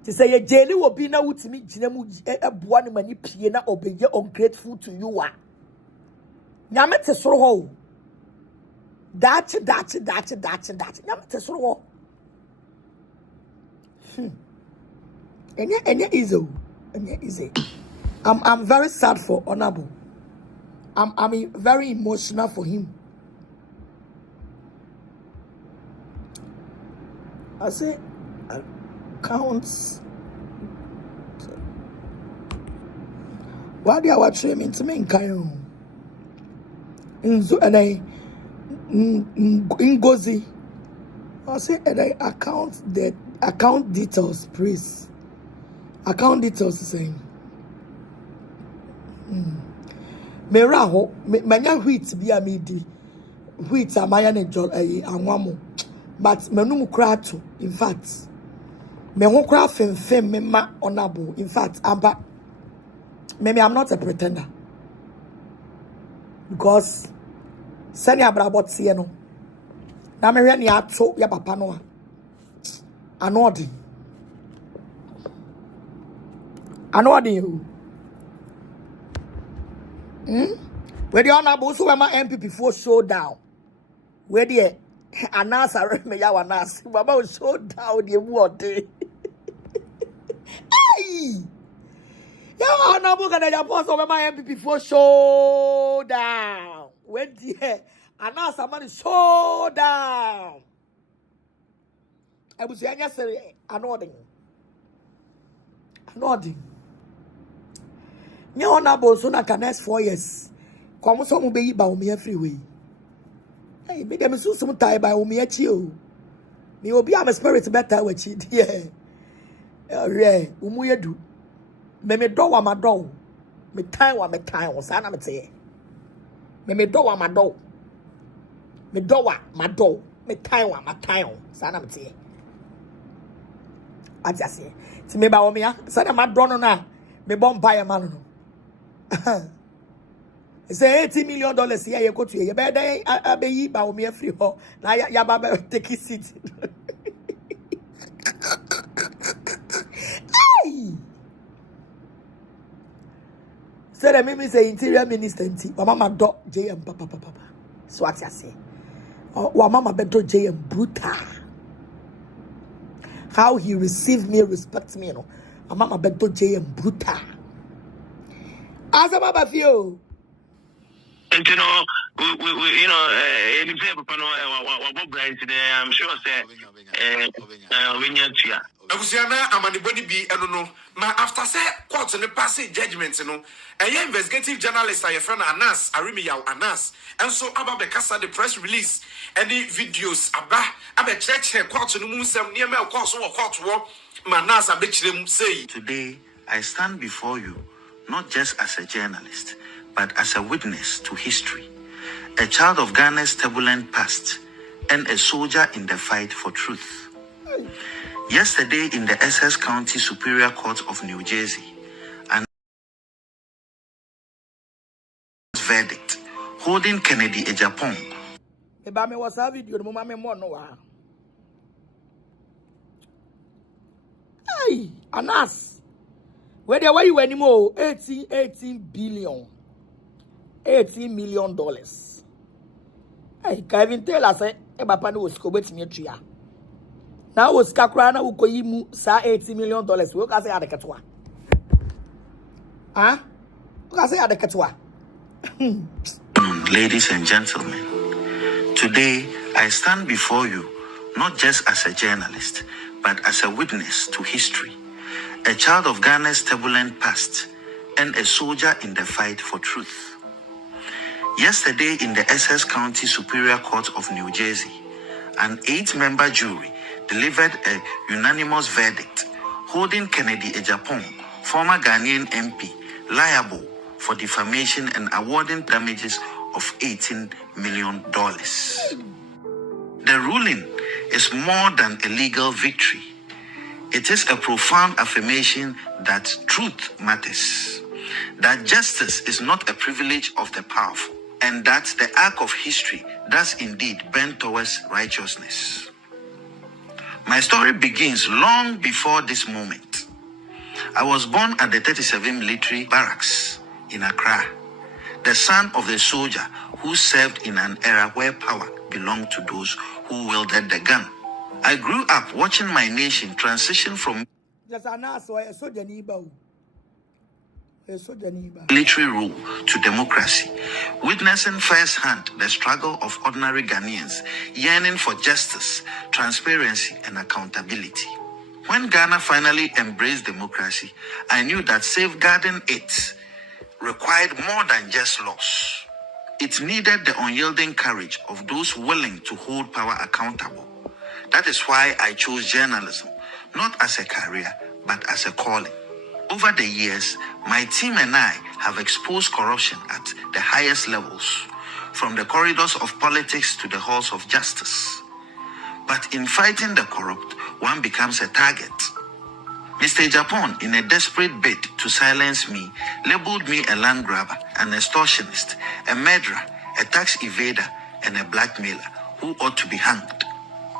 To say a jelly will be now to me, Jinamu, a boy mani piena or be ungrateful to you. Yamete so that. Yamete so. And easy. I'm very sad for Honorable. I'm very emotional for him. I say accounts. Why do I watch him into me in Kayo? And I Ngozi. I say and I account details, please. Account details saying. Meraho, manya wheat be a midi. Wheat a mayan and anwamo. But menum krato, in fact, me won cra fem me ma Honorable. In fact, maybe I'm not a pretender. because sani abrabot tie no na me hwe ne ato ya papa no a anodi you where the honorable so ma MPP for showdown where the announce me ya wanas baba showdown the word hey ya honorable can ya post over my MPP for showdown where the announce man showdown I was saying say anoding nye honorable so na ka next 4 years kwamo so mo be yi ba o me freeway hey me dem so some tie by o me achi o me obi am spirit better we chi die umu yedu me do wa ma do me time o sa na me te me do wa ma do me do wa ma do me time o sa na me te ajase ti me ba o me ya sa na ma do no na me bon buy man no say $80 million here you go to you be dey abeyi ba o me free ho na ya ba take seat hey say the me say interior minister nti wa mama do JM papa so what you say wa mama be do JM brutal how he received me respect me no wa mama be do JM brutal as a baba feel and you know, you know, any paper, what bright today, I'm sure, say, when you're here. Abusiana amaniboni bi eno no ma after say court no pass judgment no eye investigative journalist aye friend Anas Arimiyaw Anas enso aba be kasa the press release and the videos aba cheche court no mu nsem ne ma court wo court wo Manas abe kirem say today I stand before you not just as a journalist but as a witness to history, a child of Ghana's turbulent past, and a soldier in the fight for truth. Yesterday, in the Essex County Superior Court of New Jersey, an verdict holding Kennedy Ejapong. Hey, Anas, where the way you anymore? 18 billion. $18 million. Hey, Kevin Taylor say, "E papa no was kobet me tria." Now was kakra na ukoyi mu sa $80 million. We ka say adeketwa. Ah? We ka say adeketwa. Ladies and gentlemen, today I stand before you not just as a journalist, but as a witness to history, a child of Ghana's turbulent past, and a soldier in the fight for truth. Yesterday, in the Essex County Superior Court of New Jersey, an 8-member jury delivered a unanimous verdict holding Kennedy Ejapong, former Ghanaian MP, liable for defamation and awarding damages of $18 million. The ruling is more than a legal victory. It is a profound affirmation that truth matters, that justice is not a privilege of the powerful, and that the arc of history does indeed bend towards righteousness. My story begins long before this moment. I was born at the 37 Military Barracks in Accra, the son of a soldier who served in an era where power belonged to those who wielded the gun. I grew up watching my nation transition from military rule to democracy, witnessing firsthand the struggle of ordinary Ghanaians yearning for justice, transparency, and accountability. When Ghana finally embraced democracy, I knew that safeguarding it required more than just laws. It needed the unyielding courage of those willing to hold power accountable. That is why I chose journalism, not as a career, but as a calling. Over the years, my team and I have exposed corruption at the highest levels, from the corridors of politics to the halls of justice. But in fighting the corrupt, one becomes a target. Mr. Japan, in a desperate bid to silence me, labeled me a land grabber, an extortionist, a murderer, a tax evader, and a blackmailer who ought to be hanged.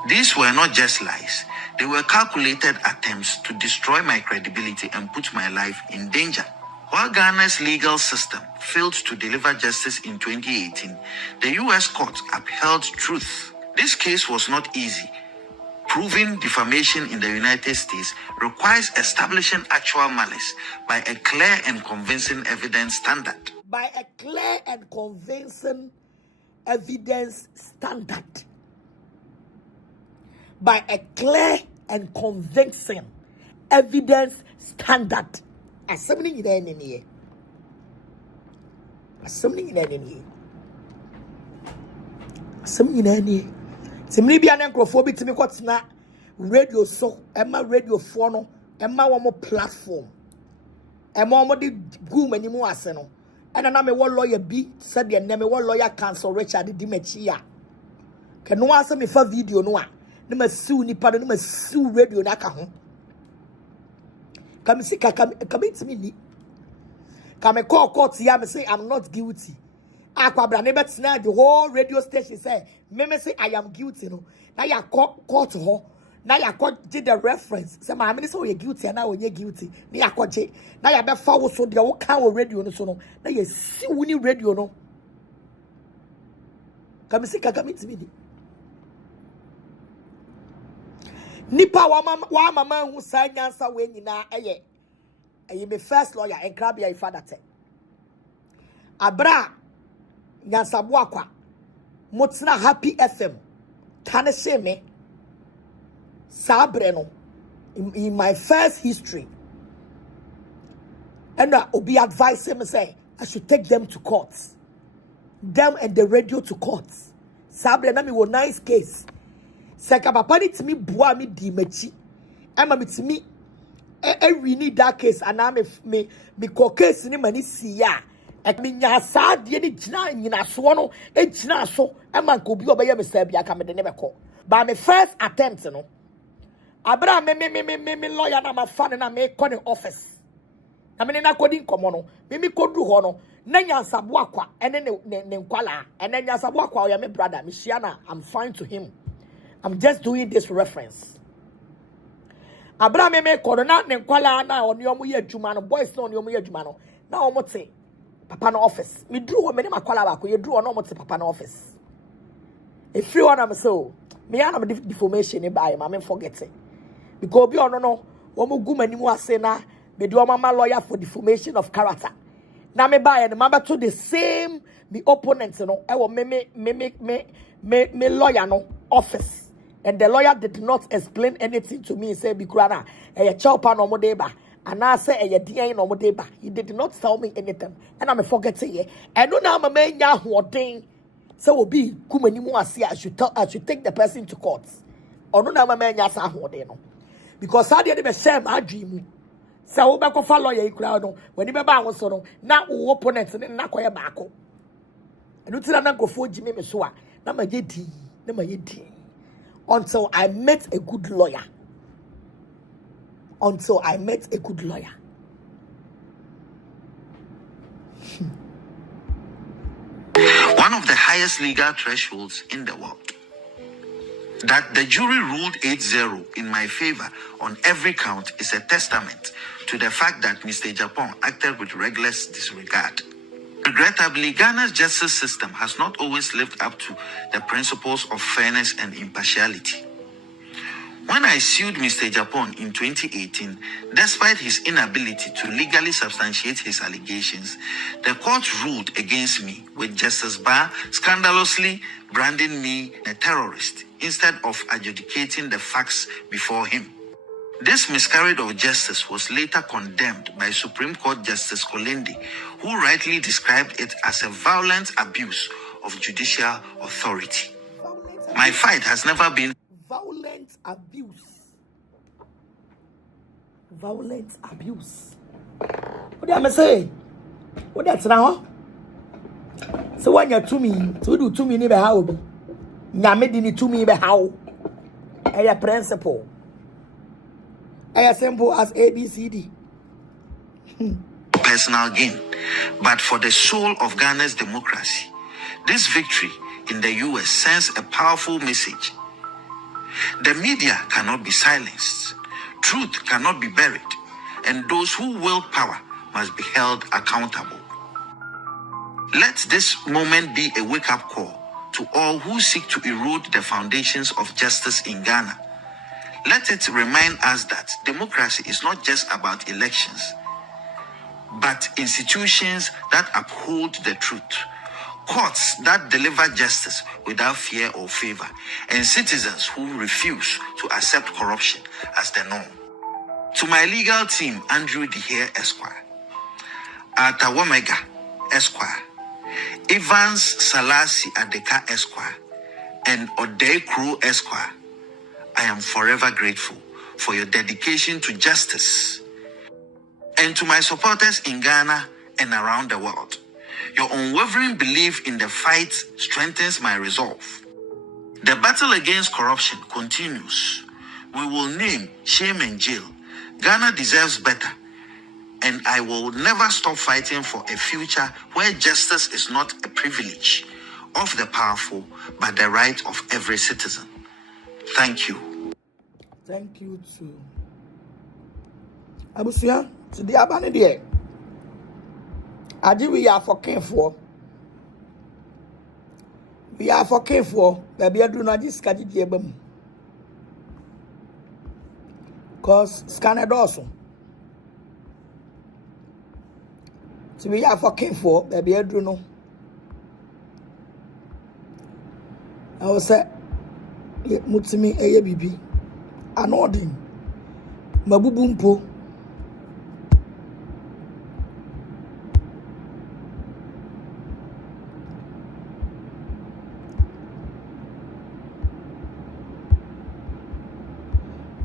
These were not just lies. They were calculated attempts to destroy my credibility and put my life in danger. While Ghana's legal system failed to deliver justice in 2018, the U.S. court upheld truth. This case was not easy. Proving defamation in the United States requires establishing actual malice by a clear and convincing evidence standard. By a clear and convincing evidence standard. By a clear and convincing evidence standard. Assembling in any Assembling in any Assembling in any Simili bi anekrofo bi timi kwotena radio so ema radio fo no ema wo mo platform ema wo de gu manimu ase no ena na me wo lawyer bi said de na me wo lawyer counsel Richard di machi a ke no ase me fa video no a na ma siu nipa no ma siu radio na ka ho kam si ka timi ni kam call court ya me say I'm not guilty. Akwabra ne betina the whole radio station say me say I am guilty no na ya court ho na ya did the reference say ma me say you guilty na onye guilty na ya je na ya be fa wo so de wo kan wo radio no so no na ya si woni radio no kam si kakamiti bi nipa wa mama hu sa nyansa we nyina eye me first lawyer en krabia ifada te abra nyansabu akwa motina Happy FM tane se me sabre no in my first history and obi advise me say I should take them to court, them and the radio to court. Sabre na me wo nice case seka papa ni timi bua mi di machi ama mi timi we need that case and me ko case ni mani siya me nya sa de ni gina so no e gina so e man ko bi obeye me sa bia ka me de ne be ko ba me first attempt no abra me lawyer na ma fa na me ko ne office na me na kodi nkomo no me kodu ho no na nya sabo akwa ene ne nkwala ene nya sabo akwa o ya me brother me shia na I'm fine to him. I'm just doing this reference. Abraham me corona ne nkwala na oni omo ye adwuma no boys na oni omo ye adwuma no na omo te papa no office me dru ho me ne makwala ba ko ye dru no omo te papa no office e free one am so me ya na me defamation e buy ma me forget it because bi ono no omo gu manimu ase na me do mama lawyer for defamation of character na me buy and ma to the same me opponent no e wo me lawyer no office. And the lawyer did not explain anything to me. Say, Bikrana, a chopper no modeba. And I say, a DA no modeba. He did not tell me anything. And I'm forgetting it. And no, now, my man, thing. So, will be Kumanimu. I should take the person to court. Or no, now, my man, no. Because I didn't even share my dream. So, back of follow your crowd. When you was so, now, opponents and not quite back. And until I go for Jimmy Mesua, now my yeti, now my yeti. Until I met a good lawyer. Until I met a good lawyer. One of the highest legal thresholds in the world. That the jury ruled 8-0 in my favor on every count is a testament to the fact that Mr. Japan acted with reckless disregard. Regrettably, Ghana's justice system has not always lived up to the principles of fairness and impartiality. When I sued Mr. Japan in 2018, despite his inability to legally substantiate his allegations, the court ruled against me, with Justice Barr scandalously branding me a terrorist instead of adjudicating the facts before him. This miscarriage of justice was later condemned by Supreme Court Justice Kolende, who rightly described it as a violent abuse of judicial authority. My fight has never been violent abuse. Violent abuse. What do I say? What that's now? So when you're to me, to do to me, never how. Nyame di ni to me be how. A principle. As simple as ABCD. Personal gain, but for the soul of Ghana's democracy. This victory in the US sends a powerful message. The media cannot be silenced, truth cannot be buried, and those who wield power must be held accountable. Let this moment be a wake-up call to all who seek to erode the foundations of justice in Ghana. Let it remind us that democracy is not just about elections, but institutions that uphold the truth, courts that deliver justice without fear or favor, and citizens who refuse to accept corruption as the norm. To my legal team, Andrew Dehere Esquire, Atawomega Esquire, Evans Salasi Adeka Esquire, and Odei Kru Esquire, I am forever grateful for your dedication to justice. And to my supporters in Ghana and around the world, your unwavering belief in the fight strengthens my resolve. The battle against corruption continues. We will name, shame, and jail. Ghana deserves better. And I will never stop fighting for a future where justice is not a privilege of the powerful, but the right of every citizen. Thank you. Thank you too. Abusia, today abane de. Adi we are for careful. We are for careful. Baby adu na dis kaji die bam. Cause scanner also. So we are for careful. Baby adu no. I was say mutimi eye bibi. Anodin. Mabubu mpo.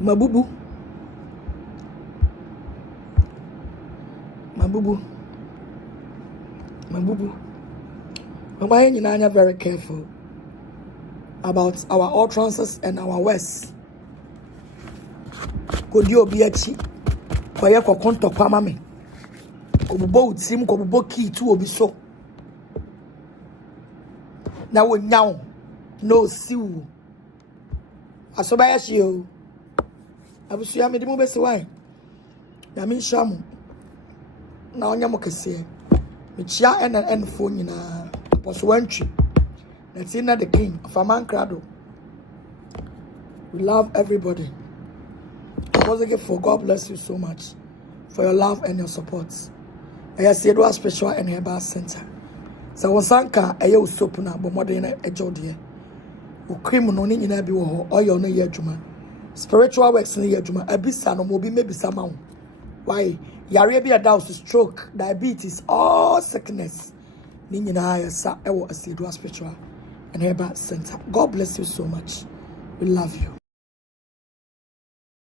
Mabubu. Mama, you are very careful about our utterances and our words. Could you be a cheap? Koye ko konto kwa mame. Kobubo utim kobubo ki tu obi so. Na wo nyawo no siwu. Asoba ya shi o. Abusu ya me dimu besi wan. Na mi shamu. Na onya mo kese. Me chia en fo nyina. Aposo wantwi. Na tina the king of Amankrado. We love everybody. For God bless you so much for your love and your support. I see it was special and herbal center. So when Sanka a you soap na but more than a jodie. O cream no ni na bi wo ho oil no ye adwuma. Spiritual works no ye adwuma. Abisa no mo bi mebisa ma wo. Why? Yare bi a stroke, diabetes, all sickness. Ni nyina ya sa e wo Asidua spiritual and herbal center. God bless you so much. We love you.